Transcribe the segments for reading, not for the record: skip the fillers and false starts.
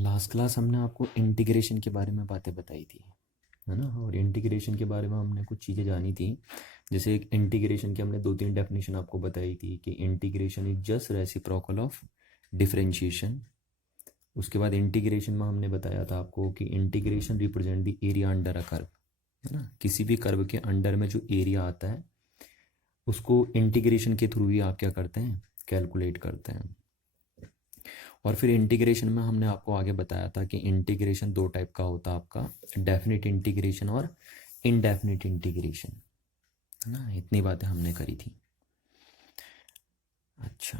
Last class हमने आपको integration के बारे में बातें बताई थी, है ना। और इंटीग्रेशन के बारे में हमने कुछ चीज़ें जानी थी। जैसे एक इंटीग्रेशन की हमने 2-3 डेफिनेशन आपको बताई थी कि integration is just reciprocal of differentiation. उसके बाद इंटीग्रेशन में हमने बताया था आपको कि integration represent the area under a curve, है ना। किसी भी कर्व के अंडर में जो एरिया आता है उसको इंटीग्रेशन के थ्रू ही आप क्या करते हैं, कैलकुलेट करते हैं। और फिर इंटीग्रेशन में हमने आपको आगे बताया था कि इंटीग्रेशन 2 टाइप का होता है आपका, डेफिनिट इंटीग्रेशन और इनडेफिनिट इंटीग्रेशन, है ना। इतनी बातें हमने करी थी। अच्छा,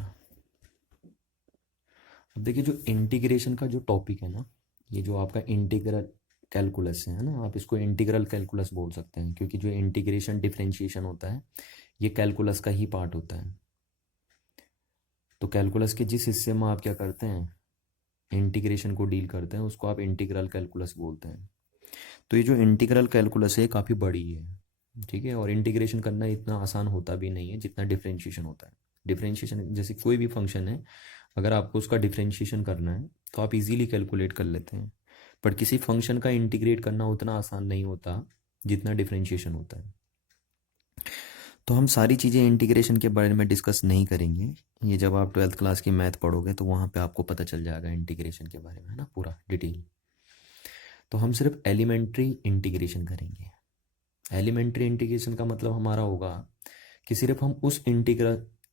अब देखिए जो इंटीग्रेशन का जो टॉपिक है ना, ये जो आपका इंटीग्रल कैलकुलस है ना, आप इसको इंटीग्रल कैलकुलस बोल सकते हैं, क्योंकि जो इंटीग्रेशन डिफरेंशिएशन होता है ये कैलकुलस का ही पार्ट होता है। तो कैलकुलस के जिस हिस्से में आप क्या करते हैं, इंटीग्रेशन को डील करते हैं, उसको आप इंटीग्रल कैलकुलस बोलते हैं। तो ये जो इंटीग्रल कैलकुलस है काफ़ी बड़ी है, ठीक है। और इंटीग्रेशन करना इतना आसान होता भी नहीं है जितना डिफरेंशिएशन होता है। डिफरेंशिएशन जैसे कोई भी फंक्शन है, अगर आपको उसका डिफरेंशिएशन करना है तो आप इजीली कैलकुलेट कर लेते हैं, पर किसी फंक्शन का इंटीग्रेट करना उतना आसान नहीं होता जितना डिफरेंशिएशन होता है। तो हम सारी चीज़ें इंटीग्रेशन के बारे में डिस्कस नहीं करेंगे। ये जब आप 12th क्लास की मैथ पढ़ोगे तो वहाँ पे आपको पता चल जाएगा इंटीग्रेशन के बारे में, है ना, पूरा डिटेल। तो हम सिर्फ एलिमेंट्री इंटीग्रेशन करेंगे। एलिमेंट्री इंटीग्रेशन का मतलब हमारा होगा कि सिर्फ हम उस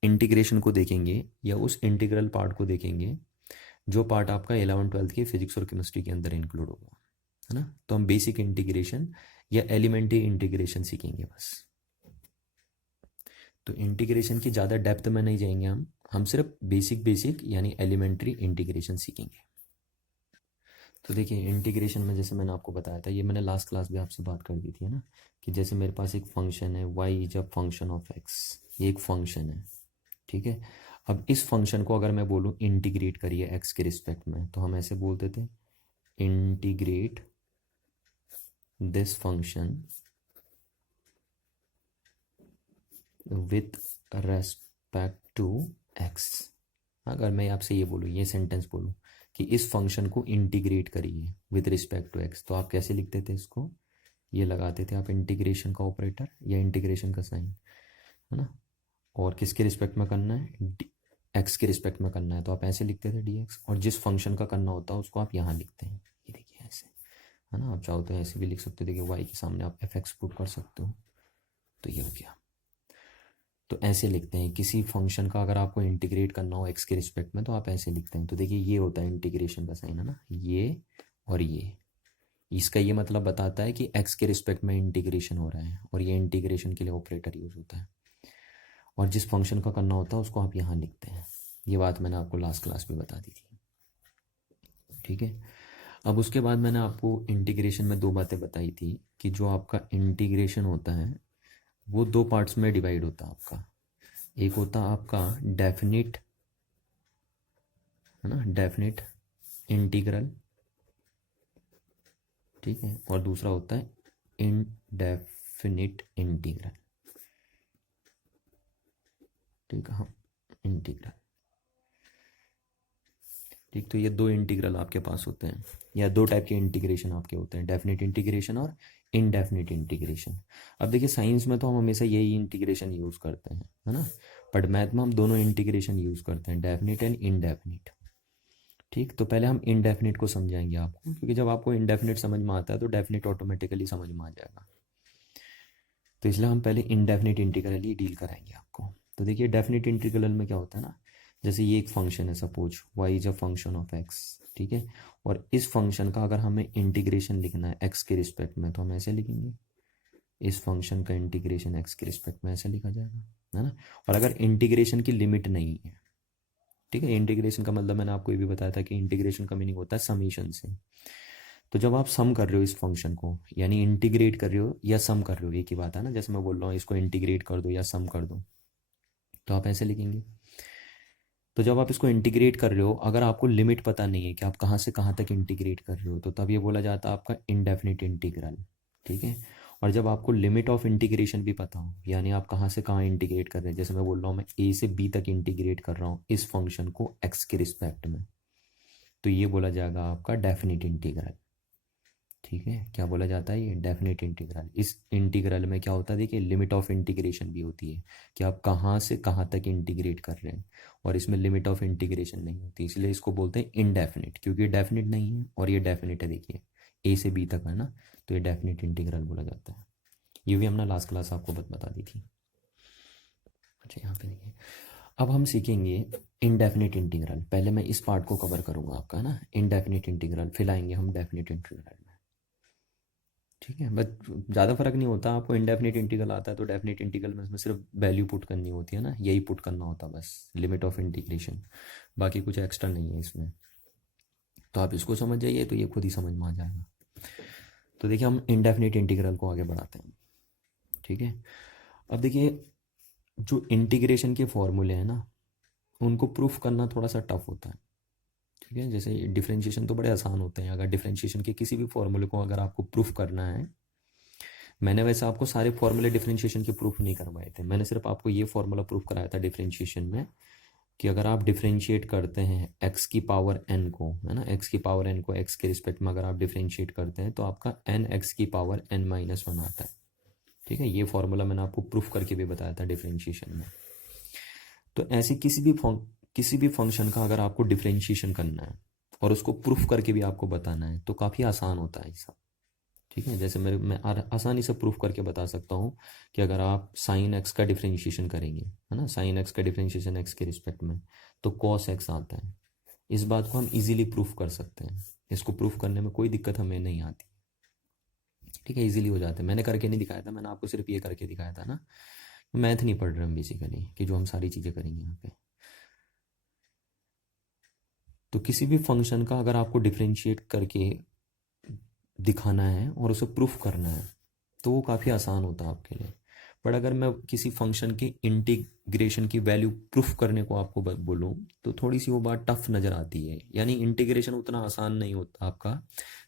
इंटीग्रेशन को देखेंगे या उस इंटीग्रल पार्ट को देखेंगे जो पार्ट आपका 11th-12th की फिजिक्स और केमिस्ट्री के अंदर इंक्लूड होगा, है ना। तो हम बेसिक इंटीग्रेशन या एलिमेंट्री इंटीग्रेशन सीखेंगे बस। तो इंटीग्रेशन की ज़्यादा डेप्थ में नहीं जाएंगे हम सिर्फ बेसिक यानी एलिमेंट्री इंटीग्रेशन सीखेंगे। तो देखिए इंटीग्रेशन में जैसे मैंने आपको बताया था, ये मैंने लास्ट क्लास भी आपसे बात कर दी थी, है ना, कि जैसे मेरे पास एक फंक्शन है y is a function of x, ये एक फंक्शन है, ठीक है। अब इस फंक्शन को अगर मैं बोलूँ इंटीग्रेट करिए x के रिस्पेक्ट में, तो हम ऐसे बोलते थे integrate this function with respect to x। अगर मैं आपसे ये बोलूँ, ये सेंटेंस बोलूँ कि इस फंक्शन को इंटीग्रेट करिए विद रिस्पेक्ट टू एक्स, तो आप कैसे लिखते थे इसको, ये लगाते थे आप इंटीग्रेशन का ऑपरेटर या इंटीग्रेशन का साइन, है ना। और किसके रिस्पेक्ट में करना है, एक्स के रिस्पेक्ट में करना है, तो आप ऐसे लिखते थे डी एक्स। और जिस फंक्शन का करना होता है उसको आप यहाँ लिखते हैं, ये देखिए ऐसे, है ना। आप चाहो तो ऐसे भी लिख सकते हो, देखिए वाई के सामने आप एफ एक्स पुट कर सकते हो, तो ये हो गया। तो ऐसे लिखते हैं किसी फंक्शन का अगर आपको इंटीग्रेट करना हो एक्स के रिस्पेक्ट में, तो आप ऐसे लिखते हैं। तो देखिए ये होता है इंटीग्रेशन का साइन, है ना, ये और ये। इसका ये मतलब बताता है कि एक्स के रिस्पेक्ट में इंटीग्रेशन हो रहा है, और ये इंटीग्रेशन के लिए ऑपरेटर यूज होता है। और जिस फंक्शन का करना होता है उसको आप यहाँ लिखते हैं। ये बात मैंने आपको लास्ट क्लास में बता दी थी, ठीक है। अब उसके बाद मैंने आपको इंटीग्रेशन में 2 बातें बताई थी कि जो आपका इंटीग्रेशन होता है वो 2 पार्ट्स में डिवाइड होता है आपका। एक होता है आपका डेफिनिट, है ना, डेफिनिट इंटीग्रल, ठीक है। और दूसरा होता है इनडेफिनिट इंटीग्रल, ठीक है, हाँ, इंटीग्रल, ठीक। तो ये 2 इंटीग्रल आपके पास होते हैं, या 2 टाइप के इंटीग्रेशन आपके होते हैं, डेफिनिट इंटीग्रेशन और इनडेफिनिट इंटीग्रेशन। अब देखिए साइंस में तो हम हमेशा यही इंटीग्रेशन यूज़ करते हैं, है ना, बट मैथ में हम दोनों इंटीग्रेशन यूज़ करते हैं, डेफिनिट एंड इनडेफिनिट, ठीक। तो पहले हम इनडेफिनिट को समझाएंगे आपको, क्योंकि जब आपको इनडेफिनिट समझ में आता है तो डेफिनिट ऑटोमेटिकली समझ में आ जाएगा। तो इसलिए हम पहले इनडेफिनिट इंटीग्रल ही डील कराएंगे आपको। तो देखिए डेफिनिट इंटीग्रल में क्या होता है ना, जैसे ये एक फंक्शन है, suppose y is a function of x, ठीक है। और इस फंक्शन का अगर हमें इंटीग्रेशन लिखना है x के रिस्पेक्ट में, तो हम ऐसे लिखेंगे, इस फंक्शन का इंटीग्रेशन x के रिस्पेक्ट में ऐसे लिखा जाएगा, है ना। और अगर इंटीग्रेशन की लिमिट नहीं है, ठीक है, इंटीग्रेशन का मतलब मैंने आपको ये भी बताया था कि इंटीग्रेशन का मीनिंग होता है समीशन से। तो जब आप सम कर रहे हो इस फंक्शन को, यानी इंटीग्रेट कर रहे हो या सम कर रहे हो, एक ही बात है ना। जैसे मैं बोल रहा हूँ इसको इंटीग्रेट कर दो या सम कर दो, तो आप ऐसे लिखेंगे। तो जब आप इसको इंटीग्रेट कर रहे हो, अगर आपको लिमिट पता नहीं है कि आप कहाँ से कहाँ तक इंटीग्रेट कर रहे हो, तो तब ये बोला जाता है आपका इनडेफिनिट इंटीग्रल, ठीक है। और जब आपको लिमिट ऑफ इंटीग्रेशन भी पता हो, यानी आप कहाँ से कहाँ इंटीग्रेट कर रहे हैं, जैसे मैं बोल रहा हूँ मैं ए से बी तक इंटीग्रेट कर रहा हूँ इस फंक्शन को एक्स के रिस्पेक्ट में, तो ये बोला जाएगा आपका डेफिनिट इंटीग्रल। ठीक है, क्या बोला जाता है? ये डेफिनेट इंटीग्रल। इस इंटीग्रल में क्या होता है, देखिए लिमिट ऑफ इंटीग्रेशन भी होती है कि आप कहाँ से कहाँ तक इंटीग्रेट कर रहे हैं, और इसमें लिमिट ऑफ इंटीग्रेशन नहीं होती, इसलिए इसको बोलते हैं इनडेफिनिट, क्योंकि ये डेफिनिट नहीं है और ये डेफिनिट है। देखिए ए से बी तक है ना, तो ये डेफिनेट इंटीग्रल बोला जाता है। ये भी हमने लास्ट क्लास आपको बता दी थी। अच्छा, यहाँ पे देखिए, अब हम सीखेंगे इनडेफिनिट इंटीग्रल। पहले मैं इस पार्ट को कवर करूँगा आपका ना, इनडेफिनिट इंटीग्रल, फिर आएंगे हम डेफिनेट इंटीग्रल में। ठीक है, बट ज़्यादा फर्क नहीं होता। आपको इंडेफिनिट इंटीग्रल आता है तो डेफिनेट इंटीग्रल में इसमें सिर्फ वैल्यू पुट करनी होती है ना, यही पुट करना होता है बस, लिमिट ऑफ इंटीग्रेशन, बाकी कुछ एक्स्ट्रा नहीं है इसमें। तो आप इसको समझ जाइए तो ये खुद ही समझ में आ जाएगा। तो देखिए हम इंडेफिनिट इंटीग्रल को आगे बढ़ाते हैं। ठीक है, अब देखिए जो इंटीग्रेशन के फॉर्मूले हैं ना, उनको प्रूफ करना थोड़ा सा टफ होता है। ठीक है, जैसे डिफरेंशिएशन तो बड़े आसान होते हैं। अगर डिफरेंशिएशन के किसी भी फॉर्मूले को अगर आपको प्रूफ करना है, मैंने वैसे आपको सारे फॉर्मूले डिफरेंशिएशन के प्रूफ नहीं करवाए थे, मैंने सिर्फ आपको ये फॉर्मूला प्रूफ कराया था डिफरेंशिएशन में, कि अगर आप डिफरेंशिएट करते हैं एक्स की पावर एन को, है ना, एक्स की पावर एन को एक्स के रिस्पेक्ट में अगर आप डिफरेंशिएट करते हैं तो आपका एन एक्स की पावर एन माइनस वन आता है। ठीक है, ये फॉर्मूला मैंने आपको प्रूफ करके भी बताया था डिफरेंशिएशन में। तो ऐसे किसी भी फंक्शन का अगर आपको डिफरेंशिएशन करना है और उसको प्रूफ करके भी आपको बताना है तो काफ़ी आसान होता है सब। ठीक है, जैसे मैं आसानी से प्रूफ करके बता सकता हूँ कि अगर आप साइन एक्स का डिफरेंशिएशन करेंगे, है ना, साइन एक्स का डिफरेंशिएशन एक्स के रिस्पेक्ट में, तो कॉस एक्स आता है। इस बात को हम इजीली प्रूफ कर सकते हैं, इसको प्रूफ करने में कोई दिक्कत हमें नहीं आती। ठीक है, इजीली हो जाता है। मैंने करके नहीं दिखाया था, मैंने आपको सिर्फ ये करके दिखाया था ना। मैथ नहीं पढ़ रहे हम बेसिकली, कि जो हम सारी चीज़ें करेंगे यहाँ पे। तो किसी भी फंक्शन का अगर आपको डिफरेंशिएट करके दिखाना है और उसे प्रूफ करना है तो वो काफ़ी आसान होता है आपके लिए। बट अगर मैं किसी फंक्शन की इंटीग्रेशन की वैल्यू प्रूफ करने को आपको बोलूँ तो थोड़ी सी वो बात टफ नज़र आती है। यानी इंटीग्रेशन उतना आसान नहीं होता आपका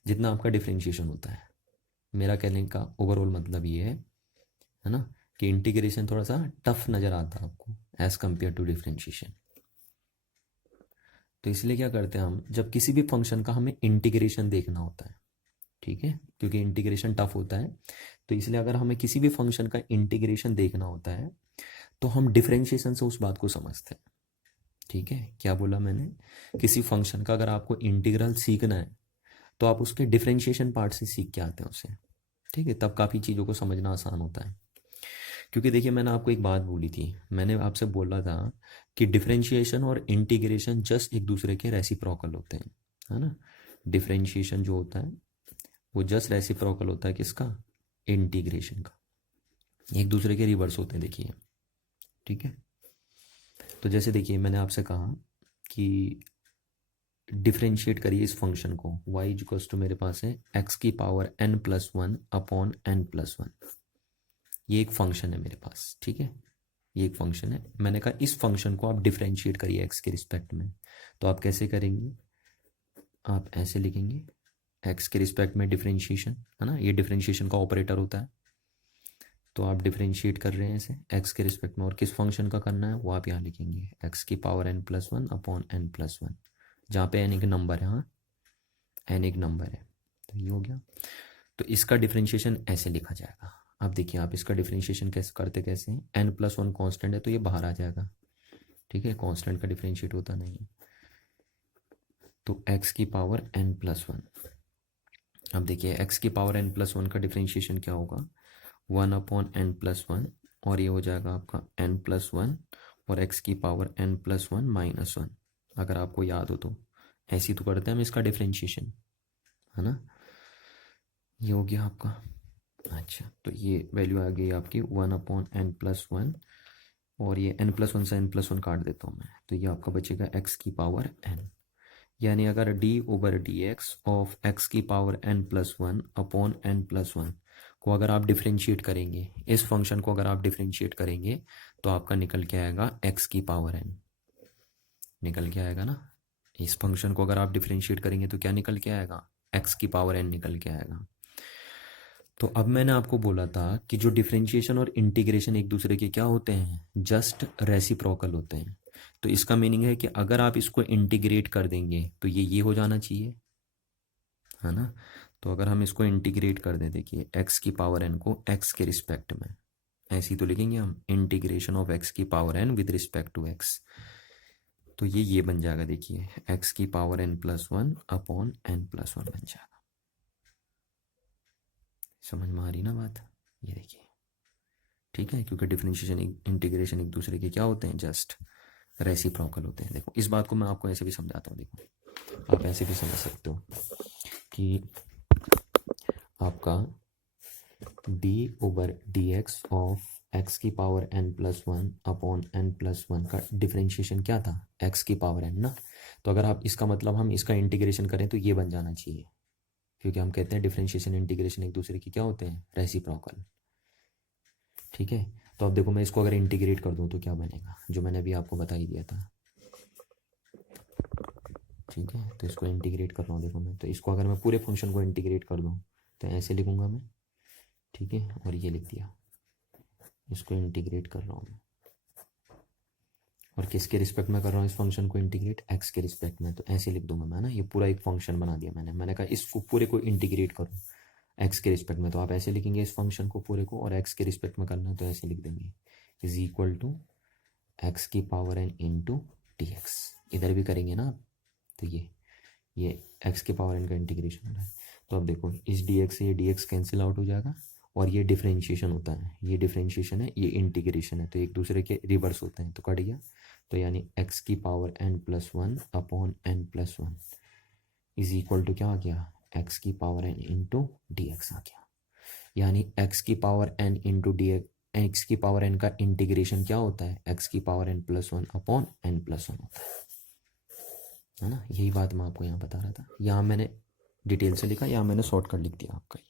जितना आपका डिफरेंशिएशन होता है। मेरा कहने का ओवरऑल मतलब ये है ना, कि इंटीग्रेशन थोड़ा सा टफ नज़र आता है आपको एज़ कम्पेयर टू डिफरेंशिएशन। तो इसलिए क्या करते हैं हम, जब किसी भी फंक्शन का हमें इंटीग्रेशन देखना होता है, ठीक है, क्योंकि इंटीग्रेशन टफ होता है, तो इसलिए अगर हमें किसी भी फंक्शन का इंटीग्रेशन देखना होता है तो हम डिफरेंशिएशन से उस बात को समझते हैं। ठीक है, क्या बोला मैंने, किसी फंक्शन का अगर आपको इंटीग्रल सीखना है तो आप उसके डिफरेंशिएशन पार्ट से सीख के आते हैं उसे। ठीक है, तब काफ़ी चीज़ों को समझना आसान होता है। क्योंकि देखिए मैंने आपको एक बात बोली थी, मैंने आपसे बोला था कि डिफरेंशिएशन और इंटीग्रेशन जस्ट एक दूसरे के रेसिप्रोकल होते हैं, है ना। डिफरेंशिएशन जो होता है वो जस्ट रेसिप्रोकल होता है किसका, इंटीग्रेशन का, एक दूसरे के रिवर्स होते हैं। देखिए, ठीक है, तो जैसे देखिए मैंने आपसे कहा कि डिफरेंशिएट करिए इस फंक्शन को, y इक्वल्स टू मेरे पास है x की power n plus one upon n plus one. ये एक फंक्शन है मेरे पास। ठीक है, ये एक फंक्शन है। मैंने कहा इस फंक्शन को आप डिफरेंशिएट करिए x के रिस्पेक्ट में, तो आप कैसे करेंगे, आप ऐसे लिखेंगे x के रिस्पेक्ट में डिफरेंशिएशन, है ना, ये डिफरेंशिएशन का ऑपरेटर होता है। तो आप डिफरेंशिएट कर रहे हैं इसे x के रिस्पेक्ट में, और किस फंक्शन का करना है वो आप यहाँ लिखेंगे x की power n plus one upon n plus one, जहाँ पे n एक नंबर है। हाँ, n एक नंबर है, तो ये हो गया। तो इसका डिफरेंशिएशन ऐसे लिखा जाएगा। अब देखिए आप इसका डिफरेंशिएशन कैसे करते, कैसे, n प्लस वन कॉन्स्टेंट है तो ये बाहर आ जाएगा। ठीक है, कॉन्स्टेंट का डिफरेंशिएट होता नहीं है, तो x की पावर n प्लस वन। अब देखिए x की पावर n प्लस वन का डिफरेंशिएशन क्या होगा, one upon N plus one, और ये हो जाएगा आपका n प्लस वन और x की power n plus one minus one. अगर आपको याद हो तो ऐसे ही तो करते हैं हम इसका डिफरेंशिएशन, है ना। ये हो गया आपका। अच्छा, तो ये वैल्यू आ गई आपकी one upon N plus one, और ये n प्लस वन से n प्लस वन काट देता हूँ मैं, तो ये आपका बचेगा x की पावर n। यानी अगर d over D X of x की power n plus one upon n plus one को अगर आप डिफरेंशिएट करेंगे, इस फंक्शन को अगर आप डिफरेंशिएट करेंगे तो आपका निकल के आएगा x की पावर n, निकल के आएगा ना। इस फंक्शन को अगर आप डिफरेंशिएट करेंगे तो क्या निकल के आएगा, x की पावर n निकल के आएगा। तो अब मैंने आपको बोला था कि जो डिफरेंशिएशन और इंटीग्रेशन एक दूसरे के क्या होते हैं, जस्ट रेसिप्रोकल होते हैं। तो इसका मीनिंग है कि अगर आप इसको इंटीग्रेट कर देंगे तो ये हो जाना चाहिए, है ना। तो अगर हम इसको इंटीग्रेट कर दें, देखिए एक्स की पावर एन को एक्स के रिस्पेक्ट में, ऐसे ही तो लिखेंगे हम, इंटीग्रेशन ऑफ एक्स की power n with respect to x. तो ये बन जाएगा, देखिए एक्स की power N plus one upon N plus one बन जाएगा। समझ में आ रही ना बात, ये देखिए, ठीक है, क्योंकि डिफरेंशिएशन इंटीग्रेशन एक दूसरे के क्या होते हैं, जस्ट रेसिप्रोकल होते हैं। देखो इस बात को मैं आपको ऐसे भी समझाता हूँ, देखो आप ऐसे भी समझ सकते हो कि आपका D over D X of x की power N plus one upon N plus one का डिफरेंशिएशन क्या था, एक्स की पावर एन ना। तो अगर आप इसका मतलब हम इसका इंटीग्रेशन करें तो ये बन जाना चाहिए, क्योंकि हम कहते हैं डिफरेंशिएशन इंटीग्रेशन एक दूसरे के क्या होते हैं, रेसिप्रोकल। ठीक है, तो अब देखो मैं इसको अगर इंटीग्रेट कर दूं तो क्या बनेगा, जो मैंने अभी आपको बता ही दिया था। ठीक है, तो इसको इंटीग्रेट कर रहा हूँ, देखो मैं तो इसको अगर मैं पूरे फंक्शन को इंटीग्रेट कर दूँ तो ऐसे लिखूंगा मैं, ठीक है, और ये लिख दिया, इसको इंटीग्रेट कर रहा हूँ मैं, और किसके रिस्पेक्ट में कर रहा हूँ इस फंक्शन को इंटीग्रेट, एक्स के रिस्पेक्ट में। तो ऐसे लिख दूंगा मैं ना, ये पूरा एक फंक्शन बना दिया मैंने कहा इसको पूरे को इंटीग्रेट करूँ एक्स के रिस्पेक्ट में, तो आप ऐसे लिखेंगे इस फंक्शन को पूरे को, और एक्स के रिस्पेक्ट में करना है तो ऐसे लिख देंगे, इज इक्वल टू एक्स की power N into D x. इधर भी करेंगे ना आप, तो ये एक्स की पावर एन का इंटीग्रेशन हो रहा है। तो अब देखो इस डी एक्स से ये डी एक्स कैंसिल आउट हो जाएगा, और ये डिफरेंशिएशन होता है, ये डिफरेंशिएशन है, ये इंटीग्रेशन है, तो एक दूसरे के रिवर्स होते हैं, तो कट गया। तो यानी एक्स की power N plus one upon N plus one is equal to क्या आ गया, एक्स की power N into D X आ गया। यानी एक्स की power N into D X की पावर एन का इंटीग्रेशन क्या होता है, एक्स की power N plus one upon N plus one होता है ना। यही बात मैं आपको यहाँ बता रहा था, यहाँ मैंने डिटेल से लिखा, यहाँ मैंने शॉर्टकट लिख दिया आपका।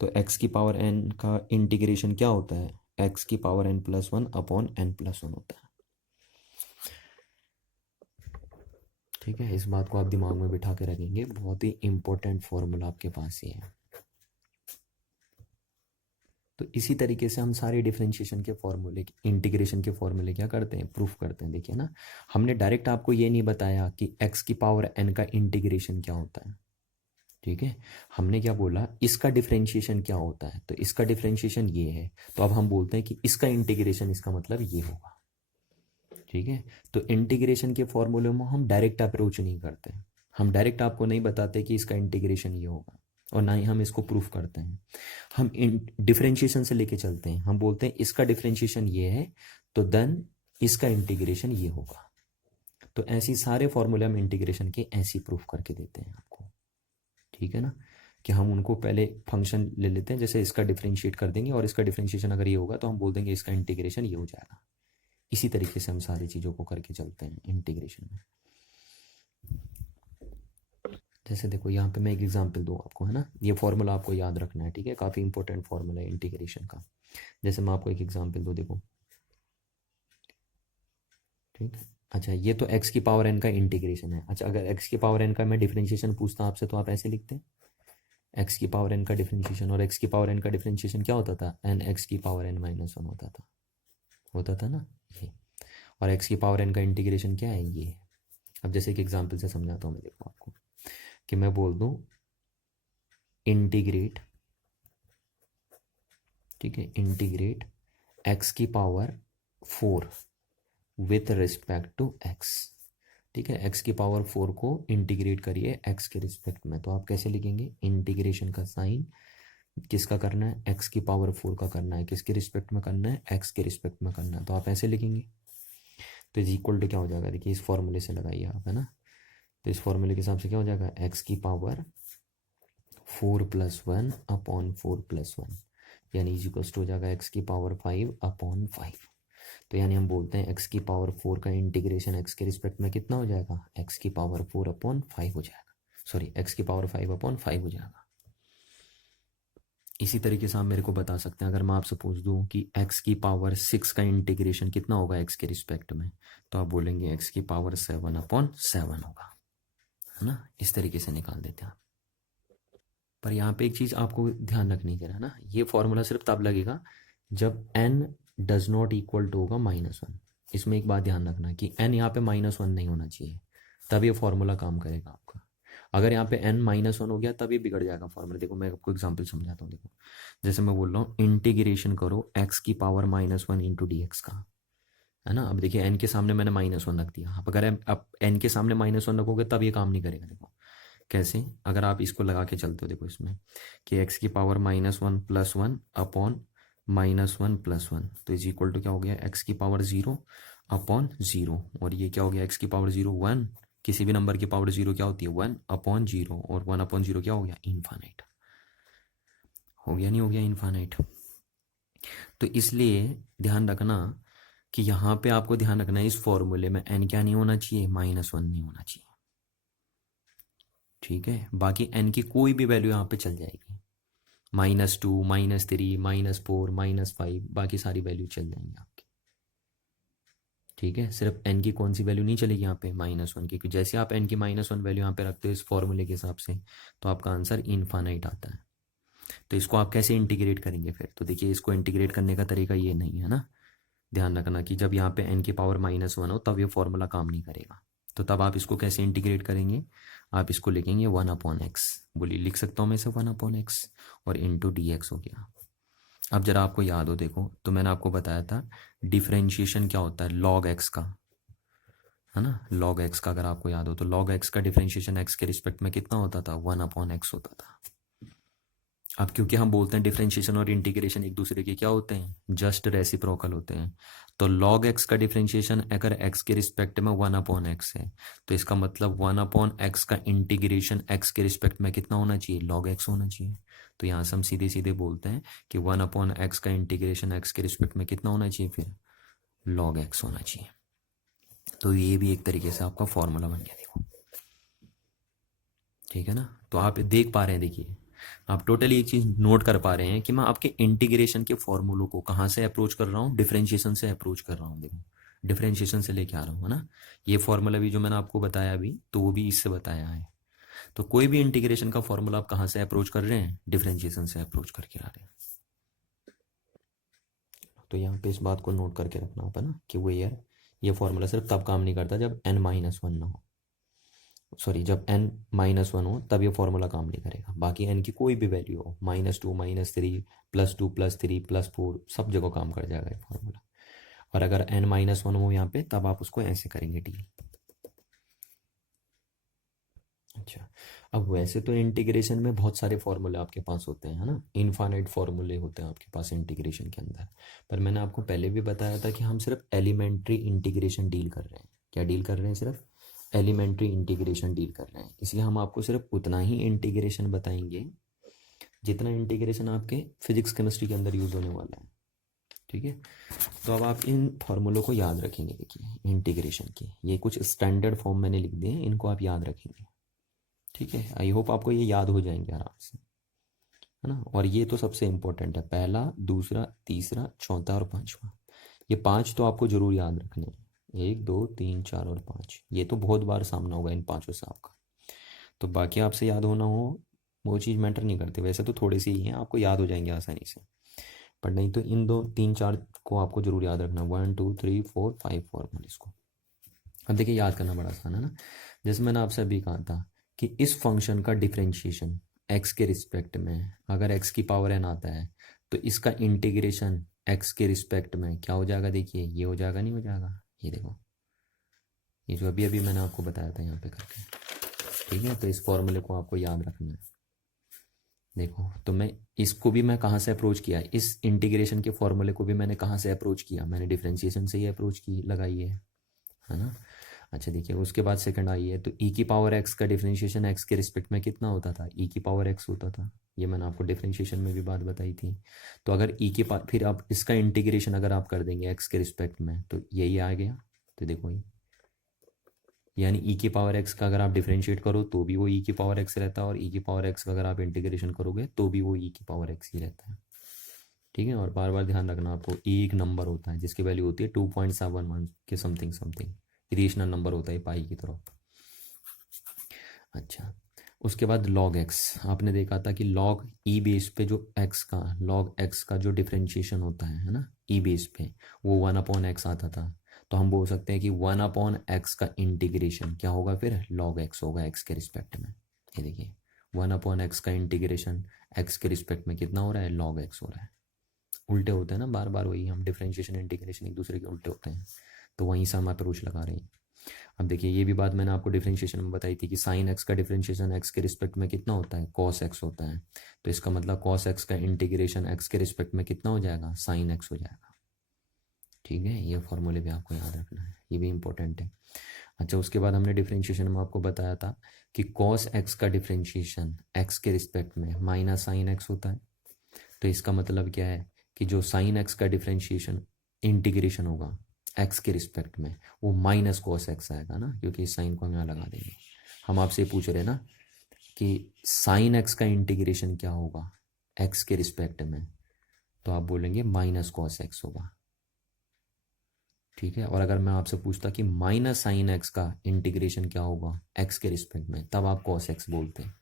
तो एक्स की पावर एन का इंटीग्रेशन क्या होता है, एक्स की power N plus one upon N plus one होता है। ठीक है, इस बात को आप दिमाग में बिठा के रखेंगे, बहुत ही इंपॉर्टेंट फॉर्मूला आपके पास ये है। तो इसी तरीके से हम सारे डिफरेंशिएशन के फॉर्मूले, इंटीग्रेशन के फॉर्मूले क्या करते हैं, प्रूफ करते हैं। देखिए ना, हमने डायरेक्ट आपको ये नहीं बताया कि एक्स की पावर एन का इंटीग्रेशन क्या होता है। ठीक है, हमने क्या बोला, इसका डिफरेंशिएशन क्या होता है, तो इसका डिफरेंशिएशन ये है, तो अब हम बोलते हैं कि इसका इंटीग्रेशन, इसका मतलब ये होगा। ठीक है, तो इंटीग्रेशन के फॉर्मूले में हम डायरेक्ट अप्रोच नहीं करते, हम डायरेक्ट आपको नहीं बताते कि इसका इंटीग्रेशन ये होगा, और ना ही हम इसको प्रूफ करते हैं। हम डिफरेंशिएशन से लेके चलते हैं, हम बोलते हैं इसका डिफरेंशिएशन ये है, तो देन इसका इंटीग्रेशन ये होगा। तो ऐसी सारे फॉर्मूले हम इंटीग्रेशन के ऐसी प्रूफ करके देते हैं आपको। ठीक है ना, कि हम उनको पहले फंक्शन ले लेते हैं, जैसे इसका डिफरेंशिएट कर देंगे, और इसका डिफरेंशिएशन अगर ये होगा तो हम बोल देंगे इसका इंटीग्रेशन ये हो जाएगा। इसी तरीके से हम सारी चीज़ों को करके चलते हैं इंटीग्रेशन में। जैसे देखो यहाँ पे मैं एक एग्जांपल दूँ आपको, है ना, ये फॉर्मूला आपको याद रखना है, ठीक है, काफ़ी इंपॉर्टेंट फॉर्मूला है इंटीग्रेशन का। जैसे मैं आपको एक एग्जांपल दूँ, देखो, ठीक है, अच्छा ये तो एक्स की पावर एन का इंटीग्रेशन है। अच्छा अगर एक्स की पावर एन का मैं डिफरेंशिएशन पूछता आपसे तो आप ऐसे लिखते हैं, एक्स की पावर एन का डिफरेंशिएशन, और एक्स की पावर एन का डिफरेंशिएशन क्या होता था, एन एक्स की पावर एन माइनस वन होता था ना ये, और एक्स की पावर एन का इंटीग्रेशन क्या है, ये। अब जैसे एक एग्जांपल से समझाता हूँ मैं, देखो आपको, कि मैं बोल दूँ इंटीग्रेट, ठीक है, इंटीग्रेट एक्स की power 4 with respect to x. ठीक है, एक्स की पावर 4 को इंटीग्रेट करिए एक्स के रिस्पेक्ट में, तो आप कैसे लिखेंगे, इंटीग्रेशन का साइन किसका करना है, एक्स की पावर 4 का करना है, किसके रिस्पेक्ट में करना है, एक्स के रिस्पेक्ट में करना है, तो आप ऐसे लिखेंगे। तो इज इक्वल टू क्या हो जाएगा, देखिए इस फॉर्मूले से लगाइए आप, है ना, तो इस फॉर्मूले के हिसाब से क्या हो जाएगा, एक्स की power 4 plus one upon 4 plus one, यानी इज इक्वल टू हो जाएगा एक्स की पावर 5 अपॉन 5। तो यानी हम बोलते हैं एक्स की पावर 4 का इंटीग्रेशन एक्स के रिस्पेक्ट में कितना हो जाएगा, एक्स की पावर 4 अपॉन 5 हो जाएगा, सॉरी एक्स की पावर 5 अपॉन 5 हो जाएगा। इसी तरीके से आप मेरे को बता सकते हैं, अगर मैं आपसे पूछ दूं कि x की पावर 6 का इंटीग्रेशन कितना होगा x के रिस्पेक्ट में, तो आप बोलेंगे x की पावर 7 अपॉन 7 होगा, है ना। इस तरीके से निकाल देते हैं आप। पर यहाँ पे एक चीज़ आपको ध्यान रखनी है ना, ये फॉर्मूला सिर्फ तब लगेगा जब n does not equal to होगा -1। इसमें एक बात ध्यान रखना कि n यहाँ पे -1 नहीं होना चाहिए, तब ये फॉर्मूला काम करेगा आपका। अगर यहाँ पे n -1 हो गया तब ये बिगड़ जाएगा फॉर्मूला। देखो मैं आपको एग्जांपल समझाता हूँ। देखो जैसे मैं बोल रहा हूँ इंटीग्रेशन करो x की पावर -1 इंटू डी एक्स का, है ना। अब देखिए n के सामने मैंने -1 रख दिया। अब अगर आप n के सामने -1 रखोगे तब ये काम नहीं करेगा। देखो कैसे, अगर आप इसको लगा के चलते हो देखो इसमें कि x की पावर -1 + 1 अपॉन -1 + 1, तो इज इक्वल टू क्या हो गया, x की पावर 0 अपॉन 0, और ये क्या हो गया, x की पावर 0 1, किसी भी नंबर की पावर 0 क्या होती है 1 अपॉन 0, और 1 अपॉन 0 क्या हो गया, इनफाइनाइट हो गया, नहीं हो गया इनफाइनाइट। तो इसलिए ध्यान रखना कि यहाँ पे आपको ध्यान रखना है इस फॉर्मूले में n क्या नहीं होना चाहिए, -1 नहीं होना चाहिए, ठीक है। बाकी n की कोई भी वैल्यू यहाँ पे चल जाएगी, -2 -3 -4 -5, बाकी सारी वैल्यू चल जाएंगी आपकी, ठीक है। सिर्फ n की कौन सी वैल्यू नहीं चलेगी यहाँ पे, -1, क्योंकि जैसे आप n की -1 वैल्यू यहाँ पे रखते हो इस फॉर्मूले के हिसाब से तो आपका आंसर इनफाइनाइट आता है। तो इसको आप कैसे इंटीग्रेट करेंगे फिर, तो देखिए इसको इंटीग्रेट करने का तरीका ये नहीं है ना। ध्यान रखना कि जब यहाँ पे n की पावर -1 हो तब ये फॉर्मूला काम नहीं करेगा। तो तब आप इसको कैसे इंटीग्रेट करेंगे, आप इसको लिखेंगे 1/x, बोलिए लिख सकता हूँ मैं इसे 1/x, और इंटू डी एक्स हो गया। अब जरा आपको याद हो देखो, तो मैंने आपको बताया था डिफरेंशिएशन क्या होता है लॉग एक्स का, है ना। लॉग एक्स का अगर आपको याद हो तो लॉग एक्स का डिफरेंशिएशन एक्स के रिस्पेक्ट में कितना होता था, 1/x होता था। अब क्योंकि हम बोलते हैं डिफरेंशिएशन और इंटीग्रेशन एक दूसरे के क्या होते हैं, जस्ट रेसिप्रोकल होते हैं। तो log x का डिफरेंशिएशन अगर x के रिस्पेक्ट में 1/x है, तो इसका मतलब 1/x का इंटीग्रेशन x के रिस्पेक्ट में कितना होना चाहिए, log x होना चाहिए। तो यहाँ से हम सीधे सीधे बोलते हैं कि 1/x का इंटीग्रेशन x के रिस्पेक्ट में कितना होना चाहिए, फिर log x होना चाहिए। तो ये भी एक तरीके से आपका फॉर्मूला बन गया, देखो ठीक है ना। तो आप देख पा रहे हैं, देखिए आप टोटली एक चीज़ नोट कर पा रहे हैं कि मैं आपके इंटीग्रेशन के फॉर्मूलों को कहाँ से अप्रोच कर रहा हूँ, डिफरेंशिएशन से अप्रोच कर रहा हूँ। देखो डिफरेंशिएशन से लेके आ रहा हूँ, है ना। ये फॉर्मूला भी जो मैंने आपको बताया अभी, तो वो भी इससे बताया है। तो कोई भी इंटीग्रेशन का फॉर्मूला आप कहाँ से अप्रोच कर रहे हैं, डिफरेंशिएशन से अप्रोच करके आ रहे हैं। तो यहाँ पे इस बात को नोट करके रखना होगा ना कि वो ये फॉर्मूला सिर्फ तब काम नहीं करता जब n-1 ना हो, सॉरी जब n-1 हो तब ये फॉर्मूला काम नहीं करेगा। बाकी n की कोई भी वैल्यू हो, -2 -3 +2 +3 +4 सब जगह काम कर जाएगा ये फॉर्मूला। और अगर n-1 हो यहाँ पे तब आप उसको ऐसे करेंगे डील। अच्छा, अब वैसे तो इंटीग्रेशन में बहुत सारे फॉर्मूले आपके पास होते हैं, है ना। इनफाइनाइट फॉर्मूले होते हैं आपके पास इंटीग्रेशन के अंदर। पर मैंने आपको पहले भी बताया था कि हम सिर्फ एलिमेंट्री इंटीग्रेशन डील कर रहे हैं। क्या डील कर रहे हैं, सिर्फ एलिमेंट्री इंटीग्रेशन डील कर रहे हैं। इसलिए हम आपको सिर्फ उतना ही इंटीग्रेशन बताएंगे जितना इंटीग्रेशन आपके फिजिक्स केमिस्ट्री के अंदर यूज होने वाला है, ठीक है। तो अब आप इन फॉर्मूलों को याद रखेंगे। देखिए इंटीग्रेशन की ये कुछ स्टैंडर्ड फॉर्म मैंने लिख दिए हैं, इनको आप याद रखेंगे, ठीक है। आई होप आपको ये याद हो जाएंगे आराम से, है ना। और ये तो सबसे इंपॉर्टेंट है, पहला दूसरा तीसरा चौथा और पांचवा, ये पांच तो आपको जरूर याद रखने हैं। 1 2 3 4 और 5, ये तो बहुत बार सामना होगा इन पांचों से आपका। तो बाकी आपसे याद होना हो वो चीज़ मैटर नहीं करती, वैसे तो थोड़ी सी ही हैं, आपको याद हो जाएंगे आसानी से। पर नहीं तो इन 2 3 4 को आपको जरूर याद रखना, 1 2 3 4 5 फॉर्मूले इसको। अब देखिए याद करना बड़ा आसान है ना। जैसे मैंने आपसे अभी कहा था कि इस फंक्शन का डिफरेंशिएशन x के रिस्पेक्ट में अगर x की पावर n आता है तो इसका इंटीग्रेशन x के रिस्पेक्ट में क्या हो जाएगा, देखिए ये हो जाएगा, नहीं हो जाएगा, ये देखो ये जो अभी अभी मैंने आपको बताया था यहाँ पे करके, ठीक है। तो इस फॉर्मूले को आपको याद रखना है। देखो तो मैं इसको भी मैं कहाँ से अप्रोच किया, इस इंटीग्रेशन के फॉर्मूले को भी मैंने कहाँ से अप्रोच किया, मैंने डिफरेंशिएशन से ही अप्रोच की लगाई है ना। अच्छा देखिए उसके बाद सेकंड आई है, तो e की पावर x का डिफरेंशिएशन x के रिस्पेक्ट में कितना होता था, e की पावर x होता था। ये मैंने आपको डिफरेंशिएशन में भी बात बताई थी। तो अगर e की पावर फिर आप इसका इंटीग्रेशन अगर आप कर देंगे x के रिस्पेक्ट में तो यही आ गया। तो देखो ये यानी e की पावर x का अगर आप डिफरेंशिएट करो तो भी वो e की पावर x रहता है, और e की पावर x का अगर आप इंटीग्रेशन करोगे तो भी वो e की पावर x ही रहता है, ठीक है। और बार बार ध्यान रखना आपको e एक नंबर होता है जिसकी वैल्यू होती है 2.71 के समथिंग समथिंग, रेशनल नंबर होता है पाई की तरफ। अच्छा उसके बाद log x, आपने देखा था कि log e बेस पे जो x का log x का जो डिफरेंशिएशन होता है ना, e बेस पे वो 1/x आता था। तो हम बोल सकते हैं कि 1/x का इंटीग्रेशन क्या होगा, फिर log x होगा x के रिस्पेक्ट में। ये देखिए 1/x का इंटीग्रेशन x के रिस्पेक्ट में कितना हो रहा है, log x हो रहा है। उल्टे होते हैं ना बार बार, वही हम डिफरेंशिएशन इंटीग्रेशन एक दूसरे के उल्टे होते हैं, तो वहीं से हम अप्रोच लगा रहे हैं। अब देखिए ये भी बात मैंने आपको डिफरेंशिएशन में बताई थी कि साइन एक्स का डिफरेंशिएशन एक्स के रिस्पेक्ट में कितना होता है, कॉस एक्स होता है। तो इसका मतलब कॉस एक्स का इंटीग्रेशन एक्स के रिस्पेक्ट में कितना हो जाएगा, साइन एक्स हो जाएगा। ठीक है, ये फॉर्मूले भी आपको याद रखना है, ये भी इंपॉर्टेंट है। अच्छा, उसके बाद हमने डिफरेंशिएशन में आपको बताया था कि कॉस एक्स का डिफरेंशिएशन एक्स के रिस्पेक्ट में माइनस साइन एक्स होता है। तो इसका मतलब क्या है कि जो साइन एक्स का डिफरेंशिएशन इंटीग्रेशन होगा एक्स के रिस्पेक्ट में, वो माइनस कॉस एक्स आएगा ना, क्योंकि इस साइन को हम यहाँ लगा देंगे। हम आपसे पूछ रहे हैं ना कि साइन एक्स का इंटीग्रेशन क्या होगा एक्स के रिस्पेक्ट में, तो आप बोलेंगे माइनस कॉस एक्स होगा। ठीक है, और अगर मैं आपसे पूछता कि माइनस साइन एक्स का इंटीग्रेशन क्या होगा एक्स के रिस्पेक्ट में, तब आप कॉस एक्स बोलते हैं।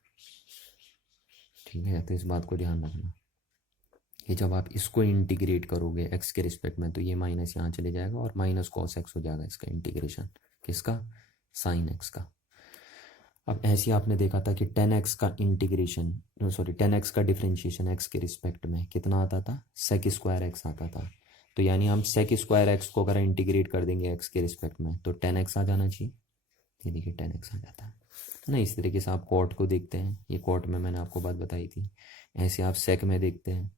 ठीक है, तो इस बात को ध्यान रखना कि जब आप इसको इंटीग्रेट करोगे एक्स के रिस्पेक्ट में, तो ये माइनस यहाँ चले जाएगा और माइनस कॉस एक्स हो जाएगा इसका इंटीग्रेशन, किसका, साइन एक्स का। अब ऐसे आपने देखा था कि 10x का इंटीग्रेशन, सॉरी 10x का डिफरेंशिएशन x के रिस्पेक्ट में कितना आता था, सेक स्क्वायर एक्स आता था। तो यानी हम सेक स्क्वायर एक्स को अगर इंटीग्रेट कर देंगे x के रिस्पेक्ट में, तो 10x आ जाना चाहिए। ये देखिए 10x आ जाता है ना। इस तरीके से आप कॉट को देखते हैं, ये कॉट में मैंने आपको बात बताई थी। ऐसे आप सेक में देखते हैं,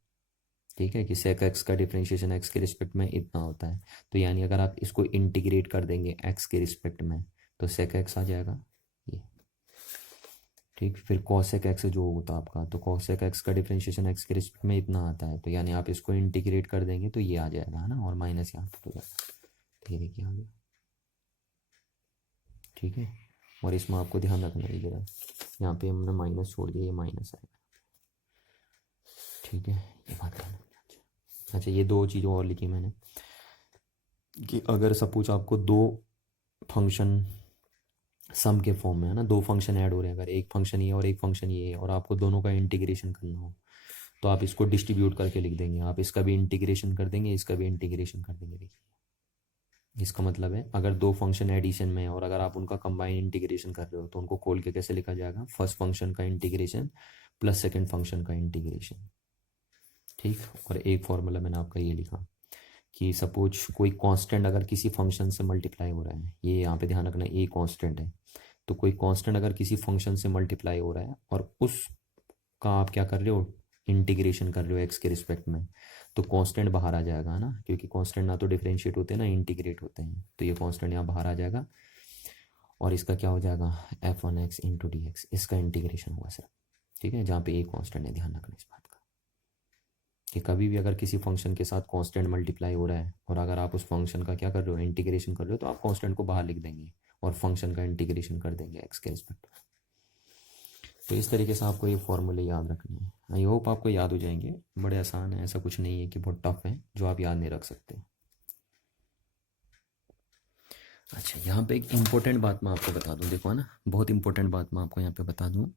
ठीक है, कि सेक एक्स का डिफरेंशिएशन एक्स के रिस्पेक्ट में इतना होता है। तो यानी अगर आप इसको इंटीग्रेट कर देंगे एक्स के रिस्पेक्ट में, तो सेक एक्स आ जाएगा ये। ठीक, फिर कॉसेक एक्स जो होता है आपका, तो कॉसेक एक्स का डिफरेंशिएशन एक्स के रिस्पेक्ट में इतना आता है। तो यानी आप इसको इंटीग्रेट कर देंगे तो ये आ जाएगा, है ना, और माइनस यहाँ पर हो जाएगा। तो ये देखिए आ गया। ठीक है, और इसमें आपको ध्यान रखना है जरा, यहाँ पे हमने माइनस छोड़ दिया, ये माइनस आएगा। ठीक है, ये बात ध्यान रखना। अच्छा, ये दो चीज़ों और लिखी मैंने कि अगर सपोज आपको दो फंक्शन सम के फॉर्म में, है ना, दो फंक्शन ऐड हो रहे हैं, अगर एक फंक्शन ये और एक फंक्शन ये है, और आपको दोनों का इंटीग्रेशन करना हो, तो आप इसको डिस्ट्रीब्यूट करके लिख देंगे। आप इसका भी इंटीग्रेशन कर देंगे, इसका भी इंटीग्रेशन कर देंगे। देखिए इसका मतलब है अगर दो फंक्शन एडिशन में है और अगर आप उनका कंबाइन इंटीग्रेशन कर रहे हो, तो उनको खोल के कैसे लिखा जाएगा, फर्स्ट फंक्शन का इंटीग्रेशन प्लस सेकेंड फंक्शन का इंटीग्रेशन। ठीक, और एक फॉर्मूला मैंने आपका ये लिखा कि सपोज कोई कांस्टेंट अगर किसी फंक्शन से मल्टीप्लाई हो रहा है, ये यहाँ पे ध्यान रखना, ए कांस्टेंट है, तो कोई कांस्टेंट अगर किसी फंक्शन से मल्टीप्लाई हो रहा है और उसका आप क्या कर रहे हो, इंटीग्रेशन कर रहे हो एक्स के रिस्पेक्ट में, तो कांस्टेंट बाहर आ जाएगा, है ना, क्योंकि कांस्टेंट ना तो डिफरेंशिएट होते हैं ना इंटीग्रेट होते हैं। तो ये कांस्टेंट यहाँ बाहर आ जाएगा और इसका क्या हो जाएगा, f1x इंटू डी एक्स, इसका इंटीग्रेशन होगा सर। ठीक है, जहाँ पे ए कांस्टेंट है, ध्यान रखना इस बात का कि कभी भी अगर किसी फंक्शन के साथ कांस्टेंट मल्टीप्लाई हो रहा है और अगर आप उस फंक्शन का क्या कर रहे हो, इंटीग्रेशन कर रहे हो, तो आप कांस्टेंट को बाहर लिख देंगे और फंक्शन का इंटीग्रेशन कर देंगे एक्स के रिस्पेक्ट में। तो इस तरीके से आपको ये फॉर्मूले याद रखने हैं। आई होप आपको याद हो जाएंगे, बड़े आसान है, ऐसा कुछ नहीं है कि बहुत टफ है जो आप याद नहीं रख सकते। अच्छा, यहाँ पे एक इम्पोर्टेंट बात मैं आपको बता दूँ, देखो है ना, बहुत इंपॉर्टेंट बात मैं आपको यहाँ पे बता दूँ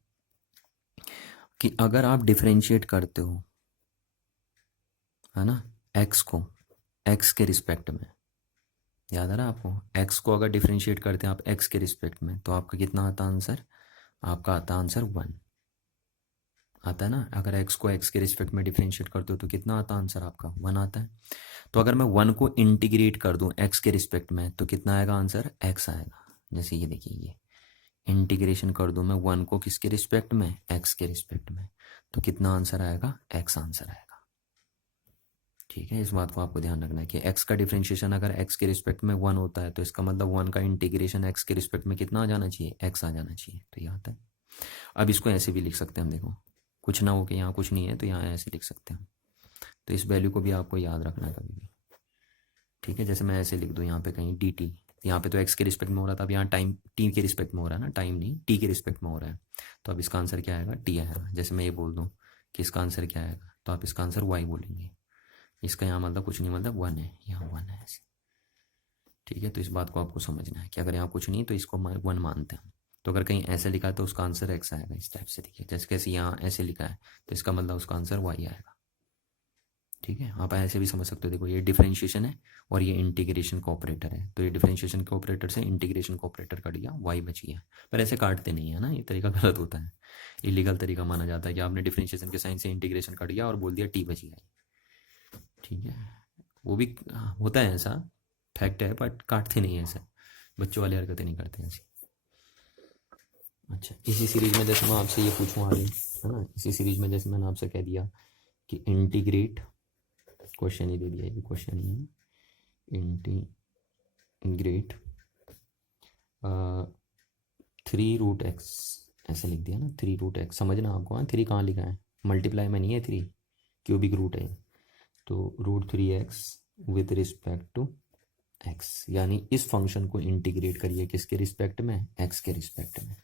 कि अगर आप डिफरेंशिएट करते हो, है ना, एक्स को एक्स के रिस्पेक्ट में, याद आ रहा है आपको, एक्स को अगर डिफरेंशिएट करते हैं आप एक्स के रिस्पेक्ट में, तो आपका कितना आता आंसर, आपका आता आंसर 1 आता है ना। अगर एक्स को एक्स के रिस्पेक्ट में डिफरेंशिएट करते हो तो कितना आता आंसर आपका, 1 आता है। तो अगर मैं 1 को इंटीग्रेट कर दूं एक्स के रिस्पेक्ट में, तो कितना आएगा आंसर, एक्स आएगा। जैसे ये देखिए, ये इंटीग्रेशन कर दूं मैं 1 को किसके रिस्पेक्ट में, एक्स के रिस्पेक्ट में, तो कितना आंसर आएगा, एक्स आंसर आएगा। ठीक है, इस बात को आपको ध्यान रखना है कि एक्स का डिफरेंशिएशन अगर एक्स के रिस्पेक्ट में 1 होता है, तो इसका मतलब 1 का इंटीग्रेशन एक्स के रिस्पेक्ट में कितना आ जाना चाहिए, एक्स आ जाना चाहिए। तो ये आता है। अब इसको ऐसे भी लिख सकते हैं हम, देखो कुछ ना हो कि यहाँ कुछ नहीं है, तो यहाँ ऐसे लिख सकते हैं। तो इस वैल्यू को भी आपको याद रखना है कभी भी। ठीक है, जैसे मैं ऐसे लिख दूँ यहाँ पे कहीं डी टी, यहाँ पे तो एक्स के रिस्पेक्ट में हो रहा था, अब यहाँ टाइम टी के रिस्पेक्ट में हो रहा है ना, टाइम नहीं टी के रिस्पेक्ट में हो रहा है, तो अब इसका आंसर क्या आएगा, टी आएगा। जैसे मैं ये बोल दूँ कि इसका आंसर क्या आएगा, तो आप इसका आंसर वाई बोलेंगे। इसका यहाँ मतलब कुछ नहीं, मतलब 1 है, यहाँ 1 है ऐसे। ठीक है, तो इस बात को आपको समझना है कि अगर यहाँ कुछ नहीं तो इसको 1 मानते हैं। तो अगर कहीं ऐसे लिखा है तो उसका आंसर एक्स आएगा, इस टाइप से। देखिए जैसे कैसे यहाँ ऐसे लिखा है, तो इसका मतलब उसका आंसर वाई आएगा। ठीक है, आप ऐसे भी समझ सकते हो, देखो ये डिफरेंशिएशन है और ये इंटीग्रेशन का ऑपरेटर है, तो ये डिफरेंशिएशन के ऑपरेटर से इंटीग्रेशन का ऑपरेटर कट गया, वाई बच गया। पर ऐसे काटते नहीं है ना, ये तरीका गलत होता है, इलीगल तरीका माना जाता है कि आपने डिफरेंशिएशन के साइन से इंटीग्रेशन कट गया और बोल दिया टी बच गया। ठीक है, वो भी होता है ऐसा, फैक्ट है, बट काटते नहीं है ऐसा, बच्चों वाली हरकतें नहीं करते ऐसी। अच्छा, इसी सीरीज में जैसे मैं आपसे ये पूछूँ आगे, है ना, इसी सीरीज में जैसे मैंने आपसे कह दिया कि इंटीग्रेट, क्वेश्चन ही दे दिया, ये क्वेश्चन ही है, इंटीग्रेट 3√x, ऐसे लिख दिया ना, 3√x, समझना आपको, हाँ 3 कहाँ लिखा है, मल्टीप्लाई में नहीं है 3, क्यूबिक रूट है, तो √3x with respect to x, यानी इस फंक्शन को इंटीग्रेट करिए किसके रिस्पेक्ट में, x के रिस्पेक्ट में,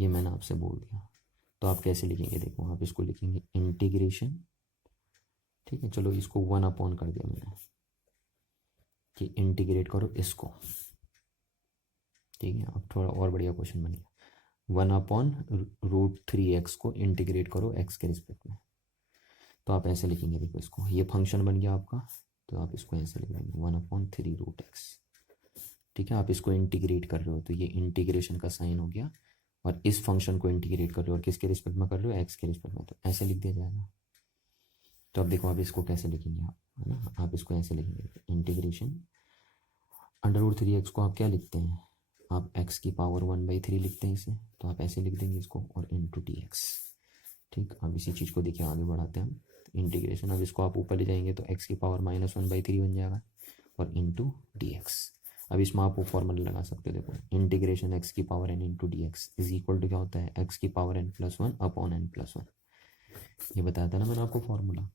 ये मैंने आपसे बोल दिया। तो आप कैसे लिखेंगे, देखो आप इसको लिखेंगे इंटीग्रेशन, ठीक है, चलो इसको 1 कर दिया मैंने कि इंटीग्रेट करो इसको, ठीक है, अब थोड़ा और बढ़िया क्वेश्चन बन गया, 1/√3x को इंटीग्रेट करो x के रिस्पेक्ट में, तो आप ऐसे लिखेंगे, देखो इसको, ये फंक्शन बन गया आपका, तो आप इसको ऐसे लिख देंगे 1/3√x, ठीक है, आप इसको इंटीग्रेट कर रहे हो तो ये इंटीग्रेशन का साइन हो गया, और इस फंक्शन को इंटीग्रेट कर रहे हो और किसके रिस्पेक्ट में कर रहे हो, एक्स के रिस्पेक्ट में, तो ऐसे लिख दिया जाएगा। तो अब देखो आप इसको कैसे लिखेंगे आप, है ना, आप इसको ऐसे लिखेंगे इंटीग्रेशन √3x को आप क्या लिखते हैं, आप x की पावर 1/3 लिखते हैं इसे, तो आप ऐसे लिख देंगे इसको, और इंटू dx। ठीक, अब इसी चीज़ को देखिए आगे बढ़ाते हैं हम, इंटीग्रेशन, अब इसको आप ऊपर ले जाएंगे तो x की पावर -1/3 बन जाएगा, और इंटू dx। अब इसमें आप वो फॉर्मूला लगा सकते हो, देखो इंटीग्रेशन x की power n into D x is equal to क्या होता है, x की पावर n+1 अपॉन n+1, ये बताया था ना मैंने आपको फॉर्मूला,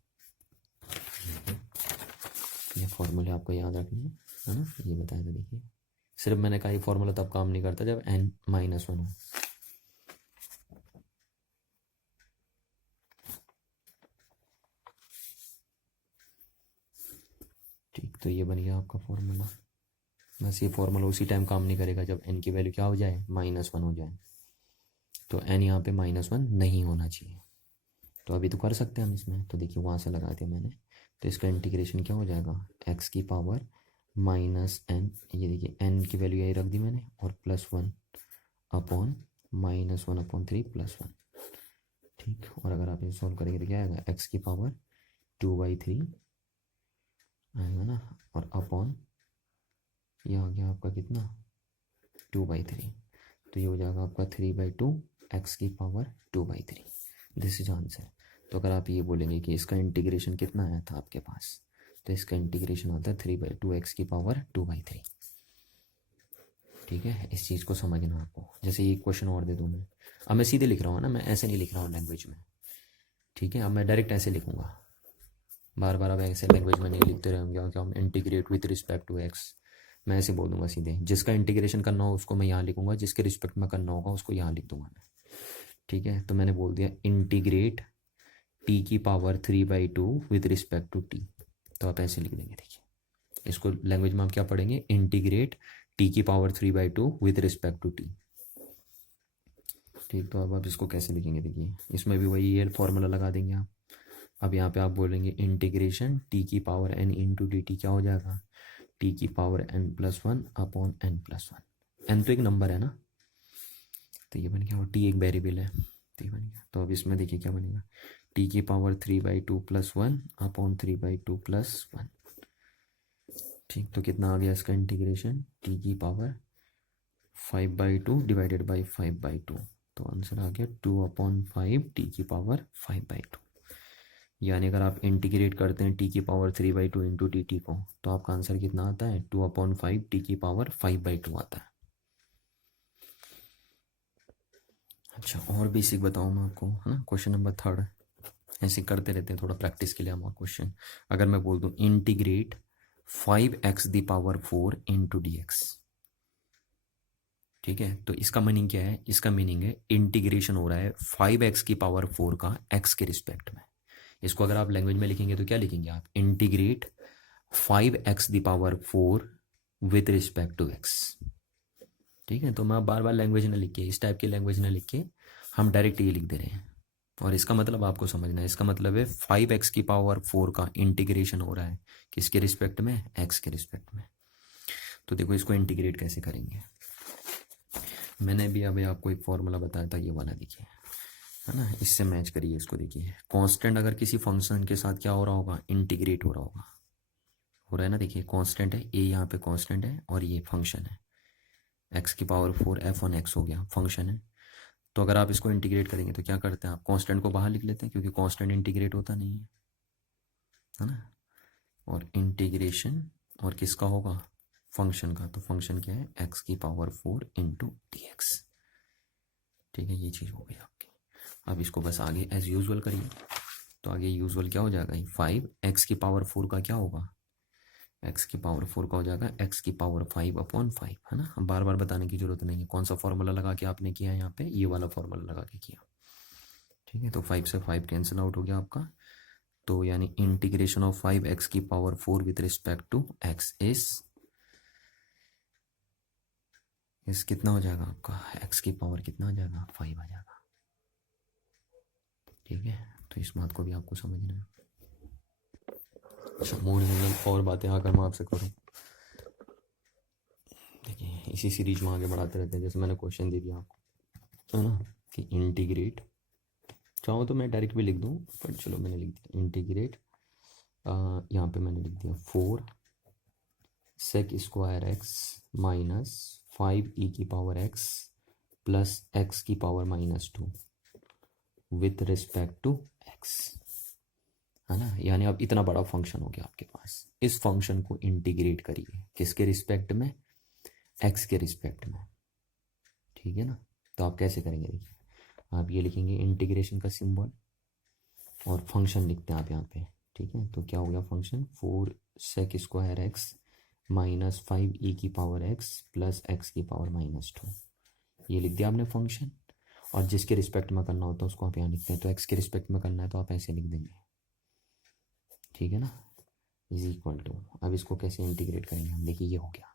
ये फॉर्मूले आपको याद रखने हैं, है ना, ये बताया था, देखिए सिर्फ मैंने कहा ये फॉर्मूला तब काम नहीं करता जब n-1 हो। ठीक, तो ये बन गया आपका फॉर्मूला, बस ये फॉर्मूला उसी टाइम काम नहीं करेगा जब n की वैल्यू क्या हो जाए, -1 हो जाए, तो n यहाँ पे -1 नहीं होना चाहिए, तो अभी तो कर सकते हैं हम इसमें, तो देखिए वहाँ से लगा दिया मैंने, तो इसका इंटीग्रेशन क्या हो जाएगा, x की पावर -n, ये देखिए n की वैल्यू यही रख दी मैंने, और +1 अपॉन -1/3 +1, ठीक, और अगर आप इसे सॉल्व करेंगे तो क्या आएगा, x की पावर 2/3 आएगा ना, और अपॉन ये आ गया आपका कितना, 2/3, तो ये हो जाएगा आपका 3/2 x की पावर 2/3, दिस इज आंसर। तो अगर आप ये बोलेंगे कि इसका इंटीग्रेशन कितना आया था आपके पास, तो इसका इंटीग्रेशन आता है 3/2 x की पावर 2/3, ठीक है, इस चीज़ को समझना आपको। जैसे ये क्वेश्चन और दे दूँ मैं, अब मैं सीधे लिख रहा हूँ ना, मैं ऐसे नहीं लिख रहा हूँ लैंग्वेज में, ठीक है, अब मैं डायरेक्ट ऐसे लिखूँगा, बार बार अब ऐसे लैंग्वेज में नहीं लिखते रहेंगे कि हम integrate with respect to x, मैं ऐसे बोल दूंगा सीधे, जिसका इंटीग्रेशन करना हो उसको मैं यहाँ लिखूंगा, जिसके रिस्पेक्ट में करना होगा उसको यहाँ लिख दूंगा मैं, ठीक है, तो मैंने बोल दिया इंटीग्रेट t की power 3/2 with respect to t, तो आप ऐसे लिख देंगे, देखिए इसको लैंग्वेज में आप क्या पढ़ेंगे, इंटीग्रेट t की power 3/2 with respect to t, ठीक, तो अब आप इसको कैसे लिखेंगे, देखिए इसमें भी वही ये फॉर्मूला लगा देंगे आप, अब यहाँ पे आप बोलेंगे इंटीग्रेशन t की power n into D T, क्या हो जाएगा, t की power n+1 upon n+1, n तो एक नंबर है ना, तो ये बन गया, और t एक वेरिएबल है, तो ये बन गया, तो अब इसमें देखिए क्या बनेगा, t की पावर 3/2 + 1 अपॉन 3/2 + 1, ठीक, तो कितना आ गया इसका इंटीग्रेशन, t की पावर 5/2 डिवाइडेड बाई 5/2, तो आंसर आ गया 2/5 t की पावर 5/2, यानी अगर आप इंटीग्रेट करते हैं t की पावर 3/2 इंटू डी टी को, तो आपका आंसर कितना आता है, 2/5 t की पावर 5/2 आता है। अच्छा, और बेसिक बताऊँ मैं आपको, है ना, क्वेश्चन नंबर 3, ऐसे करते रहते हैं थोड़ा प्रैक्टिस के लिए हम क्वेश्चन, अगर मैं बोल दूँ integrate 5x⁴ into D X, ठीक है, तो इसका मीनिंग क्या है, इसका मीनिंग है इंटीग्रेशन हो रहा है 5x⁴ का x के रिस्पेक्ट में, इसको अगर आप लैंग्वेज में लिखेंगे तो क्या लिखेंगे आप, integrate 5x⁴ with respect to x, ठीक है, तो मैं बार बार लैंग्वेज ना लिख के, इस टाइप की लैंग्वेज ना लिख के हम डायरेक्ट ये लिख दे रहे हैं और इसका मतलब आपको समझना है, इसका मतलब है 5x⁴ का इंटीग्रेशन हो रहा है किसके रिस्पेक्ट में, x के रिस्पेक्ट में। तो देखो इसको इंटीग्रेट कैसे करेंगे। मैंने भी अभी आपको एक फॉर्मूला बताया था, ये वाला देखिए, है ना, इससे मैच करिए इसको। देखिए कांस्टेंट अगर किसी फंक्शन के साथ क्या हो रहा होगा, इंटीग्रेट हो रहा होगा, हो रहा है ना। देखिए कांस्टेंट है, ए यहाँ पे कांस्टेंट है और ये फंक्शन है, x⁴ f(x) हो गया, फंक्शन है। तो अगर आप इसको इंटीग्रेट करेंगे तो क्या करते हैं आप, कांस्टेंट को बाहर लिख लेते हैं क्योंकि कांस्टेंट इंटीग्रेट होता नहीं है ना। और इंटीग्रेशन और किसका होगा, फंक्शन का। तो फंक्शन क्या है, x⁴ इंटू dx। ठीक है, ये चीज़ हो गई आपकी। अब इसको बस आगे एज यूजुअल करिए। तो आगे यूजुअल क्या हो जाएगा, 5x⁴ का क्या होगा, x⁴ का हो जाएगा x⁵ है ना। अब बार बार बताने की जरूरत नहीं है, कौन सा फॉर्मूला लगा के आपने किया है यहाँ पे, ये वाला फॉर्मूला लगा के किया। ठीक है, तो 5 से 5 कैंसिल आउट हो गया आपका। तो यानी integration of 5x⁴ with respect to x इस कितना हो जाएगा आपका, x⁴ कितना आ जाएगा, 5 आ जाएगा। ठीक है, तो इस बात को भी आपको समझना है। अच्छा, मोर जनरल और बातें आकर मैं आपसे करूँ। देखिए इसी सीरीज में आगे बढ़ाते रहते हैं। जैसे मैंने क्वेश्चन दे दिया आपको, है ना, कि इंटीग्रेट, चाहो तो मैं डायरेक्ट भी लिख दूँ, पर चलो मैंने लिख दिया इंटीग्रेट। यहाँ पे मैंने लिख दिया 4 sec² x minus 5e⁴x plus x⁻² with respect to x, है ना। यानी अब इतना बड़ा फंक्शन हो गया आपके पास, इस फंक्शन को इंटीग्रेट करिए किसके रिस्पेक्ट में, x के रिस्पेक्ट में। ठीक है ना। तो आप कैसे करेंगे, देखिए आप ये लिखेंगे इंटीग्रेशन का सिंबल और फंक्शन लिखते हैं आप यहाँ पे। ठीक है, तो क्या हो गया function, 4 sec² x minus 5e⁴x plus x⁻²। ये लिख दिया आपने फंक्शन, और जिसके रिस्पेक्ट में करना होता है उसको आप यहाँ लिखते हैं। तो x के रिस्पेक्ट में करना है तो आप ऐसे लिख देंगे। ठीक है ना, इज इक्वल टू, अब इसको कैसे इंटीग्रेट करेंगे हम, देखिए ये हो गया।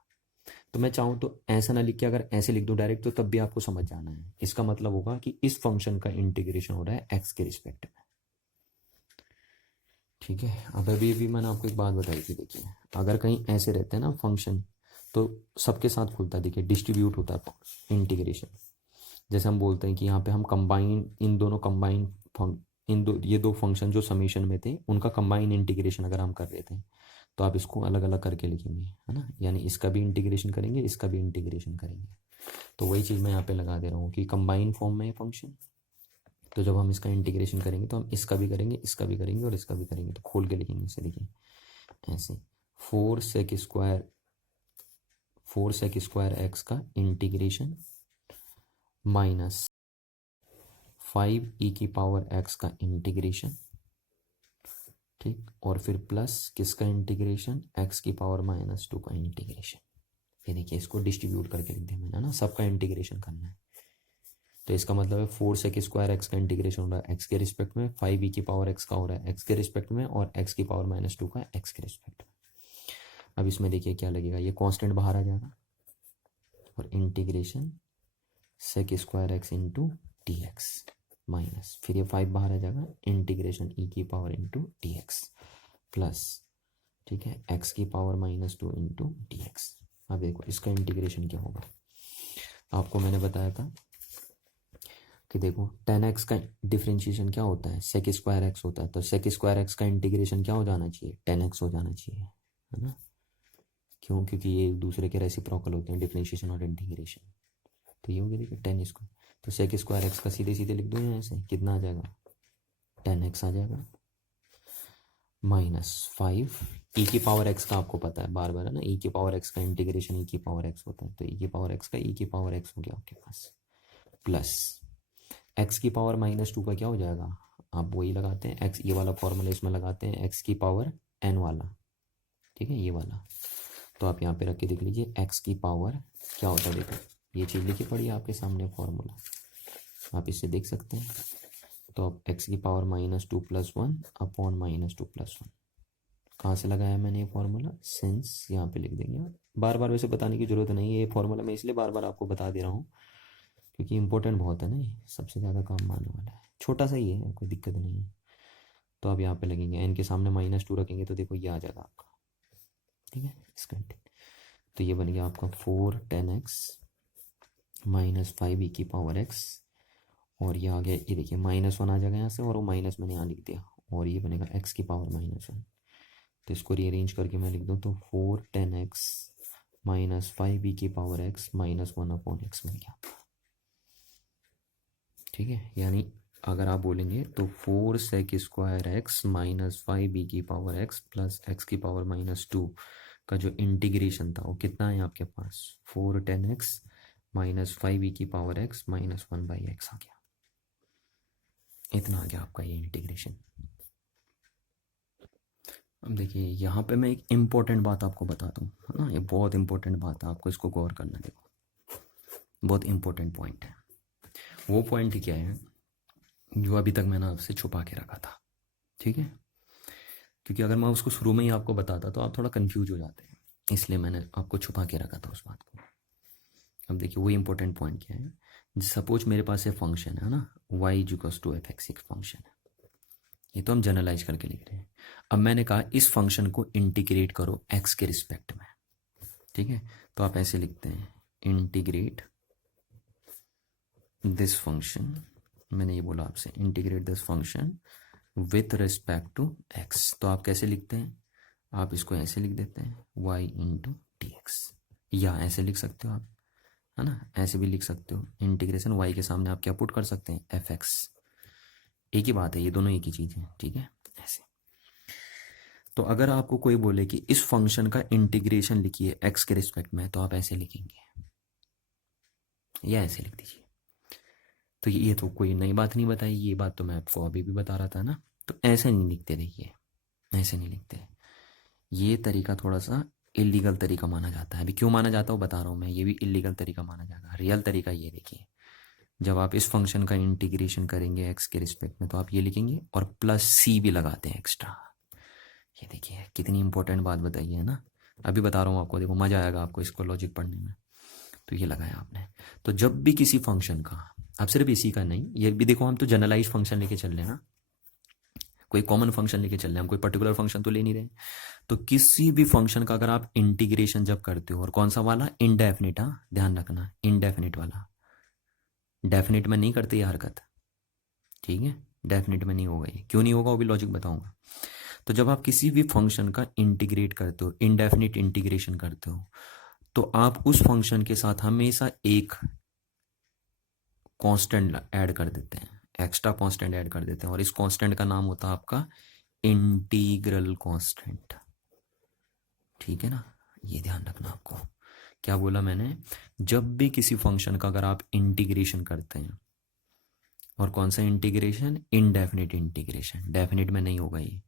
तो मैं चाहूँ तो ऐसा ना लिख के अगर ऐसे लिख दूँ डायरेक्ट, तो तब भी आपको समझ जाना है। इसका मतलब होगा कि इस फंक्शन का इंटीग्रेशन हो रहा है x के रिस्पेक्ट में। ठीक है, अब अभी मैंने आपको एक बात बताई थी। देखिए अगर कहीं ऐसे रहते हैं ना फंक्शन, तो सबके साथ खुलता है, देखिए डिस्ट्रीब्यूट होता है इंटीग्रेशन। जैसे हम बोलते हैं कि यहाँ पे हम कंबाइन, इन दोनों कंबाइन ये दो फंक्शन जो समीशन में थे उनका कंबाइन इंटीग्रेशन अगर हम कर रहे थे, तो आप इसको अलग अलग करके लिखेंगे, है ना। यानी इसका भी इंटीग्रेशन करेंगे, इसका भी इंटीग्रेशन करेंगे। तो वही चीज़ मैं यहाँ पे लगा दे रहा हूँ कि कंबाइन फॉर्म में फंक्शन। तो जब हम इसका इंटीग्रेशन करेंगे तो हम इसका भी करेंगे, इसका भी करेंगे और इसका भी करेंगे। तो खोल के लिखेंगे इसे, देखिए ऐसे 4 sec² x का इंटीग्रेशन माइनस 5e⁴x का इंटीग्रेशन, ठीक, और फिर प्लस किसका इंटीग्रेशन, x⁻² का इंटीग्रेशन। ये देखिए इसको डिस्ट्रीब्यूट करके लिख दिया मैंने, है ना, सबका इंटीग्रेशन करना है। तो इसका मतलब है 4 sec² x का इंटीग्रेशन हो रहा है x के रिस्पेक्ट में, 5e⁴x का हो रहा है x के रिस्पेक्ट में, और x⁻² का x के रिस्पेक्ट में। अब इसमें देखिए क्या लगेगा, ये कांस्टेंट बाहर आ जाएगा और integration sec² x into dx minus, फिर ये 5 बाहर आ जाएगा, integration e⁻² into dx plus, ठीक है, x⁻² इंटू dx। अब देखो इसका इंटीग्रेशन क्या होगा। आपको मैंने बताया था कि देखो 10x का डिफरेंशिएशन क्या होता है, sec² x होता है। तो sec² x का इंटीग्रेशन क्या हो जाना चाहिए, 10x हो जाना चाहिए, है ना। क्यों, क्योंकि ये एक दूसरे के रेसिप्रोकल होते हैं, डिफरेंशिएशन और इंटीग्रेशन। तो ये हो गया देखिए 10 तो sec² x का सीधे सीधे लिख दो यहाँ से, कितना आ जाएगा, 10x आ जाएगा माइनस 5 e⁻x का आपको पता है बार बार, है ना, e⁻x का इंटीग्रेशन e⁻x होता है। तो e⁻x का e⁻x हो गया आपके पास, प्लस x⁻² का क्या हो जाएगा, आप वही लगाते हैं x, ये वाला फॉर्मूला इसमें लगाते हैं, x⁻n वाला, ठीक है, ये वाला। तो आप यहाँ पे रख के देख लीजिए x⁻, क्या होता है, देखो ये चीज़ लिखी पड़ी है आपके सामने फॉर्मूला, आप इससे देख सकते हैं। तो अब x⁻² + 1 अपॉन -2 + 1, कहाँ से लगाया मैंने ये फॉर्मूला, सिंस, यहाँ पे लिख देंगे। बार बार वैसे बताने की जरूरत नहीं है, ये फॉर्मूला मैं इसलिए बार बार आपको बता दे रहा हूँ क्योंकि इंपॉर्टेंट बहुत है ना, ये सबसे ज़्यादा काम आने वाला है। छोटा सा ही है, कोई दिक्कत नहीं है। तो आप यहाँ पे लगेंगे, एन के सामने -2 रखेंगे तो देखो ये आ जाएगा आपका, ठीक है, इसका तो ये बन गया आपका 4 10x -5e⁻x, और ये आ गया, ये देखिए -1 आ जाएगा यहाँ से, और वो माइनस मैंने यहाँ लिख दिया, और ये बनेगा x⁻⁻1। तो इसको रीअरेंज करके मैं लिख दूँ तो 4 10x -5e⁻x -1/x बन गया, ठीक है। यानी अगर आप बोलेंगे तो 4sec² -5e⁻x प्लस x⁻⁻2 का जो इंटीग्रेशन था वो कितना है आपके पास, 4 10x -5e⁻x -1/x आ गया। इतना आ गया आपका ये इंटीग्रेशन। अब देखिए यहाँ पे मैं एक इम्पोर्टेंट बात आपको बता दूँ, है ना, ये बहुत इंपॉर्टेंट बात है, आपको इसको गौर करना। देखो बहुत इंपॉर्टेंट पॉइंट है। वो पॉइंट क्या है जो अभी तक मैंने आपसे छुपा के रखा था, ठीक है, क्योंकि अगर मैं उसको शुरू में ही आपको बताता तो आप थोड़ा कंफ्यूज हो जाते हैं, इसलिए मैंने आपको छुपा के रखा था उस बात को। अब देखिए वो इंपॉर्टेंट पॉइंट क्या है। सपोज मेरे पास ये फंक्शन है ना, y=f(x) एक फंक्शन है, ये तो हम जनरलाइज करके लिख रहे हैं। अब मैंने कहा इस फंक्शन को इंटीग्रेट करो x के रिस्पेक्ट में, ठीक है, तो आप ऐसे लिखते हैं इंटीग्रेट दिस फंक्शन, मैंने ये बोला आपसे integrate this function with respect to x। तो आप कैसे लिखते हैं, आप इसको ऐसे लिख देते हैं y/dx, या ऐसे लिख सकते हो आप, है ना, ऐसे भी लिख सकते हो। इंटीग्रेशन y के सामने आप क्या पुट कर सकते हैं, fx, एक ही बात है, ये दोनों एक ही चीज़ है, ठीक है, ऐसे। तो अगर आपको कोई बोले कि इस फंक्शन का इंटीग्रेशन लिखिए x के रिस्पेक्ट में, तो आप ऐसे लिखेंगे या ऐसे लिख दीजिए। तो ये तो कोई नई बात नहीं बताई, ये बात तो मैं आपको अभी भी बता रहा था ना। तो ऐसे नहीं लिखते, देखिए ऐसे नहीं लिखते। ये तरीका थोड़ा सा इलीगल तरीका माना जाता है। अभी क्यों माना जाता है वो बता रहा हूँ मैं, ये भी इलीगल तरीका माना जाएगा। रियल तरीका ये देखिए, जब आप इस फंक्शन का इंटीग्रेशन करेंगे x के रिस्पेक्ट में तो आप ये लिखेंगे और +c भी लगाते हैं एक्स्ट्रा। ये देखिए कितनी इंपॉर्टेंट बात बताई है ना, अभी बता रहा हूँ आपको, देखो मजा आएगा आपको इसको लॉजिक पढ़ने में। तो ये लगाया आपने, तो जब भी किसी फंक्शन का, अब सिर्फ इसी का नहीं, ये भी देखो हम तो जनरलाइज फंक्शन लेके चल रहे हैं ना, कोई कॉमन फंक्शन लेके चल रहे हैं हम, कोई पर्टिकुलर फंक्शन तो ले नहीं रहे। तो किसी भी फंक्शन का अगर आप इंटीग्रेशन जब करते हो, और कौन सा वाला, इनडेफिनिट, हाँ ध्यान रखना, इनडेफिनिट वाला, डेफिनिट में नहीं करते ये हरकत, ठीक है, डेफिनिट में नहीं होगा। ये क्यों नहीं होगा वो भी लॉजिक बताऊंगा। तो जब आप किसी भी फंक्शन का इंटीग्रेट करते हो, इनडेफिनिट इंटीग्रेशन करते हो, तो आप उस फंक्शन के साथ हमेशा एक कांस्टेंट ऐड कर देते हैं, एक्स्ट्रा कांस्टेंट ऐड कर देते हैं, और इस कांस्टेंट का नाम होता है आपका इंटीग्रल कांस्टेंट, ठीक है ना। ये ध्यान रखना आपको, क्या बोला मैंने, जब भी किसी फंक्शन का अगर आप इंटीग्रेशन करते हैं, और कौन सा इंटीग्रेशन, इनडेफिनिट इंटीग्रेशन, डेफिनिट में नहीं होगा ये,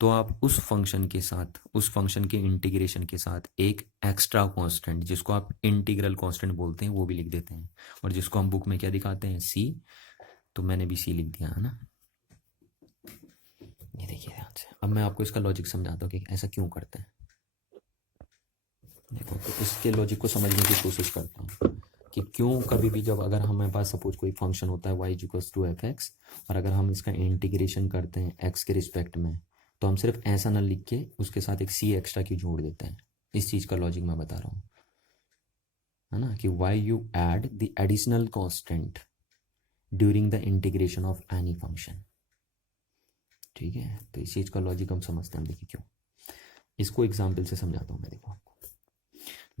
तो आप उस फंक्शन के साथ, उस फंक्शन के इंटीग्रेशन के साथ एक एक्स्ट्रा कांस्टेंट, जिसको आप इंटीग्रल कांस्टेंट बोलते हैं, वो भी लिख देते हैं, और जिसको हम बुक में क्या दिखाते हैं, सी। तो मैंने भी सी लिख दिया है ना, ये देखिए ध्यान से। अब मैं आपको इसका लॉजिक समझाता हूँ कि ऐसा क्यों करते हैं। देखो तो इसके लॉजिक को समझने की कोशिश करता हूँ कि क्यों कभी भी जब अगर हमारे पास सपोज कोई फंक्शन होता है y=f(x), और अगर हम इसका इंटीग्रेशन करते हैं x के रिस्पेक्ट में, तो हम सिर्फ ऐसा ना लिख के उसके साथ एक c एक्स्ट्रा की जोड़ देते हैं। इस चीज़ का लॉजिक मैं बता रहा हूँ, है ना, कि why you add the additional constant during the integration of any function, ठीक है। तो इस चीज़ का लॉजिक हम समझते हैं। देखिए क्यों, इसको एग्जाम्पल से समझाता हूँ मैं। देखो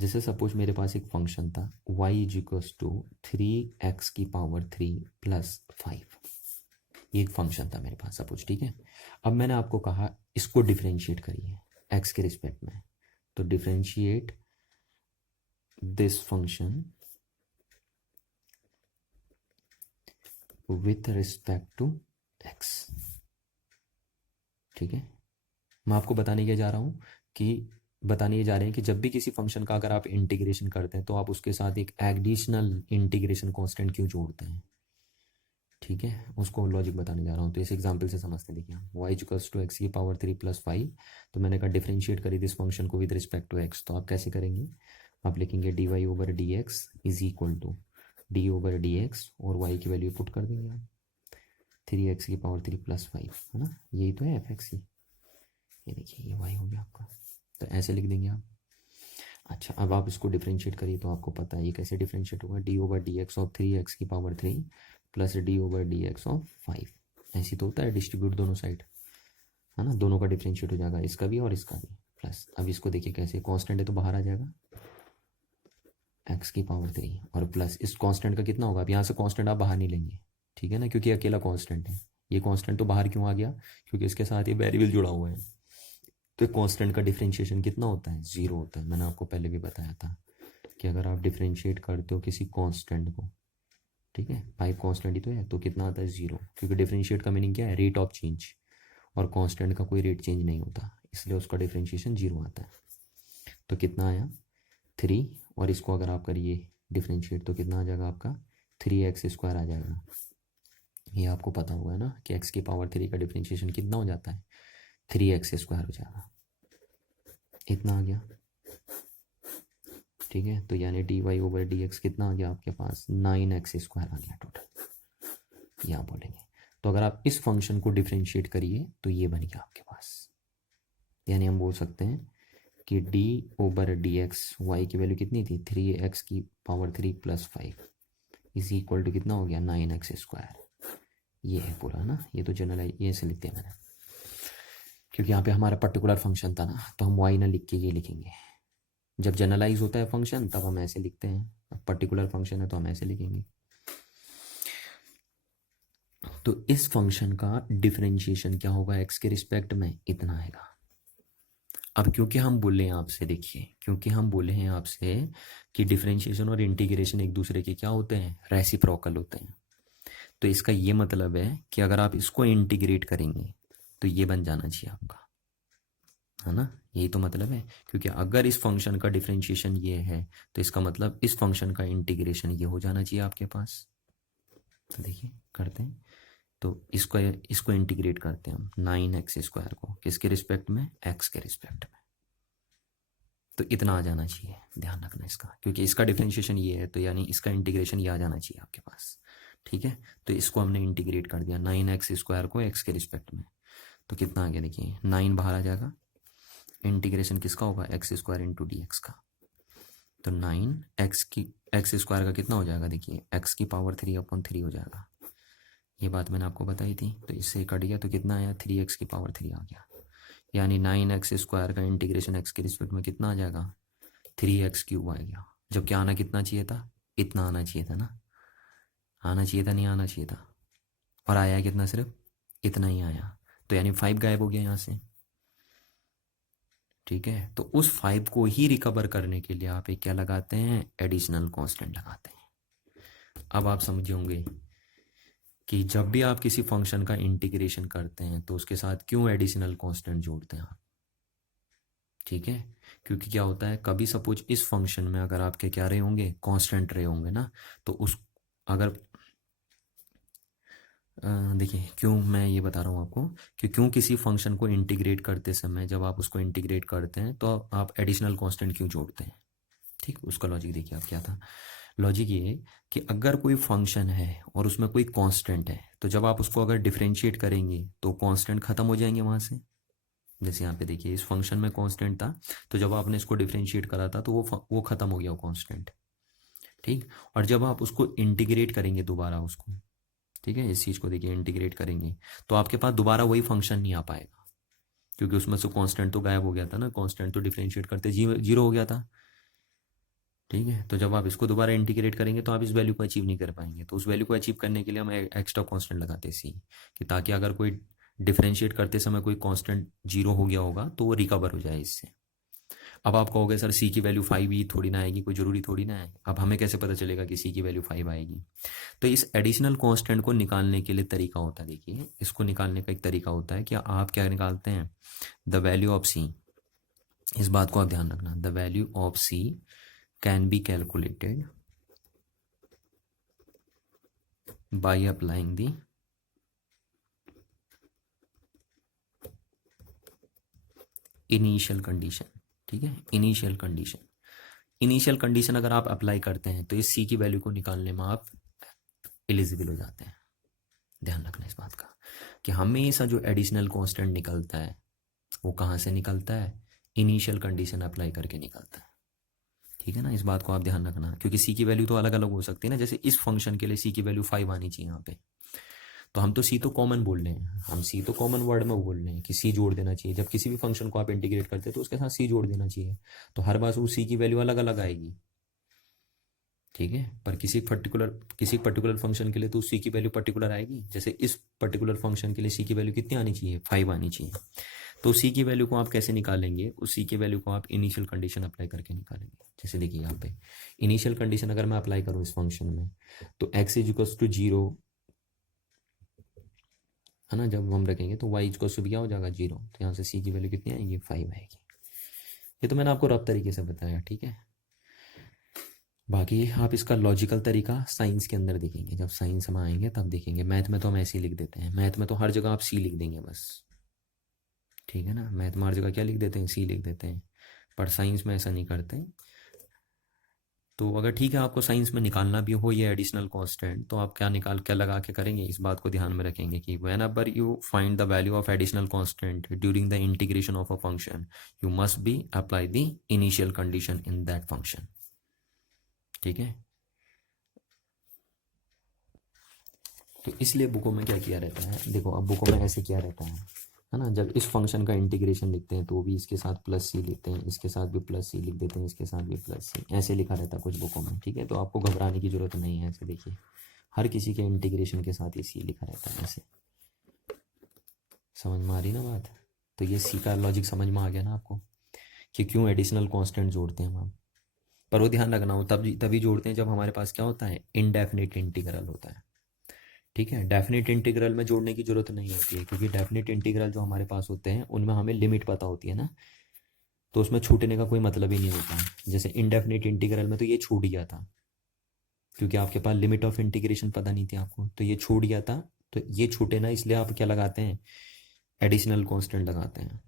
जैसे सपोज मेरे पास एक फंक्शन था y=3x⁻³ + 5, ये एक फंक्शन था मेरे पास सपोज, ठीक है। अब मैंने आपको कहा इसको डिफरेंशिएट करिए x के रिस्पेक्ट में, तो differentiate this function with respect to x, ठीक है। मैं आपको बताने के जा रहा हूँ कि बताने ये जा रहे हैं कि जब भी किसी फंक्शन का अगर आप इंटीग्रेशन करते हैं तो आप उसके साथ एक एडिशनल इंटीग्रेशन कांस्टेंट क्यों जोड़ते हैं, ठीक है, उसको लॉजिक बताने जा रहा हूँ। तो इस एग्जांपल से समझते हैं। देखिए y=x⁻³ + 5, तो मैंने कहा डिफरेंशिएट करी दिस फंक्शन को विद रिस्पेक्ट टू x, तो आप कैसे करेंगे, आप लिखेंगे dy/dx = D over D x और वाई की वैल्यू पुट कर देंगे आप, 3x की पावर 3 प्लस 5, है ना, यही तो है एफ एक्स की। ये देखिए ये वाई हो गया आपका, तो ऐसे लिख देंगे आप। अच्छा अब आप इसको डिफ्रेंशिएट करिए तो आपको पता है ये कैसे डिफ्रेंशिएट होगा, D over D X of 3x की power 3 plus D over D X of 5, ऐसी तो होता है, डिस्ट्रीब्यूट दोनों साइड, है ना, दोनों का डिफ्रेंशिएट हो जाएगा, इसका भी और इसका भी, प्लस अब इसको देखिए कैसे, कांस्टेंट है तो बाहर आ जाएगा x की पावर 3 और प्लस इस कांस्टेंट का कितना होगा, अब यहाँ से कांस्टेंट आप बाहर नहीं लेंगे, ठीक है ना, क्योंकि अकेला कांस्टेंट है, ये कांस्टेंट तो बाहर क्यों आ गया, क्योंकि इसके साथ ये वेरिएबल जुड़ा हुआ है, तो कांस्टेंट का डिफरेंशिएशन कितना होता है, 0 होता है। मैंने आपको पहले भी बताया था कि अगर आप डिफरेंशिएट करते हो किसी कांस्टेंट को, ठीक है, 5 कांस्टेंट ही तो है, तो कितना आता है 0, क्योंकि डिफरेंशिएट का मीनिंग क्या है, रेट ऑफ चेंज, और कांस्टेंट का कोई रेट चेंज नहीं होता, इसलिए उसका डिफरेंशिएशन 0 आता है। तो कितना आया 3, और इसको अगर आप करिए डिफरेंशिएट तो कितना आ जाएगा आपका 3x² आ जाएगा। ये आपको पता होगा ना कि x की पावर 3 का डिफरेंशिएशन कितना हो जाता है, 3x² हो जाएगा, इतना आ गया, ठीक है। तो यानी dy ओवर dx कितना आ गया आपके पास, 9x² आ गया टोटल, ये आप बोलेंगे। तो अगर आप इस फंक्शन को डिफरेंशिएट करिए तो ये बन गया आपके पास, यानी हम बोल सकते हैं कि d over D x y की वैल्यू कितनी थी, 3x की power 3 plus 5 is equal to कितना हो गया 9x²। ये है पूरा ना, ये तो जनरलाइज ये से लिखते हैं मैंने, क्योंकि यहाँ पे हमारा पर्टिकुलर फंक्शन था ना, तो हम वाई ना लिख के ये लिखेंगे। जब जनरलाइज होता है फंक्शन तब हम ऐसे लिखते हैं, अब पर्टिकुलर फंक्शन है तो हम ऐसे लिखेंगे। तो इस फंक्शन का डिफरेंशिएशन क्या होगा एक्स के रिस्पेक्ट में, इतना आएगा। अब क्योंकि हम बोले हैं आपसे, देखिए क्योंकि हम बोले हैं आपसे कि डिफरेंशिएशन और इंटीग्रेशन एक दूसरे के क्या होते हैं, रेसिप्रोकल होते हैं, तो इसका ये मतलब है कि अगर आप इसको इंटीग्रेट करेंगे तो ये बन जाना चाहिए आपका, है ना, यही तो मतलब है, क्योंकि अगर इस फंक्शन का डिफरेंशिएशन ये है तो इसका मतलब इस फंक्शन का इंटीग्रेशन ये हो जाना चाहिए आपके पास। तो देखिए करते हैं, तो इसको इंटीग्रेट करते हैं हम 9x² को किसके रिस्पेक्ट में, x के रिस्पेक्ट में, तो इतना आ जाना चाहिए, ध्यान रखना इसका, क्योंकि इसका डिफरेंशिएशन ये है तो यानी इसका इंटीग्रेशन ये आ जाना चाहिए आपके पास, ठीक है। तो इसको हमने इंटीग्रेट कर दिया 9x² को x के रिस्पेक्ट में, तो कितना आ गया देखिए 9 बाहर आ जाएगा, इंटीग्रेशन किसका होगा x² इंटू डी एक्स का, तो 9x² का कितना हो जाएगा देखिए x की पावर 3/3 हो जाएगा, ये बात मैंने आपको बताई थी, तो इससे कट गया तो कितना आया 3x की पावर 3 आ गया, यानी 9x² का इंटीग्रेशन x के रिस्पेक्ट में कितना आ जाएगा 3x³ आ गया, जबकि आना कितना चाहिए था, इतना आना चाहिए था ना, आना चाहिए था नहीं आना चाहिए था, और आया कितना, सिर्फ इतना ही आया, तो यानी 5 गायब हो गया यहाँ से, ठीक है। तो उस 5 को ही रिकवर करने के लिए आप एक क्या लगाते हैं, एडिशनल कांस्टेंट लगाते हैं। अब आप समझे होंगे कि जब भी आप किसी फंक्शन का इंटीग्रेशन करते हैं तो उसके साथ क्यों एडिशनल कांस्टेंट जोड़ते हैं आप, ठीक है, क्योंकि क्या होता है कभी सपोज इस फंक्शन में अगर आपके क्या रहे होंगे, कांस्टेंट रहे होंगे ना, तो उस अगर देखिए क्यों मैं ये बता रहा हूँ आपको कि क्यों किसी फंक्शन को इंटीग्रेट करते समय जब आप उसको इंटीग्रेट करते हैं तो आप एडिशनल कांस्टेंट क्यों जोड़ते हैं, ठीक, उसका लॉजिक देखिए आप क्या था। लॉजिक ये कि अगर कोई फंक्शन है और उसमें कोई कांस्टेंट है तो जब आप उसको अगर डिफरेंशिएट करेंगे तो कांस्टेंट खत्म हो जाएंगे वहाँ से, जैसे यहाँ पे देखिए इस फंक्शन में कांस्टेंट था तो जब आपने इसको डिफरेंशिएट करा था तो वो खत्म हो गया वो कांस्टेंट, ठीक, और जब आप उसको इंटीग्रेट करेंगे दोबारा उसको, ठीक है, इस चीज़ को देखिए इंटीग्रेट करेंगे तो आपके पास दोबारा वही फंक्शन नहीं आ पाएगा, क्योंकि उसमें से कांस्टेंट तो गायब हो गया था ना, कांस्टेंट तो डिफरेंशिएट करते 0 हो गया था, ठीक है। तो जब आप इसको दोबारा इंटीग्रेट करेंगे तो आप इस वैल्यू को अचीव नहीं कर पाएंगे, तो उस वैल्यू को अचीव करने के लिए हम एक्स्ट्रा कांस्टेंट लगाते हैं सी, कि ताकि अगर कोई डिफरेंशिएट करते समय कोई कांस्टेंट 0 हो गया होगा तो वो रिकवर हो जाए इससे। अब आप कहोगे सर सी की वैल्यू 5 ही थोड़ी ना आएगी, कोई ज़रूरी थोड़ी ना है, अब हमें कैसे पता चलेगा कि सी की वैल्यू 5 आएगी, तो इस एडिशनल कांस्टेंट को निकालने के लिए तरीका होता है, देखिए इसको निकालने का एक तरीका होता है कि आप क्या निकालते हैं, द वैल्यू ऑफ सी, इस बात को आप ध्यान रखना, the value of c can be calculated by applying the initial condition, ठीक है, इनिशियल कंडीशन, इनिशियल कंडीशन अगर आप अप्लाई करते हैं तो इस सी की वैल्यू को निकालने में आप एलिजिबल हो जाते हैं। ध्यान रखना इस बात का कि हमेशा जो एडिशनल कांस्टेंट निकलता है वो कहाँ से निकलता है, इनिशियल कंडीशन अप्लाई करके निकलता है। ठीक है ना, इस बात को आप ध्यान रखना, क्योंकि सी की वैल्यू तो अलग अलग हो सकती है ना। जैसे इस फंक्शन के लिए सी की वैल्यू 5 आनी चाहिए यहाँ पे, तो हम तो सी तो कॉमन बोल रहे हैं, हम सी तो कॉमन वर्ड में बोल रहे हैं कि सी जोड़ देना चाहिए। जब किसी भी फंक्शन को आप इंटीग्रेट करते हैं तो उसके साथ सी जोड़ देना चाहिए, तो हर बार उस सी की वैल्यू अलग अलग आएगी। ठीक है, पर किसी पर्टिकुलर फंक्शन के लिए तो उस सी की वैल्यू पर्टिकुलर आएगी। जैसे इस पर्टिकुलर फंक्शन के लिए सी की वैल्यू कितनी आनी चाहिए, 5 आनी चाहिए। तो सी की वैल्यू को आप कैसे निकालेंगे, उस सी की वैल्यू को आप इनिशियल कंडीशन अप्लाई करके निकालेंगे। जैसे देखिए यहाँ पे इनिशियल कंडीशन अगर मैं अप्लाई करूँ इस फंक्शन में, तो एक्स इज इक्वल्स टू 0 है ना, जब हम रखेंगे तो वाई इक्वल्स टू क्या हो जाएगा 0। तो यहाँ से सी की वैल्यू कितनी आएगी, 5 आएगी। ये तो मैंने आपको रफ तरीके से बताया। ठीक है, बाकी आप इसका लॉजिकल तरीका साइंस के अंदर देखेंगे, जब साइंस में आएंगे तब देखेंगे। मैथ में तो हम ऐसे ही लिख देते हैं, मैथ में तो हर जगह आप सी लिख देंगे बस। ठीक है ना, मैथ में हर जगह क्या लिख देते हैं, सी लिख देते हैं, पर साइंस में ऐसा नहीं करते। तो अगर ठीक है आपको साइंस में निकालना भी हो ये एडिशनल कांस्टेंट, तो आप क्या लगा के करेंगे, इस बात को ध्यान में रखेंगे कि when ever you find the value of additional constant during the integration of a function, you must be apply the initial condition in that function. ठीक है, तो इसलिए बुकों में क्या किया रहता है, देखो अब बुकों में ऐसे किया रहता है ना, जब इस फंक्शन का इंटीग्रेशन लिखते हैं तो भी इसके साथ प्लस सी लिखते हैं, इसके साथ भी प्लस सी लिख देते हैं, इसके साथ भी प्लस सी, ऐसे लिखा रहता है कुछ बुकों में। ठीक है, तो आपको घबराने की जरूरत नहीं है। ऐसे देखिए हर किसी के इंटीग्रेशन के साथ ये सी लिखा रहता है ऐसे। समझ में आ रही ना बात, तो ये सी का लॉजिक समझ में आ गया ना आपको कि क्यों एडिशनल कॉन्स्टेंट जोड़ते हैं हम। पर वो ध्यान रखना हो तभी जोड़ते हैं जब हमारे पास क्या होता है, इनडेफिनिट इंटीग्रल होता है। ठीक है, डेफिनेट इंटीग्रल में जोड़ने की जरूरत नहीं होती है, क्योंकि डेफिनेट इंटीग्रल जो हमारे पास होते हैं उनमें हमें लिमिट पता होती है ना, तो उसमें छूटने का कोई मतलब ही नहीं होता है। जैसे इनडेफिनेट इंटीग्रल में तो ये छूट गया था, क्योंकि आपके पास लिमिट ऑफ इंटीग्रेशन पता नहीं थी आपको, तो ये छूट गया था। तो ये छूटे ना, इसलिए आप क्या लगाते हैं, एडिशनल कॉन्स्टेंट लगाते हैं।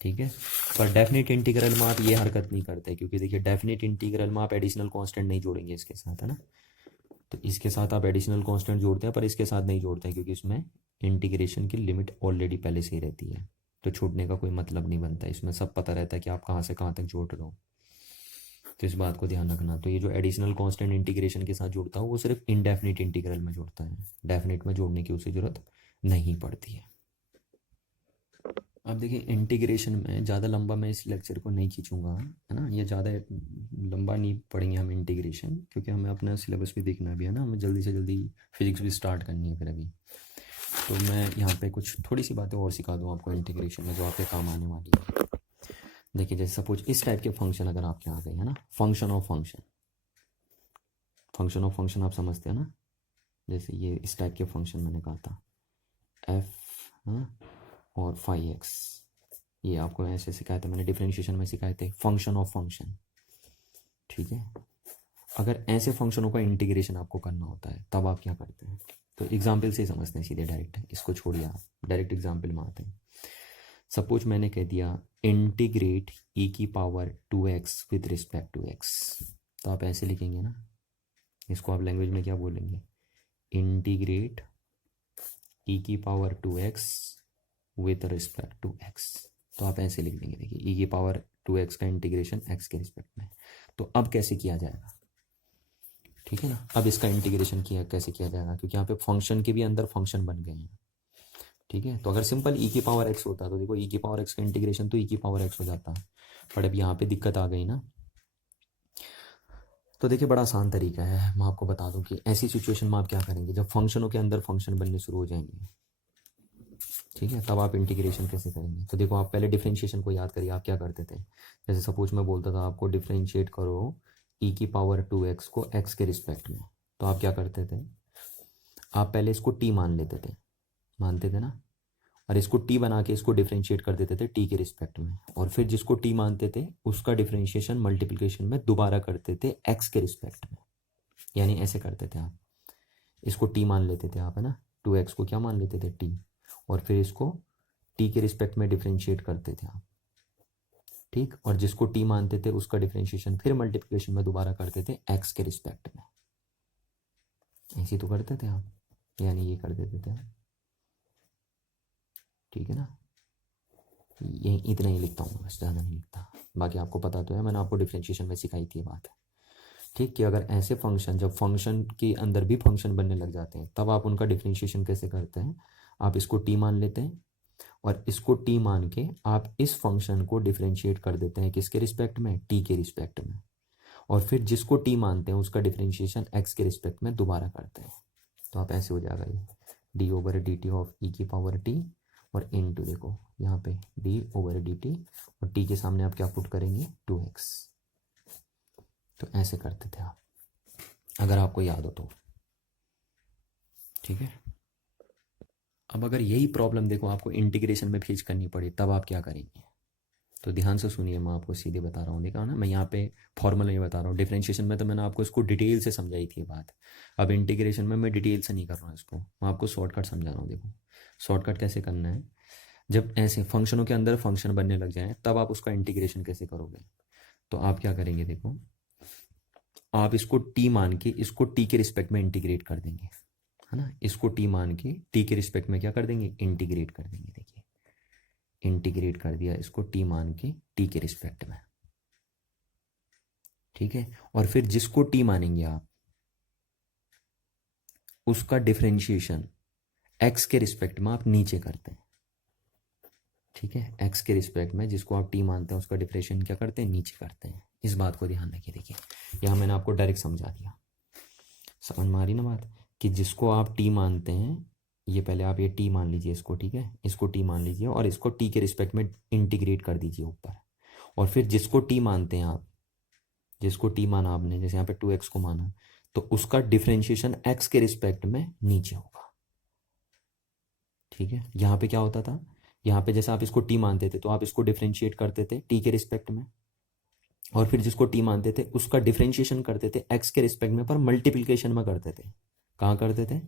ठीक है, पर डेफिनेट इंटीग्रल में आप ये हरकत नहीं करते, क्योंकि देखिए डेफिनेट इंटीग्रल में आप एडिशनल कॉन्स्टेंट नहीं जोड़ेंगे इसके साथ, है ना। तो इसके साथ आप एडिशनल कांस्टेंट जोड़ते हैं, पर इसके साथ नहीं जोड़ते हैं, क्योंकि इसमें इंटीग्रेशन की लिमिट ऑलरेडी पहले से ही रहती है, तो छूटने का कोई मतलब नहीं बनता। इसमें सब पता रहता है कि आप कहाँ से कहाँ तक जोड़ रहे हो, तो इस बात को ध्यान रखना। तो ये जो एडिशनल कांस्टेंट इंटीग्रेशन के साथ जुड़ता है वो सिर्फ इनडेफिनिट इंटीग्रल में जुड़ता है, डेफिनेट में जोड़ने की उसे जरूरत नहीं पड़ती है। अब देखिए इंटीग्रेशन में ज़्यादा लंबा मैं इस लेक्चर को नहीं खींचूंगा, है ना, ये ज़्यादा लंबा नहीं पढ़ेंगे हम इंटीग्रेशन, क्योंकि हमें अपना सिलेबस भी देखना भी है ना, हमें जल्दी से जल्दी फिजिक्स भी स्टार्ट करनी है फिर अभी। तो मैं यहाँ पे कुछ थोड़ी सी बातें और सिखा दूँ आपको इंटीग्रेशन में, जो आपके काम आने वाली है। देखिए जैसे सपोज इस टाइप के फंक्शन अगर आपके आ गए, है ना, फंक्शन ऑफ फंक्शन आप समझते हैं ना। जैसे ये इस टाइप के फंक्शन मैंने कहा था एफ, है और 5x, ये आपको ऐसे सिखाए थे मैंने, डिफरेंशिएशन में सिखाए थे, फंक्शन ऑफ फंक्शन। ठीक है, अगर ऐसे फंक्शनों का इंटीग्रेशन आपको करना होता है तब आप क्या करते हैं, तो एग्जाम्पल से समझते हैं सीधे डायरेक्ट, इसको छोड़िए आप डायरेक्ट एग्जाम्पल में आते हैं। सपोज मैंने कह दिया इंटीग्रेट e की power 2x with respect to x, तो आप ऐसे लिखेंगे ना, इसको आप लैंग्वेज में क्या बोलेंगे, इंटीग्रेट e की power 2x with respect to x, तो आप ऐसे लिख देंगे। देखिए e की पावर 2x का इंटीग्रेशन x के रिस्पेक्ट में। तो अब कैसे किया जाएगा, ठीक है ना, अब इसका इंटीग्रेशन कैसे किया जाएगा, क्योंकि यहाँ पे फंक्शन के भी अंदर फंक्शन बन गए हैं। ठीक है, तो अगर सिंपल e की पावर x होता तो देखो e की पावर x का इंटीग्रेशन तो e की पावर x हो जाता, पर अब यहाँ पे दिक्कत आ गई ना। तो देखिए बड़ा आसान तरीका है, मैं आपको बता दूं कि ऐसी सिचुएशन में आप क्या करेंगे, जब फंक्शनों के अंदर फंक्शन बनने शुरू हो जाएंगे, ठीक है, तब आप इंटीग्रेशन कैसे करेंगे। तो देखो आप पहले डिफरेंशिएशन को याद करिए, आप क्या करते थे, जैसे सपोज मैं बोलता था आपको डिफरेंशिएट करो e की पावर 2x को x के रिस्पेक्ट में, तो आप क्या करते थे, आप पहले इसको t मानते थे ना, और इसको t बना के इसको डिफरेंशिएट कर देते थे t के रिस्पेक्ट में, और फिर जिसको t मानते थे उसका डिफरेंशिएशन मल्टीप्लिकेशन में दोबारा करते थे x के रिस्पेक्ट में। यानी ऐसे करते थे आप, इसको t मान लेते थे आप, है ना, 2x को क्या मान लेते थे t, और फिर इसको t के रिस्पेक्ट में डिफरेंशिएट करते थे आप। ठीक, और जिसको टी मानते थे उसका डिफ्रेंशिएशन फिर मल्टीप्लिकेशन में दोबारा करते थे एक्स के रिस्पेक्ट में। ऐसे तो करते थे आप, यानी ये कर देते थे आप, ठीक है ना। ये इतना ही लिखता हूँ बस, ज़्यादा नहीं लिखता। बाकी आपको पता तो है, मैंने आपको डिफ्रेंशिएशन में सिखाई थी ये बात, ठीक। कि अगर ऐसे फंक्शन, जब फंक्शन के अंदर भी फंक्शन बनने लग जाते हैं, तब आप उनका डिफ्रेंशिएशन कैसे करते हैं। आप इसको टी मान लेते हैं और इसको टी मान के आप इस फंक्शन को डिफ्रेंशिएट कर देते हैं किसके रिस्पेक्ट में, टी के रिस्पेक्ट में। और फिर जिसको टी मानते हैं उसका डिफ्रेंशिएशन एक्स के रिस्पेक्ट में दोबारा करते हैं। तो आप ऐसे हो जाएगा ये d/dt ऑफ e की पावर टी और इनटू, देखो यहाँ पे d/dt और t के सामने आप क्या पुट करेंगे 2x। तो ऐसे करते थे आप, अगर आपको याद हो तो, ठीक है। अब अगर यही प्रॉब्लम देखो आपको इंटीग्रेशन में फेस करनी पड़े, तब आप क्या करेंगे। तो ध्यान से सुनिए, मैं आपको सीधे बता रहा हूँ, देखा ना, मैं यहाँ पे फॉर्मूला नहीं बता रहा हूँ। डिफरेंशिएशन में तो मैंने आपको इसको डिटेल से समझाई थी बात। अब इंटीग्रेशन में मैं डिटेल से नहीं कर रहा हूँ इसको, मैं आपको शॉर्टकट समझा रहा हूँ। देखो शॉर्टकट कैसे करना है, जब ऐसे फंक्शनों के अंदर फंक्शन बनने लग जाए तब आप उसका इंटीग्रेशन कैसे करोगे। तो आप क्या करेंगे, देखो आप इसको टी मान के इसको टी के रिस्पेक्ट में इंटीग्रेट कर देंगे, है ना। इसको टी मान के टी के रिस्पेक्ट में क्या कर देंगे, इंटीग्रेट कर देंगे। देखिए इंटीग्रेट कर दिया इसको टी मान के टी के रिस्पेक्ट में, ठीक है। और फिर जिसको टी मानेंगे आप उसका डिफरेंशिएशन एक्स के रिस्पेक्ट में आप नीचे करते हैं, ठीक है। एक्स के रिस्पेक्ट में जिसको आप टी मानते हैं उसका डिफरेंशिएशन क्या करते हैं, नीचे करते हैं। इस बात को ध्यान रखिए। देखिए यहाँ मैंने आपको डायरेक्ट समझा दिया, समझ में आ रही ना बात, कि जिसको आप टी मानते हैं, ये पहले आप ये टी मान लीजिए इसको, ठीक है। इसको टी मान लीजिए और इसको टी के रिस्पेक्ट में इंटीग्रेट कर दीजिए ऊपर। और फिर जिसको टी मानते हैं आप, जिसको टी माना आपने, जैसे यहाँ पे 2x को माना, तो उसका डिफरेंशिएशन x के रिस्पेक्ट में नीचे होगा, ठीक है। यहाँ पे क्या होता था, यहाँ पे जैसे आप इसको टी मानते थे तो आप इसको डिफरेंशिएट करते थे टी के रिस्पेक्ट में, और फिर जिसको टी मानते थे उसका डिफरेंशिएशन करते थे x के रिस्पेक्ट में, पर मल्टीप्लिकेशन में करते थे। कहाँ करते थे,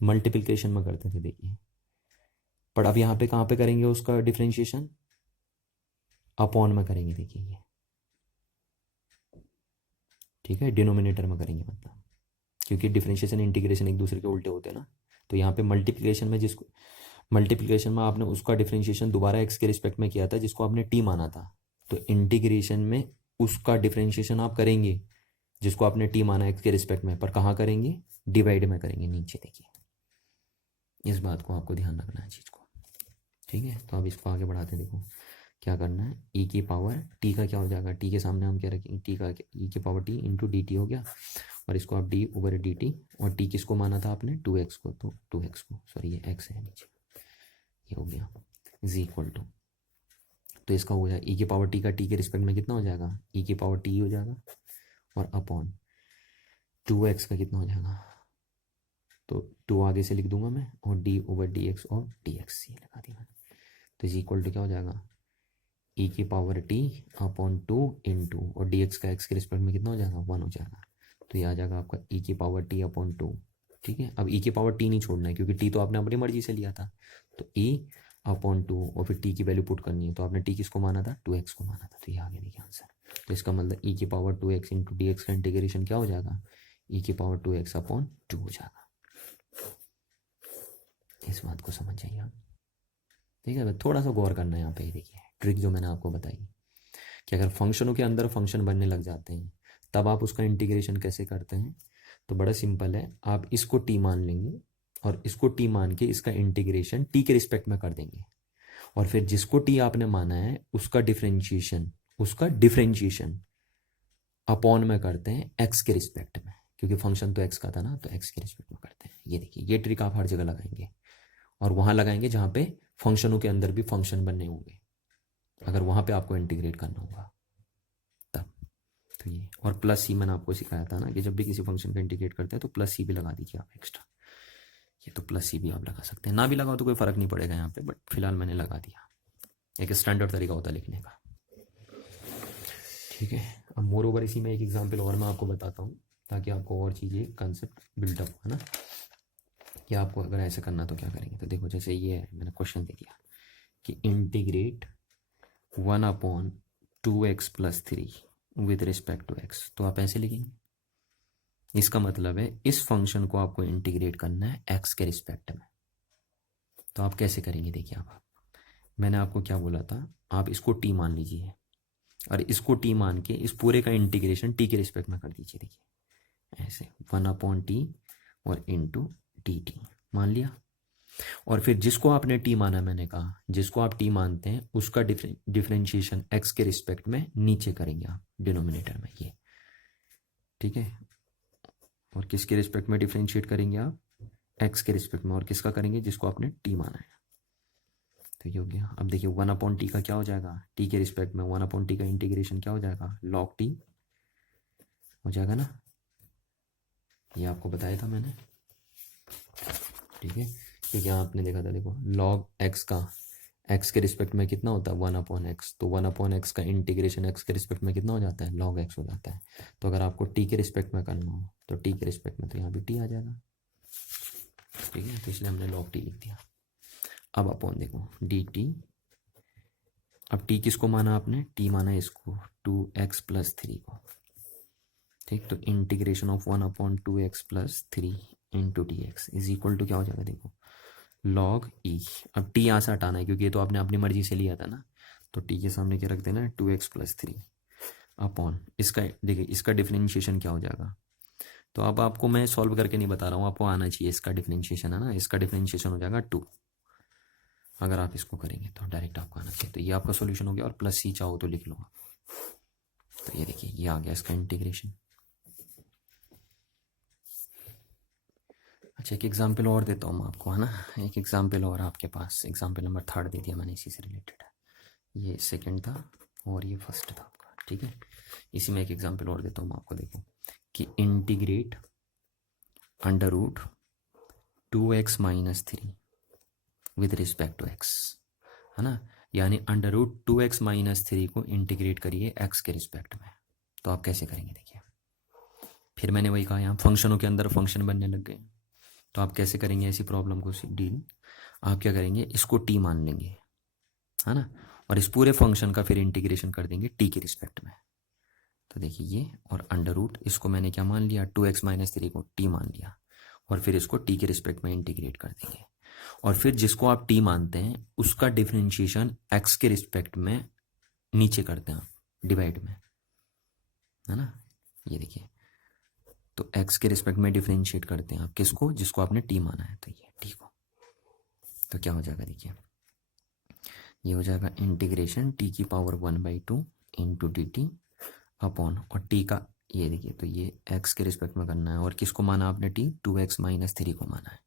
मल्टीप्लिकेशन में करते थे। देखिए पर अब यहाँ पे कहाँ पे करेंगे उसका डिफरेंशिएशन, अपॉन में करेंगे। देखिए ये, ठीक है, डिनोमिनेटर में करेंगे, मतलब क्योंकि डिफरेंशिएशन इंटीग्रेशन एक दूसरे के उल्टे होते हैं ना। तो यहाँ पे मल्टीप्लिकेशन में, जिसको मल्टीप्लिकेशन में आपने उसका डिफरेंशिएशन दोबारा एक्स के रिस्पेक्ट में किया था जिसको आपने टी माना था, तो इंटीग्रेशन में उसका डिफरेंशिएशन आप करेंगे जिसको आपने टी माना एक्स के रिस्पेक्ट में, पर कहाँ करेंगे, डिवाइड में करेंगे, नीचे। देखिए इस बात को आपको ध्यान रखना है चीज़ को, ठीक है। तो अब इसको आगे बढ़ाते हैं। देखो क्या करना है, ई की पावर टी का क्या हो जाएगा, टी के सामने हम क्या रखेंगे, टी का ई की power T into D T हो गया, और इसको आप d/dt, और टी किसको माना था आपने 2x को, तो 2x को, सॉरी ये x है नीचे, ये हो गया इज इक्वल टू, तो इसका हो जाएगा ई की पावर टी का टी के रिस्पेक्ट में कितना हो जाएगा, ई की पावर टी हो जाएगा, और अपॉन 2x का कितना हो जाएगा, तो 2 आगे से लिख दूंगा मैं, और d/dx और dx ये लगा दिया मैंने। तो इज इक्वल टू क्या हो जाएगा, ई की पावर टी अपॉन 2 इंटू, और डी एक्स का एक्स के रिस्पेक्ट में कितना हो जाएगा, 1 हो जाएगा। तो ये आ जाएगा आपका ई की पावर टी अपॉन 2, ठीक है। अब ई की पावर टी नहीं छोड़ना है क्योंकि टी तो आपने अपनी मर्जी से लिया था, तो ई अपॉन 2 और फिर टी की वैल्यू पुट करनी है। तो आपने टी किसको माना था, 2x को माना था, तो ये आगे देखिए आंसर। तो इसका मतलब ई की power 2x into D x का इंटीग्रेशन क्या हो जाएगा, ई की पावर 2x अपॉन 2 हो जाएगा। इस बात को समझ जाइए आप, ठीक है। थोड़ा सा गौर करना है यहाँ पे। देखिए ट्रिक जो मैंने आपको बताई कि अगर फंक्शनों के अंदर फंक्शन बनने लग जाते हैं तब आप उसका इंटीग्रेशन कैसे करते हैं। तो बड़ा सिंपल है, आप इसको टी मान लेंगे और इसको टी मान के इसका इंटीग्रेशन टी के रिस्पेक्ट में कर देंगे, और फिर जिसको टी आपने माना है उसका डिफरेंशिएशन अपॉन में करते हैं एक्स के रिस्पेक्ट में, क्योंकि फंक्शन तो एक्स का था ना, तो एक्स के रिस्पेक्ट में करते हैं। ये देखिए ये ट्रिक आप हर जगह लगाएंगे, और वहां लगाएंगे जहां पे फंक्शनों के अंदर भी फंक्शन बनने होंगे, अगर वहां पे आपको इंटीग्रेट करना होगा तब। तो ये, और प्लस सी मैंने आपको सिखाया था ना कि जब भी किसी फंक्शन का इंटीग्रेट करते हैं तो प्लस सी भी लगा दीजिए आप एक्स्ट्रा। ये तो प्लस सी भी आप लगा सकते हैं, ना भी लगाओ तो कोई फर्क नहीं पड़ेगा यहाँ पे, बट फिलहाल मैंने लगा दिया, एक स्टैंडर्ड तरीका होता है लिखने का, ठीक है। अब मोर ओवर इसी में एक एग्जाम्पल और मैं आपको बताता हूँ ताकि आपको और चीज़ें कंसेप्ट बिल्डअप है ना, कि आपको अगर ऐसे करना तो क्या करेंगे। तो देखो जैसे ये है, मैंने क्वेश्चन दे दिया कि integrate 1/2 2x+3 with respect to x, तो आप ऐसे लिखेंगे। इसका मतलब है इस फंक्शन को आपको इंटीग्रेट करना है x के रिस्पेक्ट में। तो आप कैसे करेंगे, देखिए आप मैंने आपको क्या बोला था, आप इसको t मान लीजिए और इसको t मान के इस पूरे का इंटीग्रेशन t के रिस्पेक्ट में कर दीजिए। देखिए ऐसे 1/t और इंटू dt मान लिया। और फिर जिसको आपने t माना, मैंने कहा जिसको आप t मानते हैं उसका डिफरेंशिएशन x के रिस्पेक्ट में नीचे करेंगे आप डिनोमिनेटर में, ये ठीक है। और किसके रिस्पेक्ट में डिफरेंशिएट करेंगे आप, x के रिस्पेक्ट में। और किसका करेंगे, जिसको आपने t माना है। तो ये हो गया। अब देखिए 1/t का क्या हो जाएगा, t के रिस्पेक्ट में 1/t का इंटीग्रेशन क्या हो जाएगा, log t हो जाएगा ना, ये आपको बताया था मैंने, ठीक है। क्योंकि आपने देखा था, देखो log x का x के रिस्पेक्ट में कितना होता है 1/x, तो 1/x का इंटीग्रेशन x के रिस्पेक्ट में कितना हो जाता है, log x हो जाता है। तो अगर आपको t के रिस्पेक्ट में करना हो तो t के रिस्पेक्ट में तो यहाँ भी t आ जाएगा, ठीक है। तो इसलिए हमने log t लिख दिया। अब अपॉन देखो dt, अब t किसको माना आपने, t माना इसको 2x+3 को, ठीक। तो integration of 1/2x+3 into D x is equal to क्या हो जाएगा, देखो log e। अब t यहाँ से हटाना है क्योंकि ये तो आपने अपनी मर्जी से लिया था ना, तो t के सामने क्या रख देना है 2x+3 अपॉन इसका, देखिए इसका डिफरेंशिएशन क्या हो जाएगा। तो अब आपको मैं सॉल्व करके नहीं बता रहा हूँ, आपको आना चाहिए, इसका डिफरेंशिएशन है ना, इसका डिफरेंशिएशन हो जाएगा 2। अगर आप इसको करेंगे तो डायरेक्ट आपको आना चाहिए। तो ये आपका सॉल्यूशन हो गया, और प्लस c चाहो तो लिख लो। तो ये देखिए ये आ गया इसका इंटीग्रेशन। अच्छा एक एग्जाम्पल और देता हूँ मैं आपको, है ना, एक एग्जाम्पल और आपके पास, एग्जाम्पल नंबर 3 दे दिया मैंने, इसी से रिलेटेड है। ये सेकंड था और ये फर्स्ट था आपका, ठीक है। इसी में एक एग्जाम्पल और देता हूँ मैं आपको, देखो कि integrate √2x-3 with respect to x, है ना, यानी √2x-3 को इंटीग्रेट करिए x के रिस्पेक्ट में। तो आप कैसे करेंगे, देखिए फिर मैंने वही कहा, यहाँ फंक्शनों के अंदर फंक्शन बनने लग गए। तो आप कैसे करेंगे ऐसी प्रॉब्लम को डील, आप क्या करेंगे, इसको t मान लेंगे, है ना, और इस पूरे फंक्शन का फिर इंटीग्रेशन कर देंगे t के रिस्पेक्ट में। तो देखिए ये, और √ इसको मैंने क्या मान लिया, 2x-3 को t मान लिया, और फिर इसको t के रिस्पेक्ट में इंटीग्रेट कर देंगे। और फिर जिसको आप t मानते हैं उसका डिफरेंशिएशन x के रिस्पेक्ट में नीचे करते हैं डिवाइड में, है ना। ये देखिए, तो x के रिस्पेक्ट में डिफरेंशिएट करते हैं आप किसको, जिसको आपने t माना है, तो ये t को। तो क्या हो जाएगा, देखिए ये हो जाएगा integration t⁻1/2 into dt upon, और t का ये देखिए, तो ये x के रिस्पेक्ट में करना है, और किसको माना आपने t, 2x-3 को माना है,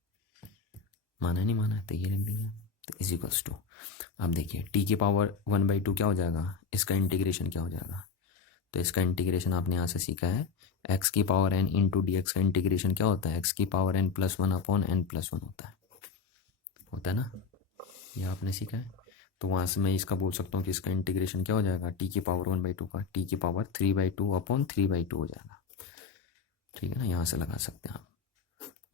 माना नहीं माना है, तो ये लिख देंगे। तो इज इक्वल्स टू, अब देखिए t⁻1/2 क्या हो जाएगा, इसका इंटीग्रेशन क्या हो जाएगा। तो इसका इंटीग्रेशन आपने यहाँ से सीखा है, x⁻n इंटू डी एक्स का इंटीग्रेशन क्या होता है, x⁻n+1 अपॉन n+1 होता है ना, ये आपने सीखा है। तो वहाँ से मैं इसका बोल सकता हूँ कि इसका इंटीग्रेशन क्या हो जाएगा, t⁻1/2 का t⁻3/2 अपॉन 3/2 हो जाएगा, ठीक है ना। यहाँ से लगा सकते हैं आप,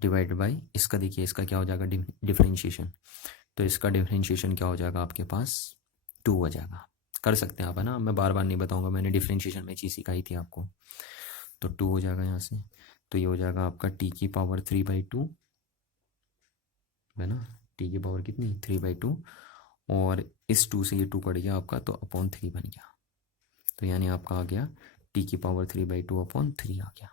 डिवाइड बाई इसका, देखिए इसका क्या हो जाएगा डिफरेंशिएशन, तो इसका डिफरेंशिएशन क्या हो जाएगा आपके पास 2 हो जाएगा। कर सकते हैं आप, है ना, मैं बार बार नहीं बताऊंगा, मैंने डिफरेंशिएशन में चीज़ सिखाई थी आपको। तो 2 हो जाएगा यहाँ से, तो ये हो जाएगा आपका t⁻3/2, है ना, t की पावर कितनी 3/2, और इस 2 से ये 2 कट गया आपका, तो अपॉन 3 बन गया। तो यानी आपका आ गया t⁻3/2 अपॉन 3 आ गया,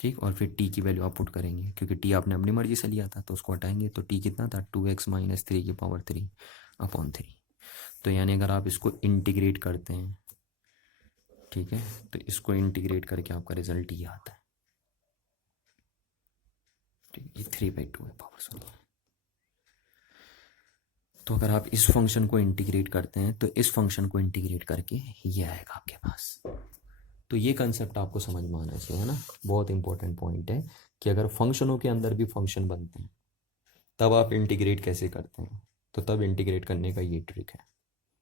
ठीक। और फिर t की वैल्यू आप पुट करेंगे, क्योंकि t आपने अपनी मर्जी से लिया था, तो उसको हटाएंगे, तो t कितना था 2x-3 अपॉन 3। तो यानी अगर आप इसको इंटीग्रेट करते हैं, ठीक है, तो इसको इंटीग्रेट करके आपका रिजल्ट ये आता है, ठीक, ये 3/2 है पावर, सुनिए। तो अगर आप इस फंक्शन को इंटीग्रेट करते हैं तो इस फंक्शन को इंटीग्रेट करके ये आएगा आपके पास। तो ये कंसेप्ट आपको समझ में आना चाहिए, है ना, बहुत इंपॉर्टेंट पॉइंट है कि अगर फंक्शनों के अंदर भी फंक्शन बनते हैं तब आप इंटीग्रेट कैसे करते हैं। तो तब इंटीग्रेट करने का ये ट्रिक है,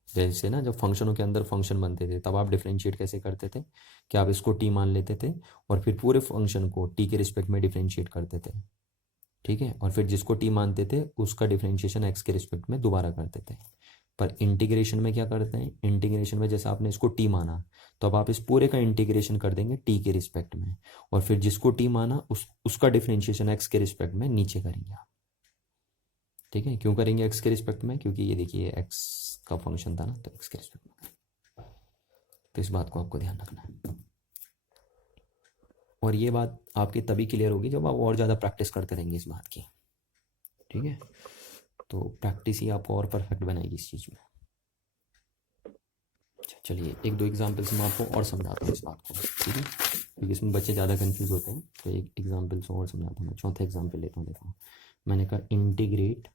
जैसे ना जब फंक्शनों के अंदर फंक्शन बनते थे तब आप डिफरेंशिएट कैसे करते थे, कि आप इसको t मान लेते थे और फिर पूरे फंक्शन को t के रिस्पेक्ट में डिफरेंशिएट करते थे, ठीक है, और फिर जिसको t मानते थे उसका डिफरेंशिएशन x के रिस्पेक्ट में दोबारा करते थे, पर इंटीग्रेशन में क्या करते हैं, इंटीग्रेशन में जैसे आपने इसको टी माना तो अब आप इस पूरे का इंटीग्रेशन कर देंगे टी के रिस्पेक्ट में, और फिर जिसको टी माना उसका डिफरेंशिएशन एक्स के रिस्पेक्ट में नीचे करेंगे आप। ठीक है, क्यों करेंगे एक्स के रिस्पेक्ट में, क्योंकि ये देखिए एक्स का फंक्शन था ना, तो एक्स के रिस्पेक्ट में करेंगे। तो इस बात को आपको ध्यान रखना है, और ये बात आपकी तभी क्लियर होगी जब आप और ज़्यादा प्रैक्टिस करते रहेंगे इस बात की। ठीक है, तो प्रैक्टिस ही आपको और परफेक्ट बनाएगी इस चीज़ में। चलिए एक दो एग्जाम्पल्स मैं आपको और समझाता हूँ इस बात को। ठीक है, क्योंकि इसमें बच्चे ज़्यादा कंफ्यूज होते हैं, तो एक एग्जाम्पल से और समझाता हूँ मैं। चौथा एग्जाम्पल लेता हूँ। देखो मैंने कहा integrate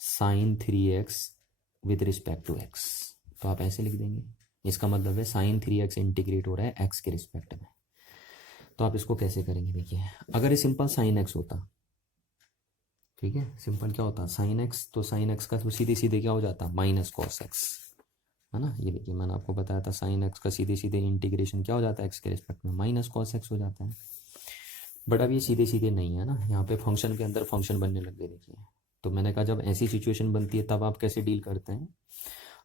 sine 3x with respect to x, तो आप ऐसे लिख देंगे। इसका मतलब है साइन 3x इंटीग्रेट हो रहा है x के रिस्पेक्ट में। तो आप इसको कैसे करेंगे, देखिए अगर ये सिंपल साइन x होता, ठीक है, सिंपल क्या होता साइन x, तो साइन x का तो सीधे सीधे क्या हो जाता माइनस कॉस x, है ना। ये देखिए मैंने आपको बताया था साइन x का सीधे सीधे इंटीग्रेशन क्या हो जाता है x के रिस्पेक्ट में माइनस कॉस x हो जाता है। बट अब ये सीधे सीधे नहीं है ना, यहाँ पे फंक्शन के अंदर फंक्शन बनने लग गए। देखिए तो मैंने कहा जब ऐसी सिचुएशन बनती है तब आप कैसे डील करते हैं,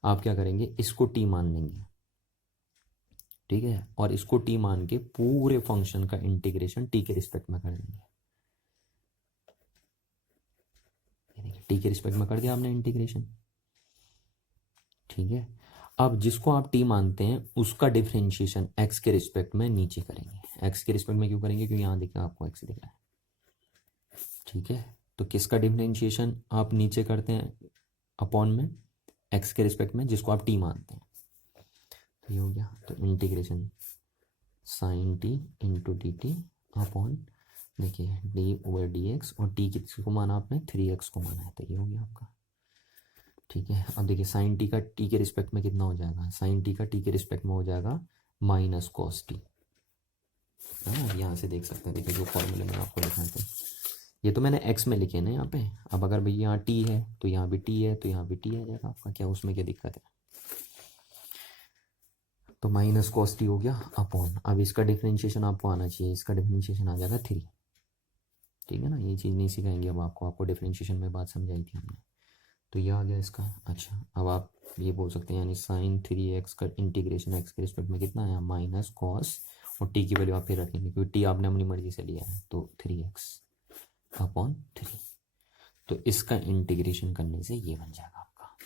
आप क्या करेंगे, इसको टी मान लेंगे, ठीक है, और इसको टी मान के पूरे फंक्शन का इंटीग्रेशन टी के रिस्पेक्ट में कर देंगे। टी के रिस्पेक्ट में कर दिया आपने इंटीग्रेशन, ठीक है। अब जिसको आप टी मानते हैं उसका डिफरेंशिएशन एक्स के रिस्पेक्ट में नीचे करेंगे। एक्स के रिस्पेक्ट में क्यों करेंगे, क्योंकि यहाँ देखिए आपको एक्स दिख रहा है, ठीक है। तो किसका डिफरेंशिएशन आप नीचे करते हैं अपॉन में, एक्स के रिस्पेक्ट में जिसको आप टी मानते हैं। तो ये हो गया, तो integration sine T into D t upon, देखिए डी ओवर डी एक्स, और टी किसको माना आपने 3x को माना है, तो ये हो गया आपका। ठीक है, अब देखिए साइन टी का टी के रिस्पेक्ट में कितना हो जाएगा, साइन टी का टी के रिस्पेक्ट में हो जाएगा माइनस कॉस टी, है ना। यहाँ से देख सकते हैं, देखिए जो फॉर्मूले मैंने आपको लिखा थे ये तो मैंने एक्स में लिखे ना यहाँ पे। अब अगर भाई यहाँ टी है तो यहाँ भी टी है, तो यहाँ भी टी आ जाएगा आपका, क्या उसमें क्या दिक्कत है। तो माइनस कॉस टी हो गया अपॉन, अब इसका डिफरेंशिएशन आपको आना चाहिए, इसका डिफरेंशिएशन आ जाएगा 3। ठीक है ना, ये चीज़ नहीं सिखाएंगे अब आपको डिफरेंशिएशन में बात समझाई थी हमने, तो ये आ गया इसका। अच्छा अब आप ये बोल सकते हैं यानी साइन 3x का इंटीग्रेशन एक्स के रिस्पेक्ट में कितना है माइनस कॉस, और टी की वैल्यू आप फिर रखेंगे क्योंकि टी आपने अपनी मर्जी से लिया है, तो 3x अपॉन 3। तो इसका इंटीग्रेशन करने से ये बन जाएगा आपका,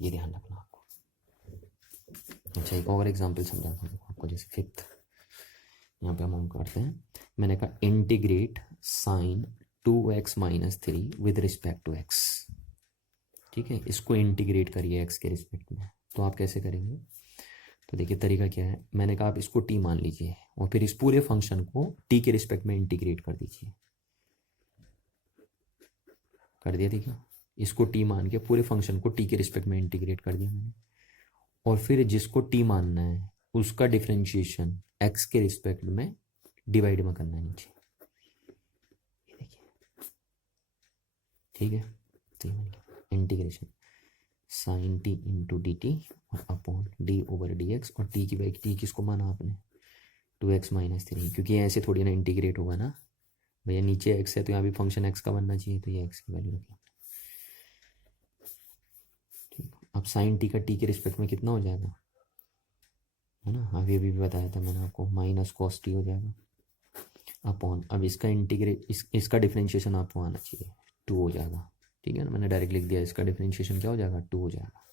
ये ध्यान रखना आपको। अच्छा एक और एग्जांपल समझाता हूँ आपको, जैसे फिफ्थ, यहाँ पे हम करते हैं। मैंने कहा integrate sine 2x minus 3 with respect to x, ठीक है, इसको इंटीग्रेट करिए x के रिस्पेक्ट में। तो आप कैसे करेंगे, तो देखिए तरीका क्या है, मैंने कहा आप इसको t मान लीजिए और फिर इस पूरे फंक्शन को t के रिस्पेक्ट में इंटीग्रेट कर दीजिए। कर दिया, देखिए इसको t मान के पूरे फंक्शन को t के रिस्पेक्ट में इंटीग्रेट कर दिया मैंने, और फिर जिसको t मानना है उसका डिफरेंशिएशन x के रिस्पेक्ट में डिवाइड में करना है नीचे, देखिए, ठीक है। तो integration sine T into D T और upon D over D x, और टी की वैल्यू, टी किसको माना आपने 2x माइनस 3, क्योंकि ऐसे थोड़ी ना इंटीग्रेट होगा ना भैया, नीचे x है तो यहाँ भी फंक्शन x का बनना चाहिए, तो ये x की वैल्यू रखी। ठीक, अब साइन टी का टी के रिस्पेक्ट में कितना हो जाएगा, है ना, अभी अभी बताया था मैंने आपको, माइनस कॉस टी हो जाएगा अपॉन, अब इसका इंटीग्रेट इसका डिफरेंशिएशन आपको आना चाहिए 2 हो जाएगा, ठीक है ना, मैंने डायरेक्ट लिख दिया, इसका डिफरेंशिएशन क्या हो जाएगा 2 हो जाएगा।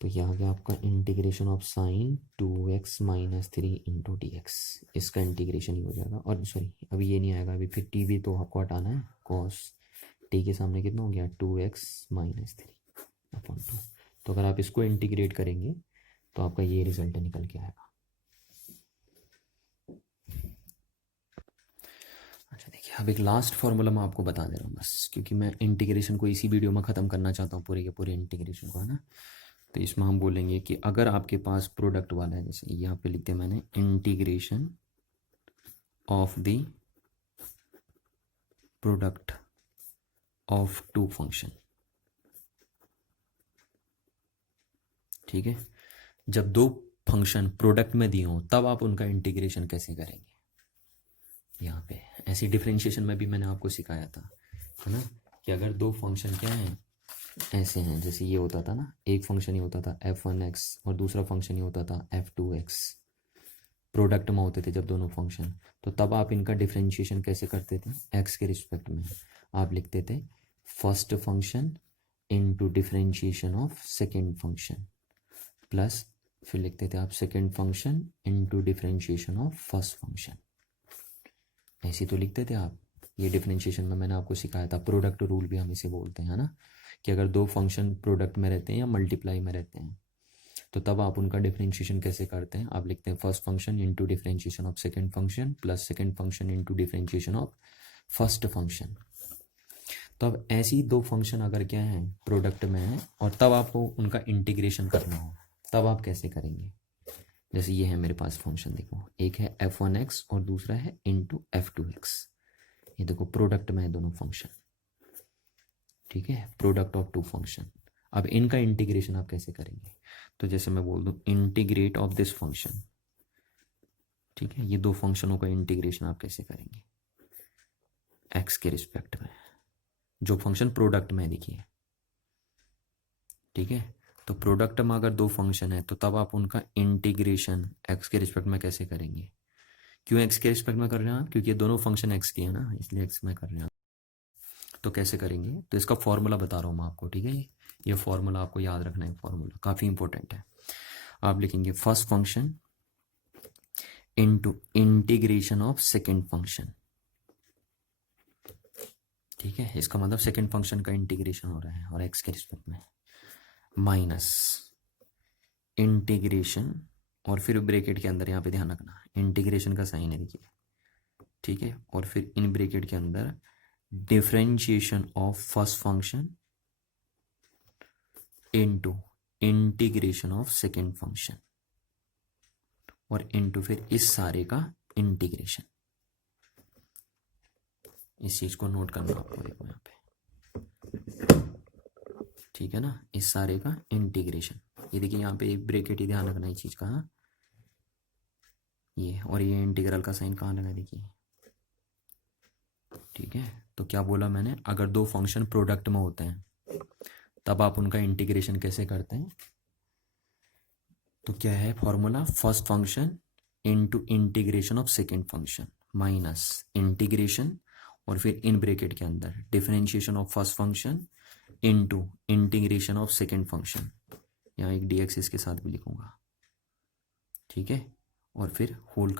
तो यह आ गया आपका integration of sine 2x minus 3 into D x, इसका इंटीग्रेशन ही हो जाएगा। और सॉरी अभी ये नहीं आएगा, अभी फिर टी भी तो आपको हटाना है, कॉस टी के सामने कितना हो गया 2x माइनस 3 अपॉन 2। तो अगर आप इसको इंटीग्रेट करेंगे तो आपका ये रिजल्ट निकल के आएगा। अच्छा देखिए अब एक लास्ट फार्मूला मैं आपको बता दे रहा हूँ बस, क्योंकि मैं इंटीग्रेशन को इसी वीडियो में ख़त्म करना चाहता हूँ, पूरे के पूरे इंटीग्रेशन को, है ना। तो इसमें हम बोलेंगे कि अगर आपके पास प्रोडक्ट वाला है, जैसे यहाँ पे लिख दिया मैंने integration of the product of 2 function, ठीक है, जब 2 फंक्शन प्रोडक्ट में दिए हों तब आप उनका इंटीग्रेशन कैसे करेंगे। यहाँ पे ऐसी डिफरेंशिएशन में भी मैंने आपको सिखाया था, है ना, कि अगर 2 फंक्शन क्या हैं ऐसे हैं, जैसे ये होता था ना, एक फंक्शन ही होता था f1x और दूसरा फंक्शन ही होता था f2x, प्रोडक्ट में होते थे जब दोनों फंक्शन। तो तब आप इनका डिफरेंशिएशन कैसे करते थे, x के रिस्पेक्ट में आप लिखते थे first function into differentiation of second function, plus फिर लिखते थे आप second function into differentiation of first function. ऐसे तो लिखते थे आप। ये डिफरेंशिएशन में मैंने आपको सिखाया था, प्रोडक्ट रूल भी हम इसे बोलते हैं, है ना, कि अगर दो फंक्शन प्रोडक्ट में रहते हैं या मल्टीप्लाई में रहते हैं तो तब आप उनका डिफरेंशिएशन कैसे करते हैं, आप लिखते हैं first function into differentiation of second function plus second function into differentiation of first function. तो अब ऐसी दो फंक्शन अगर क्या है प्रोडक्ट में है और तब आपको उनका इंटीग्रेशन करना हो, तब आप कैसे करेंगे। जैसे ये है मेरे पास फंक्शन, देखो एक है f1x और दूसरा है इनटू f2x। ये देखो प्रोडक्ट में है दोनों फंक्शन, ठीक है, प्रोडक्ट ऑफ टू फंक्शन। अब इनका इंटीग्रेशन आप कैसे करेंगे, तो जैसे मैं बोल दूं इंटीग्रेट ऑफ दिस फंक्शन, ठीक है, ये दो फंक्शनों का इंटीग्रेशन आप कैसे करेंगे एक्स के रिस्पेक्ट में, जो फंक्शन प्रोडक्ट में देखिए, ठीक है। तो प्रोडक्ट में अगर दो फंक्शन है तो तब आप उनका इंटीग्रेशन एक्स के रिस्पेक्ट में कैसे करेंगे। क्यों एक्स के रिस्पेक्ट में कर रहे हैं आप, क्योंकि ये दोनों फंक्शन एक्स के हैं ना, इसलिए एक्स में कर रहे हैं। तो कैसे करेंगे, तो इसका फॉर्मूला बता रहा हूँ मैं आपको, ठीक है। ये फॉर्मूला आपको याद रखना है, फॉर्मूला काफ़ी इंपॉर्टेंट है। आप लिखेंगे first function into integration of second function, ठीक है, इसका मतलब सेकेंड फंक्शन का इंटीग्रेशन हो रहा है और एक्स के रिस्पेक्ट में, माइनस इंटीग्रेशन, और फिर ब्रैकेट के अंदर यहाँ पे ध्यान रखना इंटीग्रेशन का साइन है देखिए, ठीक है, और फिर इन ब्रैकेट के अंदर differentiation of first function into integration of second function, और इनटू फिर इस सारे का इंटीग्रेशन। इस चीज को नोट करना आपको, देखो यहाँ पे, ठीक है ना, इस सारे का इंटीग्रेशन। ये देखिए यहाँ पे एक ब्रैकेट ही ध्यान रखना है चीज का, हाँ? ये और ये इंटीग्रल का साइन कहाँ लगा देखिए, ठीक है। तो क्या बोला मैंने, अगर दो फंक्शन प्रोडक्ट में होते हैं तब आप उनका इंटीग्रेशन कैसे करते हैं, तो क्या है formula, first function into integration of second function minus integration, और फिर इन ब्रैकेट के अंदर differentiation of first function into integration of second function, यहाँ एक dx इसके साथ भी लिखूंगा, ठीक है, और फिर होल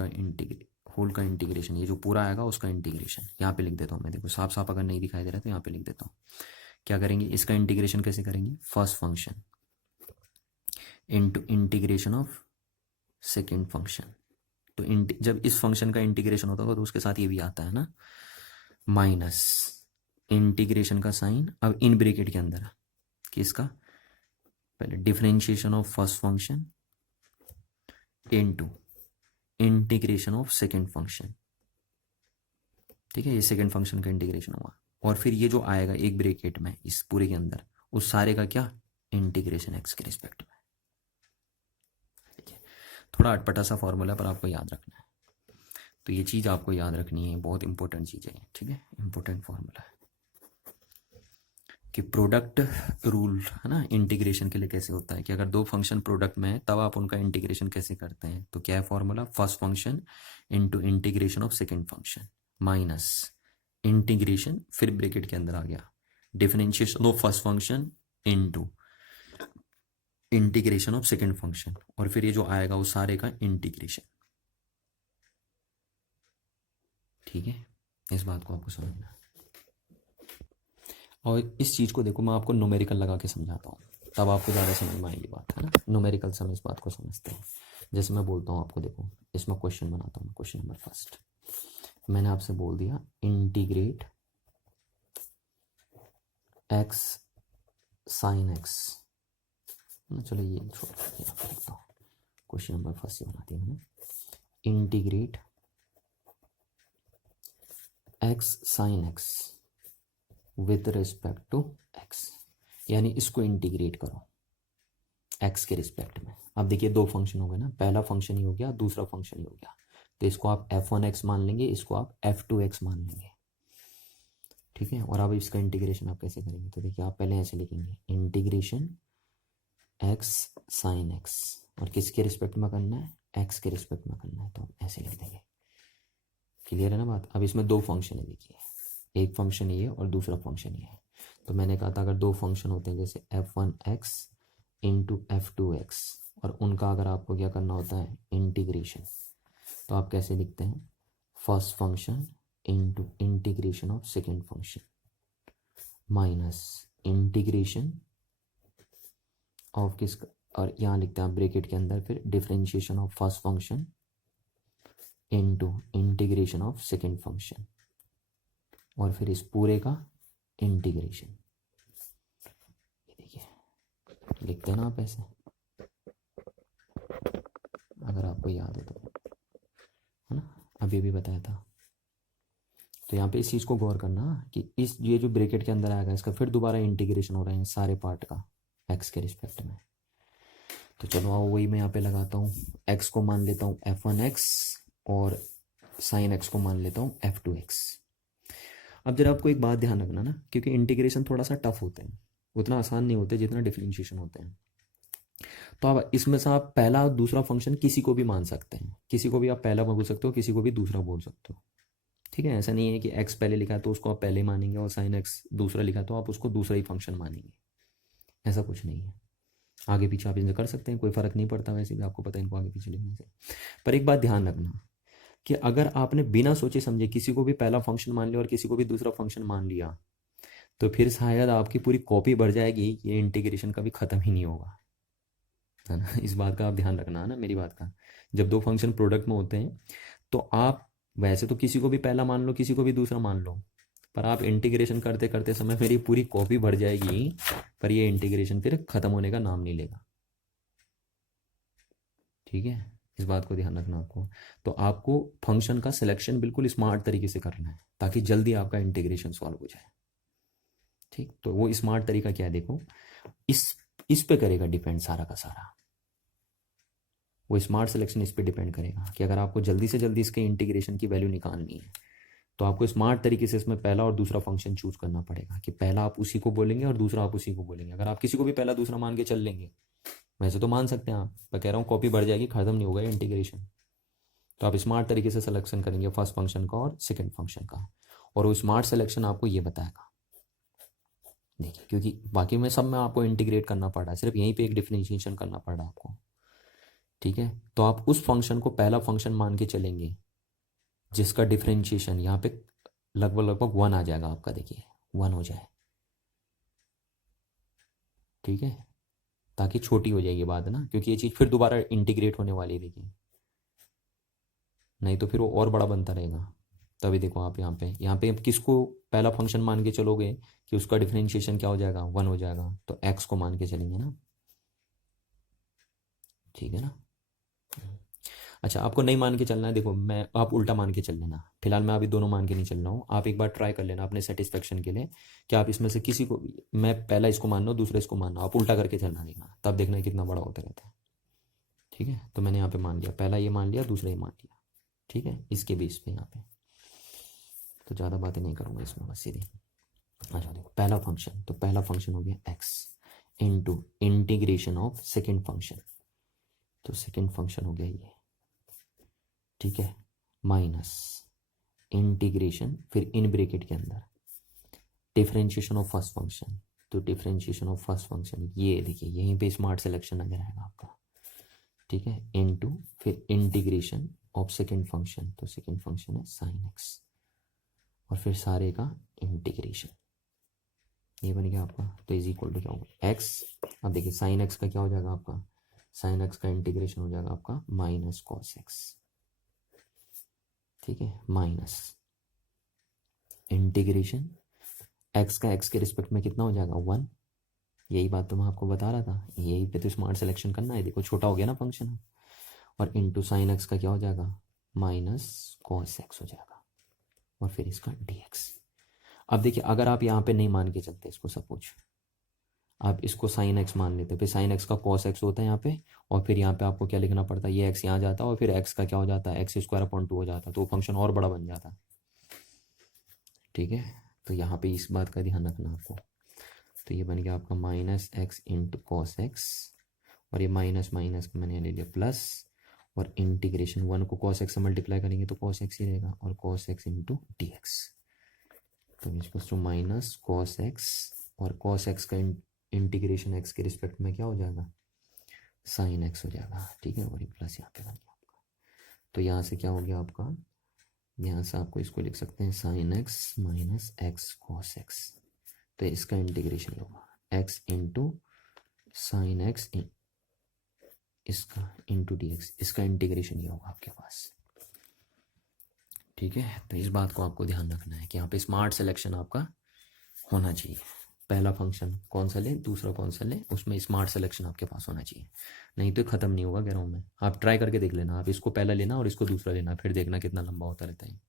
का इंटीग्रेशन, ये जो पूरा आएगा उसका इंटीग्रेशन यहाँ पे लिख देता हूँ मैं, देखो साफ साफ अगर नहीं दिखाई दे रहा तो यहाँ पे लिख देता हूँ। क्या करेंगे, इसका इंटीग्रेशन कैसे करेंगे, first function into integration of second function. तो जब इस फंक्शन का इंटीग्रेशन होता होगा तो उसके साथ ये भी आता है ना, माइनस इंटीग्रेशन का साइन, अब इन ब्रैकेट के अंदर किसका, पहले differentiation of first function into integration of second function, ठीक है, ये सेकेंड फंक्शन का इंटीग्रेशन हुआ, और फिर ये जो आएगा एक ब्रैकेट में इस पूरे के अंदर उस सारे का क्या इंटीग्रेशन एक्स के रिस्पेक्ट में, ठीक है। थोड़ा अटपटा सा फॉर्मूला पर आपको याद रखना है, तो ये चीज़ आपको याद रखनी है, बहुत इंपॉर्टेंट चीज़ है, ठीक है, इंपॉर्टेंट फॉर्मूला है कि प्रोडक्ट रूल है ना, इंटीग्रेशन के लिए कैसे होता है कि अगर दो फंक्शन प्रोडक्ट में है तब आप उनका इंटीग्रेशन कैसे करते हैं। तो क्या है formula, first function into integration of second function minus integration, फिर ब्रैकेट के अंदर आ गया differentiation of first function into integration of second function, और फिर ये जो आएगा उस सारे का इंटीग्रेशन, ठीक है। इस बात को आपको समझना है, और इस चीज़ को देखो मैं आपको न्यूमेरिकल लगा के समझाता हूँ तब आपको ज़्यादा समझ में आएगी बात, है ना, न्यूमेरिकल से हम इस बात को समझते हैं। जैसे मैं बोलता हूँ आपको, देखो इसमें क्वेश्चन बनाता हूँ, क्वेश्चन नंबर फर्स्ट मैंने आपसे बोल दिया इंटीग्रेट एक्स साइन एक्स, चलो ये छोड़ देता हूँ, क्वेश्चन नंबर फर्स्ट ये बनाती है integrate x sine x with respect to x, यानी इसको इंटीग्रेट करो एक्स के रिस्पेक्ट में। अब देखिए दो फंक्शन हो गए ना, पहला फंक्शन ही हो गया दूसरा फंक्शन ही हो गया, तो इसको आप f1x मान लेंगे, इसको आप f2x मान लेंगे, ठीक है। और अब इसका इंटीग्रेशन आप कैसे करेंगे, तो देखिए आप पहले ऐसे लिखेंगे इंटीग्रेशन एक्स साइन एक्स, और किसके रिस्पेक्ट में करना है, एक्स के रिस्पेक्ट में करना है, तो हम ऐसे लिख देंगे। क्लियर है ना बात। अब इसमें दो फंक्शन है, देखिए एक फंक्शन ये है और दूसरा फंक्शन ये है। तो मैंने कहा था अगर दो फंक्शन होते हैं जैसे f1x इंटू f2x, और उनका अगर आपको क्या करना होता है इंटीग्रेशन, तो आप कैसे लिखते हैं, first function into integration of second function minus integration of किस, और यहाँ लिखते हैं आप ब्रैकेट के अंदर फिर differentiation of first function into integration of second function, और फिर इस पूरे का इंटीग्रेशन। देखिए लिखते हैं ना आप ऐसे, अगर आपको याद है तो, है ना, अभी भी बताया था। तो यहाँ पे इस चीज़ को गौर करना कि इस ये जो ब्रैकेट के अंदर आएगा इसका फिर दोबारा इंटीग्रेशन हो रहा है सारे पार्ट का एक्स के रिस्पेक्ट में। तो चलो आओ वही मैं यहाँ पे लगाता हूँ, एक्स को मान लेता हूँ f1x और साइन एक्स को मान लेता हूँ f2x। अब जरा आपको एक बात ध्यान रखना ना, क्योंकि इंटीग्रेशन थोड़ा सा टफ होते हैं, उतना आसान नहीं होते जितना डिफरेंशिएशन होते हैं। तो आप इसमें से आप पहला और दूसरा फंक्शन किसी को भी मान सकते हैं, किसी को भी आप पहला बोल सकते हो, किसी को भी दूसरा बोल सकते हो। ठीक है, ऐसा नहीं है कि एक्स पहले लिखा है तो उसको आप पहले मानेंगे और साइन एक्स दूसरा लिखा है तो आप उसको दूसरा ही फंक्शन मानेंगे, ऐसा कुछ नहीं है। आगे पीछे आप इनसे कर सकते हैं, कोई फ़र्क नहीं पड़ता, वैसे भी आपको पता है इनको आगे पीछे लिखने से। पर एक बात ध्यान रखना कि अगर आपने बिना सोचे समझे किसी को भी पहला फंक्शन मान लिया और किसी को भी दूसरा फंक्शन मान लिया, तो फिर शायद आपकी पूरी कॉपी बढ़ जाएगी, ये इंटीग्रेशन कभी ख़त्म ही नहीं होगा, है ना। इस बात का आप ध्यान रखना है ना मेरी बात का। जब दो फंक्शन प्रोडक्ट में होते हैं तो आप वैसे तो किसी को भी पहला मान लो, किसी को भी दूसरा मान लो, पर आप इंटीग्रेशन करते करते समय मेरी पूरी कॉपी बढ़ जाएगी, पर ये इंटीग्रेशन फिर ख़त्म होने का नाम नहीं लेगा। ठीक है, इस बात को ध्यान रखना आपको। तो आपको फंक्शन का सिलेक्शन बिल्कुल स्मार्ट तरीके से करना है ताकि जल्दी आपका इंटीग्रेशन सॉल्व हो जाए। ठीक, तो वो स्मार्ट तरीका क्या है, देखो इस पे करेगा डिपेंड सारा का सारा। वो स्मार्ट सिलेक्शन इस पे डिपेंड करेगा कि अगर आपको जल्दी से जल्दी इसके इंटीग्रेशन की वैल्यू निकालनी है तो आपको स्मार्ट तरीके से इसमें पहला और दूसरा फंक्शन चूज करना पड़ेगा कि पहला आप उसी को बोलेंगे और दूसरा आप उसी को बोलेंगे। अगर आप किसी को भी पहला दूसरा मान के चल लेंगे, वैसे तो मान सकते हैं आप, मैं कह रहा हूँ कॉपी बढ़ जाएगी, खत्म नहीं होगा इंटीग्रेशन। तो आप स्मार्ट तरीके से सिलेक्शन करेंगे फर्स्ट फंक्शन का और सेकेंड फंक्शन का, और वो स्मार्ट सिलेक्शन आपको ये बताएगा। देखिए क्योंकि बाकी में सब में आपको इंटीग्रेट करना पड़ रहा है, सिर्फ यहीं पे एक डिफरेंशिएशन करना पड़ रहा है आपको। ठीक है, तो आप उस फंक्शन को पहला फंक्शन मान के चलेंगे जिसका डिफरेंशिएशन यहाँ पे लगभग लगभग 1 आ जाएगा आपका, देखिए 1 हो जाए। ठीक है, ताकि छोटी हो जाएगी बात ना, क्योंकि ये चीज़ फिर दोबारा इंटीग्रेट होने वाली है, देखिए नहीं तो फिर वो और बड़ा बनता रहेगा। तभी देखो आप यहाँ पे किसको पहला फंक्शन मान के चलोगे कि उसका डिफरेंशिएशन क्या हो जाएगा, 1 हो जाएगा, तो एक्स को मान के चलेंगे ना। ठीक है ना। अच्छा, आपको नहीं मान के चलना है, देखो मैं आप उल्टा मान के चल लेना, फिलहाल मैं अभी दोनों मान के नहीं चल रहा हूँ। आप एक बार ट्राई कर लेना अपने सेटिस्फेक्शन के लिए कि आप इसमें से किसी को भी, मैं पहला इसको मानना दूसरा इसको मानना, आप उल्टा करके चलना, देखना तब देखना कितना बड़ा होता रहता है। ठीक है, तो मैंने यहाँ पे मान लिया, पहला ये मान लिया, दूसरा ये मान लिया। ठीक है, इसके बेस पे यहाँ पे तो ज़्यादा बातें नहीं करूँगा इसमें, बस सीधी। अच्छा देखो पहला फंक्शन, तो पहला फंक्शन हो गया x into integration of second function, तो सेकेंड फंक्शन हो गया ये। ठीक है, माइनस इंटीग्रेशन फिर इन ब्रैकेट के अंदर डिफरेंशिएशन ऑफ फर्स्ट फंक्शन, तो डिफरेंशिएशन ऑफ फर्स्ट फंक्शन ये देखिए यहीं पे स्मार्ट सिलेक्शन नजर आएगा आपका। ठीक है, इनटू फिर इंटीग्रेशन ऑफ सेकेंड फंक्शन, तो सेकेंड फंक्शन है साइन एक्स, और फिर सारे का इंटीग्रेशन, ये बन गया आपका। तो इज इक्वल टू क्या होगा एक्स, अब देखिए साइन एक्स का क्या हो जाएगा आपका, साइन एक्स का इंटीग्रेशन हो जाएगा आपका माइनस कॉस एक्स। ठीक है, माइनस इंटीग्रेशन एक्स का एक्स के रिस्पेक्ट में कितना हो जाएगा 1, यही बात तो मैं आपको बता रहा था, यही पे तो स्मार्ट सिलेक्शन करना है। देखो छोटा हो गया ना फंक्शन, और इंटू साइन एक्स का क्या हो जाएगा माइनस कॉस एक्स हो जाएगा, और फिर इसका dx। अब देखिए अगर आप यहाँ पे नहीं मान के चलते इसको, सपोज आप इसको साइन एक्स मान लेते, फिर साइन एक्स का कॉस एक्स होता है यहाँ पे, और फिर यहाँ पे आपको क्या लिखना पड़ता है, ये एक्स यहाँ जाता है और फिर एक्स का क्या हो जाता है एक्स स्क्वायर अपॉन 2 हो जाता है, तो वो फंक्शन और बड़ा बन जाता है। ठीक है, तो यहाँ पे इस बात का ध्यान रखना आपको। तो ये बन गया आपका minus x into cos X, और ये माइनस माइनस का मैंने ले लिया प्लस, और इंटीग्रेशन 1 को कॉस एक्स से मल्टीप्लाई करेंगे तो कॉस एक्स ही रहेगा, और cos X into D X. तो equals to minus cos X, और कॉस एक्स का इंटीग्रेशन एक्स के रिस्पेक्ट में क्या हो जाएगा, साइन एक्स हो जाएगा। ठीक है, और ये प्लस यहाँ पे बन गया आपका। तो यहाँ से क्या हो गया आपका, यहाँ से आपको इसको लिख सकते हैं sine x minus x cos x. तो इसका इंटीग्रेशन होगा एक्स इंटू साइन एक्स इसका इंटू डी एक्स, इसका इंटीग्रेशन ये होगा आपके पास। ठीक है, तो इस बात को आपको ध्यान रखना है कि यहाँ पे स्मार्ट सिलेक्शन आपका होना चाहिए। पहला फंक्शन कौन सा ले, दूसरा कौन सा ले, उसमें स्मार्ट सिलेक्शन आपके पास होना चाहिए, नहीं तो ख़त्म नहीं होगा कह रहा हूँ मैं। आप ट्राई करके देख लेना, आप इसको पहला लेना और इसको दूसरा लेना, फिर देखना कितना लंबा होता रहता है।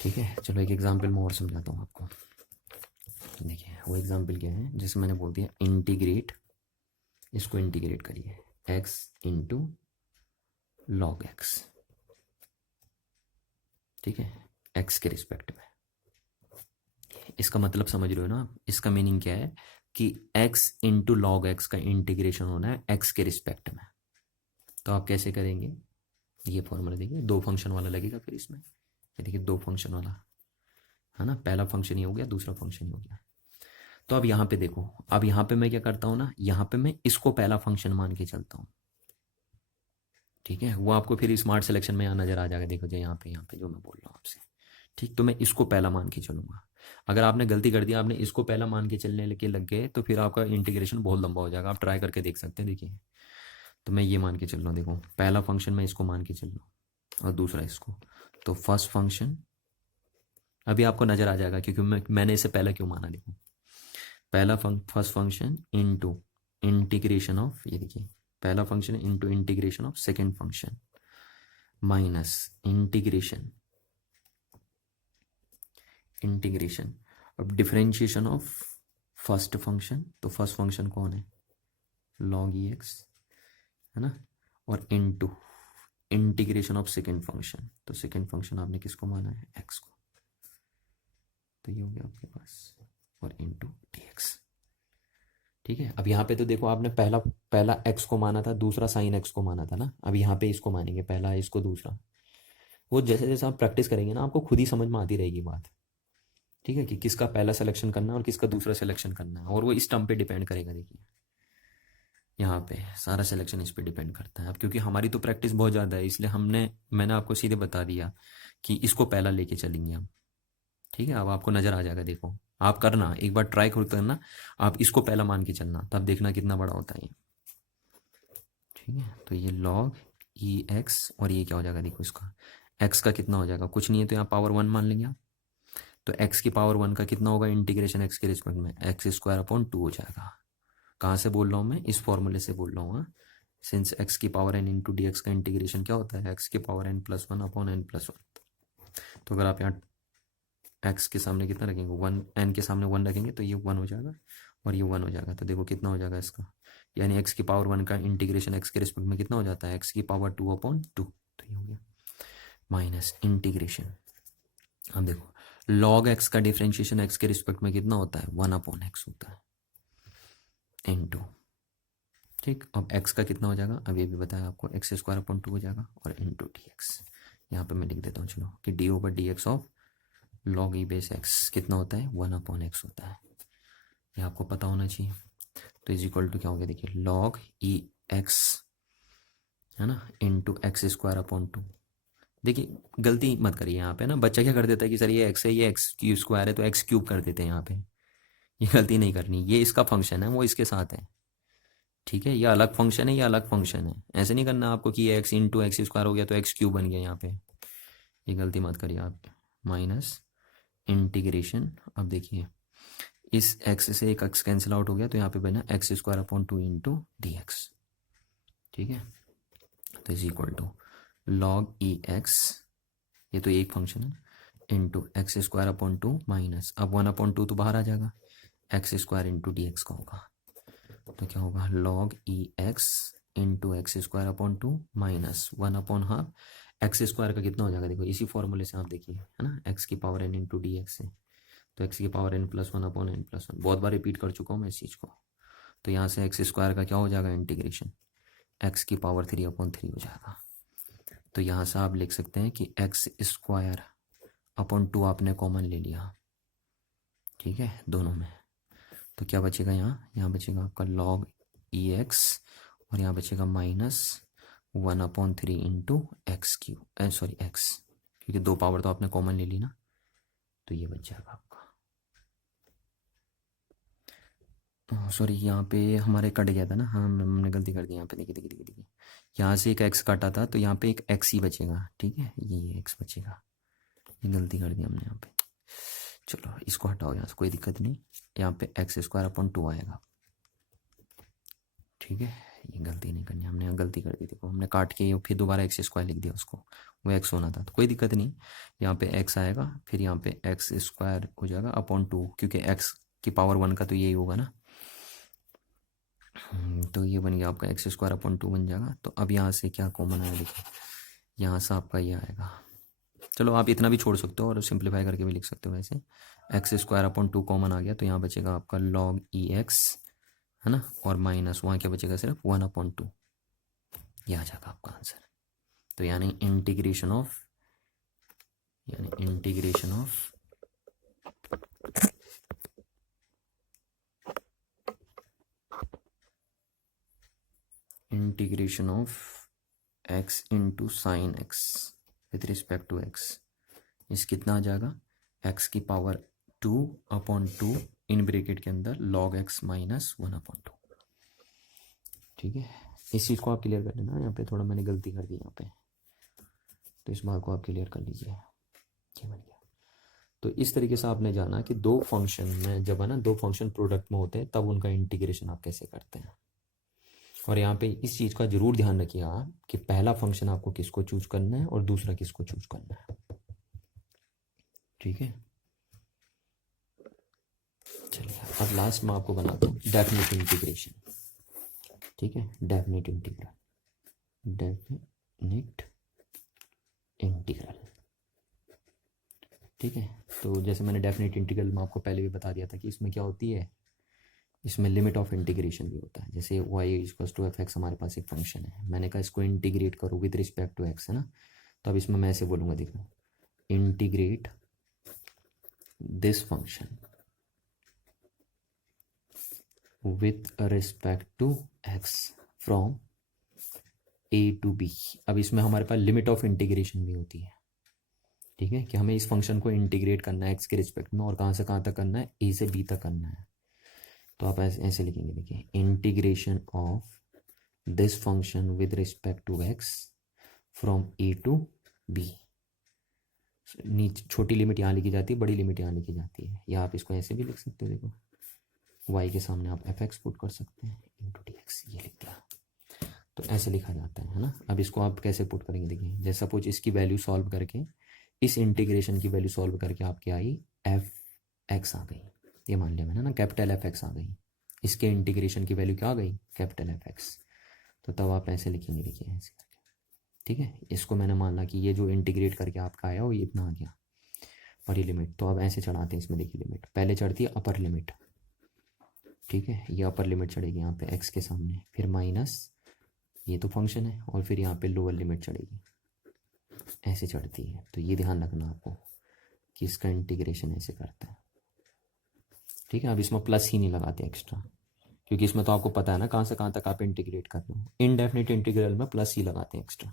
ठीक है, चलो एक एग्जाम्पल में और समझाता हूँ आपको। देखिए वो एग्जाम्पल क्या है, जैसे मैंने बोल दिया इंटीग्रेट, इसको इंटीग्रेट करिए एक्स इंटू लॉग एक्स। ठीक है, एक्स के रिस्पेक्ट में। इसका मतलब समझ रहे हो ना, इसका मीनिंग क्या है कि x इंटू लॉग एक्स का इंटीग्रेशन होना है x के रिस्पेक्ट में। तो आप कैसे करेंगे, ये फॉर्मूला देखिए, दो फंक्शन वाला लगेगा फिर इसमें। ये देखिए दो फंक्शन वाला है ना, पहला फंक्शन ये हो गया, दूसरा फंक्शन ये हो गया। तो अब यहाँ पे देखो, अब यहाँ पे मैं क्या करता हूँ ना, यहाँ पे मैं इसको पहला फंक्शन मान के चलता हूँ। ठीक है, वो आपको फिर स्मार्ट सिलेक्शन में यहाँ नजर आ जाएगा। देखो जो यहाँ पे जो मैं बोल रहा हूँ आपसे। ठीक, तो मैं इसको पहला मान के चलूंगा। अगर आपने गलती कर दिया, आपने इसको पहला मान के चलने के लग गए, तो फिर आपका इंटीग्रेशन बहुत लंबा हो जाएगा। आप ट्राई करके देख सकते हैं। देखिए तो मैं ये मान के चल रहा हूँ, देखो पहला फंक्शन मैं इसको मान के चल रहा हूँ और दूसरा इसको। तो फर्स्ट फंक्शन अभी आपको नजर आ जाएगा, क्योंकि मैंने इसे पहला क्यों माना। देखो पहला first function into integration of, ये देखिए पहला function into integration of second function minus integration अब डिफरेंशिएशन ऑफ फर्स्ट फंक्शन। तो फर्स्ट फंक्शन कौन है, लॉग ई एक्स है ना, और into integration of second function. तो सेकेंड फंक्शन आपने किसको माना है, एक्स को। तो ये हो गया आपके पास, और इनटू डी एक्स। ठीक है, अब यहाँ पे तो देखो आपने पहला एक्स को माना था, दूसरा साइन एक्स को माना था ना। अब यहाँ पे इसको मानेंगे, पहला इसको दूसरा। वो जैसे जैसे आप प्रैक्टिस करेंगे ना, आपको खुद ही समझ में आती रहेगी बात। ठीक है, कि किसका पहला सिलेक्शन करना है और किसका दूसरा सिलेक्शन करना है, और वो इस टर्म पे डिपेंड करेगा। देखिए यहाँ पे सारा सिलेक्शन इस पे डिपेंड करता है। अब क्योंकि हमारी तो प्रैक्टिस बहुत ज़्यादा है, इसलिए मैंने आपको सीधे बता दिया कि इसको पहला लेके चलेंगे हम। ठीक है, अब आपको नज़र आ जाएगा। देखो आप करना, एक बार ट्राई खुद करना, आप इसको पहला मान के चलना, तब देखना कितना बड़ा होता है ये। ठीक है, तो ये लॉग ई एक्स, और ये क्या हो जाएगा, देखो इसका एक्स का कितना हो जाएगा, कुछ नहीं है तो यहाँ पावर 1 मान लेंगे आप। तो एक्स की पावर 1 का कितना होगा इंटीग्रेशन एक्स के रिस्पेक्ट में, एक्स स्क्वायर अपॉन 2 हो जाएगा। कहाँ से बोल रहा हूँ मैं, इस फॉर्मूले से बोल रहा हूँ। सिंस एक्स की power N into D x का इंटीग्रेशन क्या होता है, एक्स की power N plus 1 upon N plus 1। तो अगर आप यहाँ एक्स के सामने कितना रखेंगे, 1, एन के सामने 1 रखेंगे तो ये 1 हो जाएगा और ये 1 हो जाएगा। तो देखो कितना हो जाएगा इसका, यानी एक्स की पावर 1 का इंटीग्रेशन एक्स के रिस्पेक्ट में कितना हो जाता है, एक्स की पावर 2 अपॉन 2। तो ये हो गया माइनस इंटीग्रेशन। अब देखो लॉग एक्स का डिफ्रेंशिएशन एक्स के रिस्पेक्ट में कितना होता है, 1 अपॉन एक्स होता है इनटू। ठीक, अब एक्स का कितना हो जाएगा, अब ये भी बताया आपको, एक्स स्क्वायर अपॉन 2 हो जाएगा और इनटू डी एक्स। यहाँ पे मैं लिख देता हूँ चलो, कि d over D X of log E base x कितना होता है, 1 अपॉन एक्स होता है। ये आपको पता होना चाहिए। तो इज इक्वल टू क्या हो गया, देखिए लॉग ई एक्स है ना, इंटू एक्स स्क्वायर अपॉन 2। देखिए गलती मत करिए यहाँ पे ना, बच्चा क्या कर देता है कि सर ये एक्स है, ये एक्स क्यू स्क्वायर है तो एक्स क्यूब कर देते हैं यहाँ पे। ये गलती नहीं करनी, ये इसका फंक्शन है, वो इसके साथ है। ठीक है, ये अलग फंक्शन है, ये अलग फंक्शन है। ऐसे नहीं करना आपको कि ये एक्स इंटू एक्स स्क्वायर हो गया तो एक्स क्यूब बन गया यहाँ पे, ये गलती मत करिए आप। माइनस इंटीग्रेशन, अब देखिए इस एक्स से एक एक्स कैंसिल आउट हो गया तो यहाँ पे बना X square upon 2 into D X. ठीक है, तो is equal to log E X, ये तो एक फंक्शन है, into X square upon 2 minus, अब 1 अपॉन 2 तो बाहर आ जाएगा, X square into D x का होगा। तो क्या होगा, log E X into X square upon 2 minus 1 upon half X square का कितना हो जाएगा, देखो इसी फॉर्मूले से आप देखिए, है ना, एक्स की power N into D x है, तो एक्स की power N plus one upon N plus one, बहुत बार रिपीट कर चुका हूँ मैं इस चीज़ को। तो यहाँ से एक्स स्क्वायर का क्या हो जाएगा इंटीग्रेशन, एक्स की पावर 3/3 हो जाएगा। तो यहाँ से आप लिख सकते हैं कि एक्स स्क्वायर अपॉन 2 आपने कॉमन ले लिया, ठीक है, दोनों में। तो क्या बचेगा, यहाँ बचेगा आपका लॉग ई एक्स, और यहाँ बचेगा -1/3 into x Q, sorry x, क्योंकि 2 पावर तो आपने कॉमन ले ली ना, तो ये बच जाएगा आपका। सॉरी, यहाँ पे हमारे कट गया था ना, हाँ हमने गलती कर दी यहाँ पे, देखिए देखिए देखिए देखिए, यहाँ से एक एक्स काटा था, तो यहाँ पे एक एक्स ही बचेगा, ठीक है, ये एक्स बचेगा, ये गलती कर दी हमने यहाँ पे। चलो इसको हटाओ यहाँ से, कोई दिक्कत नहीं, यहाँ पे एक्स स्क्वायर अपॉन 2 आएगा, ठीक है, ये गलती नहीं करनी, हमने यहाँ गलती कर दी, देखो हमने काट के फिर दोबारा एक्स स्क्वायर लिख दिया उसको, वो एक्स होना था, तो कोई दिक्कत नहीं, यहाँ पे एक्स आएगा, फिर यहाँ पे एक्स स्क्वायर हो जाएगा अपॉन 2, क्योंकि एक्स की पावर 1 का तो यही होगा ना। तो ये बन गया आपका एक्स स्क्वायर अपॉन 2 बन जाएगा। तो अब यहाँ से क्या कॉमन आया, देखिए यहाँ से आपका ये आएगा, चलो आप इतना भी छोड़ सकते हो और सिंप्लीफाई करके भी लिख सकते हो, वैसे एक्स स्क्वायर अपॉन 2 कॉमन आ गया, तो यहाँ बचेगा आपका लॉग ई एक्स, है ना, और माइनस वहाँ क्या बचेगा, सिर्फ 1/2, ये आ जाएगा आपका आंसर। तो यानी integration of x into sine x with respect to x, इस कितना आ जाएगा, एक्स की पावर 2/2 इन ब्रैकेट के अंदर लॉग एक्स माइनस 1/2, ठीक है। इस चीज़ को आप क्लियर कर लेना, यहाँ पे थोड़ा मैंने गलती कर दी यहाँ पे, तो इस बात को आप क्लियर कर लीजिए, ये बन गया। तो इस तरीके से आपने जाना कि दो फंक्शन में जब है ना, दो फंक्शन प्रोडक्ट में होते हैं तब उनका इंटीग्रेशन आप कैसे करते हैं। और यहाँ पे इस चीज़ का जरूर ध्यान रखिए आप कि पहला फंक्शन आपको किसको चूज करना है और दूसरा किसको चूज करना है, ठीक है। चलिए अब लास्ट में आपको बनाता हूँ डेफिनेट इंटीग्रेशन, ठीक है, डेफिनेट इंटीग्रल, ठीक है। तो जैसे मैंने डेफिनेट इंटीग्रल में आपको पहले भी बता दिया था कि इसमें क्या होती है, इसमें लिमिट ऑफ इंटीग्रेशन भी होता है। जैसे y=f(x) हमारे पास एक फंक्शन है, मैंने कहा इसको इंटीग्रेट करो विद रिस्पेक्ट टू x, है ना, तो अब इसमें मैं ऐसे बोलूँगा, देखो integrate this function with respect to x from a to b। अब इसमें हमारे पास लिमिट ऑफ इंटीग्रेशन भी होती है, ठीक है, कि हमें इस फंक्शन को इंटीग्रेट करना है x के रिस्पेक्ट में, और कहाँ से कहाँ तक करना है, a से b तक करना है। तो आप ऐसे लिखेंगे, देखिए integration of this function with respect to x from a to b। नीचे छोटी लिमिट यहाँ लिखी जाती है, बड़ी लिमिट यहाँ लिखी जाती है, या आप इसको ऐसे भी लिख सकते हो, देखो y के सामने आप f(x) पुट कर सकते हैं इंटू dx, ये लिख दिया, तो ऐसे लिखा जाता है ना। अब इसको आप कैसे पुट करेंगे, देखिए जैसे सपोज इसकी वैल्यू सॉल्व करके, इस इंटीग्रेशन की वैल्यू सॉल्व करके आपके आई f(x) आ गई, ये मान लिया मैंने ना, कैपिटल f(x) आ गई, इसके इंटीग्रेशन की वैल्यू क्या आ गई, कैपिटल f(x), तो तब आप ऐसे लिखेंगे, देखिए ऐसे करके, ठीक है। इसको मैंने माना कि ये जो इंटीग्रेट करके आपका आया वो ये इतना आ गया, और ये लिमिट, तो अब ऐसे चढ़ाते हैं इसमें, देखिए लिमिट पहले चढ़ती है अपर लिमिट, ठीक है, ये अपर लिमिट चढ़ेगी यहाँ पे x के सामने, फिर माइनस ये तो फंक्शन है, और फिर यहाँ पे लोअर लिमिट चढ़ेगी, ऐसे चढ़ती है। तो ये ध्यान रखना आपको कि इसका इंटीग्रेशन ऐसे करता है, ठीक है। अब इसमें प्लस ही नहीं लगाते एक्स्ट्रा, क्योंकि इसमें तो आपको पता है ना कहाँ से कहाँ तक आप इंटीग्रेट कर रहे हो, इनडेफिनिट इंटीग्रल में प्लस ही लगाते हैं एक्स्ट्रा,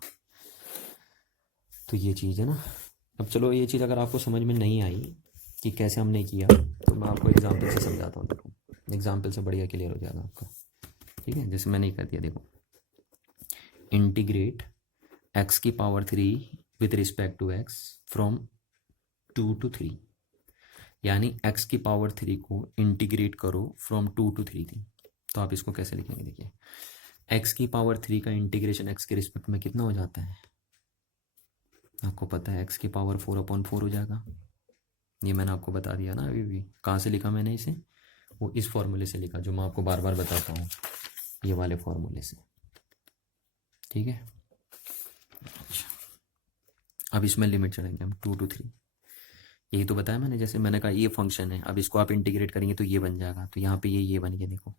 तो ये चीज़ है ना। अब चलो ये चीज़ अगर आपको समझ में नहीं आई कि कैसे हमने किया, तो मैं आपको एग्जाम्पल से समझाता हूँ, देखो एग्जाम्पल से बढ़िया क्लियर हो जाएगा आपका, ठीक है। जैसे मैंने कर दिया, देखो इंटीग्रेट x की power 3 with respect to x from 2 to 3, यानी x की पावर 3 को इंटीग्रेट करो फ्रॉम 2 to 3 थी। तो आप इसको कैसे लिखेंगे, देखिए x की पावर 3 का इंटीग्रेशन x के रिस्पेक्ट में कितना हो जाता है, आपको पता है x की पावर 4/4 हो जाएगा, ये मैंने आपको बता दिया ना अभी भी। कहाँ से लिखा मैंने इसे, वो इस फॉर्मूले से लिखा जो मैं आपको बार बार बताता हूँ, ये वाले फॉर्मूले से, ठीक है। अब इसमें लिमिट चढ़ाएंगे हम 2 to 3। यही तो बताया मैंने, जैसे मैंने कहा ये फंक्शन है, अब इसको आप इंटीग्रेट करेंगे तो ये बन जाएगा, तो यहाँ पे ये बन गया, देखो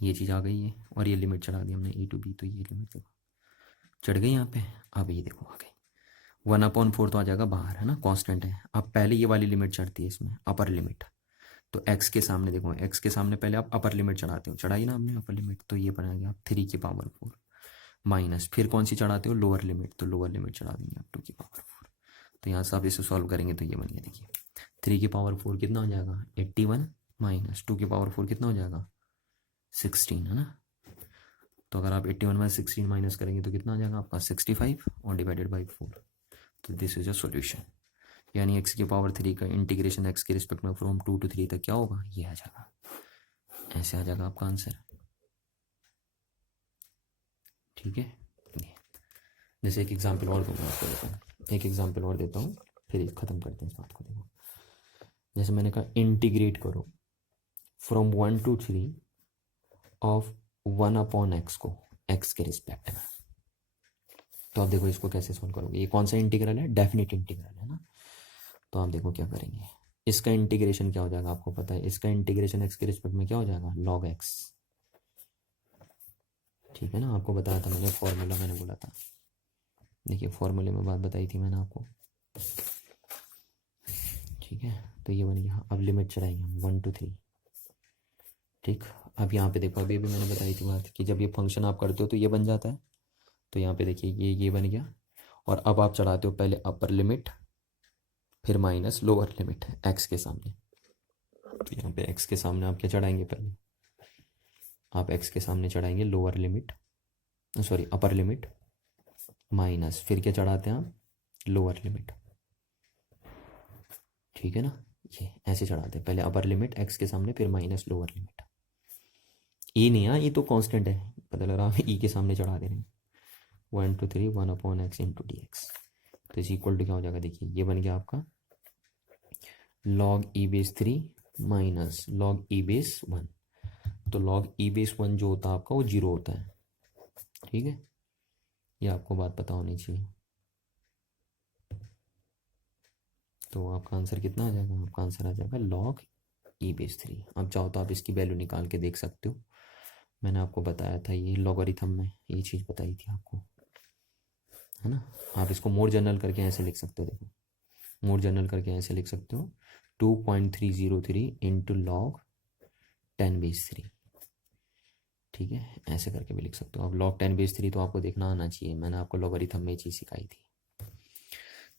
ये चीज़ आ गई है, और ये लिमिट चढ़ा दी हमने ए टू बी, तो ये लिमिट देखो चढ़ गई यहाँ पे। अब ये देखो आ गई 1/4 तो आ जाएगा बाहर, है ना, कांस्टेंट है। अब पहले ये वाली लिमिट चढ़ती है इसमें, अपर लिमिट, तो एक्स के सामने देखो, एक्स के सामने पहले आप अपर लिमिट चढ़ाते हो, चढ़ाई ना हमने अपर लिमिट, तो ये बना गया 3 की पावर 4 माइनस, फिर कौन सी चढ़ाते हो, लोअर लिमिट, तो लोअर लिमिट चढ़ा देंगे आप 2 की पावर 4। तो यहाँ से आप इसे सॉल्व करेंगे तो ये बन गया, देखिए 3 की पावर 4 कितना हो जाएगा 81 माइनस 2 की पावर 4 कितना हो जाएगा 16, है ना। तो अगर आप 81 में 16 माइनस करेंगे तो कितना आ जाएगा आपका 65 और डिवाइडेड बाई 4। तो दिस इज अ सॉल्यूशन, यानी x⁻³ का इंटीग्रेशन x के रिस्पेक्ट में फ्रॉम 2 to 3 तक क्या होगा, ये आ जाएगा, ऐसे आ जाएगा आपका आंसर। ठीक है, जैसे एक एग्जांपल और दूंगा आपको, देता हूँ एक एग्जांपल और देता हूँ, फिर ख़त्म करते हैं इस बात को। देखो जैसे मैंने कहा इंटीग्रेट करो फ्रॉम 1 to 3 ऑफ 1/x को x के रिस्पेक्ट में। तो आप देखो इसको कैसे सोल्व करोगे, ये कौन सा इंटीग्रल है, डेफिनेट इंटीग्रल है ना। तो आप देखो क्या करेंगे, इसका इंटीग्रेशन क्या हो जाएगा, आपको पता है इसका इंटीग्रेशन x के रिस्पेक्ट में क्या हो जाएगा, log x। ठीक है ना, आपको बताया था मैंने, फॉर्मूला मैंने बोला था, देखिए फॉर्मूले में बात बताई थी मैंने आपको। ठीक है, तो ये बन गया। अब लिमिट चढ़ाएंगे हम 1 to 3। ठीक, अब यहाँ पे देखो, अभी भी मैंने बताई थी बात कि जब ये फंक्शन आप करते हो तो ये बन जाता है, तो यहाँ पे देखिए ये बन गया। और अब आप चढ़ाते हो पहले अपर लिमिट, फिर माइनस लोअर लिमिट एक्स के सामने। तो यहाँ पे एक्स के सामने आप क्या चढ़ाएंगे, पहले आप एक्स के सामने चढ़ाएंगे lower limit, sorry upper limit, minus फिर क्या चढ़ाते हैं आप, लोअर लिमिट। ठीक है ना, ये ऐसे चढ़ाते हैं, पहले अपर लिमिट एक्स के सामने, फिर माइनस लोअर लिमिट। ई नहीं है, ये तो कांस्टेंट है, पता लग रहा है ई के सामने चढ़ा दे रहे हैं। 1 to 3 1/x into D X, तो इस इक्वल टू क्या हो जाएगा, देखिए ये बन गया आपका log e⁻³ minus log e⁻1। तो log e⁻1 जो होता है आपका वो 0 होता है। ठीक है, ये आपको बात पता होनी चाहिए। तो आपका आंसर कितना आ जाएगा, आपका आंसर आ जाएगा log e⁻3। अब चाहो तो आप इसकी वैल्यू निकाल के देख सकते हो, मैंने आपको बताया था, ये लॉगरिथम में ये चीज़ बताई थी आपको, है ना। आप इसको मोड जनरल करके ऐसे लिख सकते हो, देखो मोड जनरल करके ऐसे लिख सकते हो 2.303 इंटू log 10⁻3। ठीक है, ऐसे करके भी लिख सकते हो। अब log 10⁻3 तो आपको देखना आना चाहिए, मैंने आपको लॉगरिथम में ये चीज़ सिखाई थी।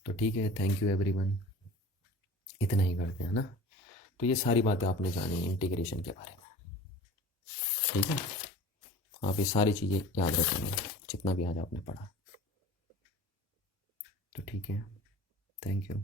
तो ठीक है, थैंक यू एवरीवन, इतना ही करते हैं ना। तो ये सारी बातें आपने जानी इंटीग्रेशन के बारे में। ठीक है, आप ये सारी चीज़ें याद रखेंगे जितना भी आज आपने पढ़ा। तो ठीक है, थैंक यू।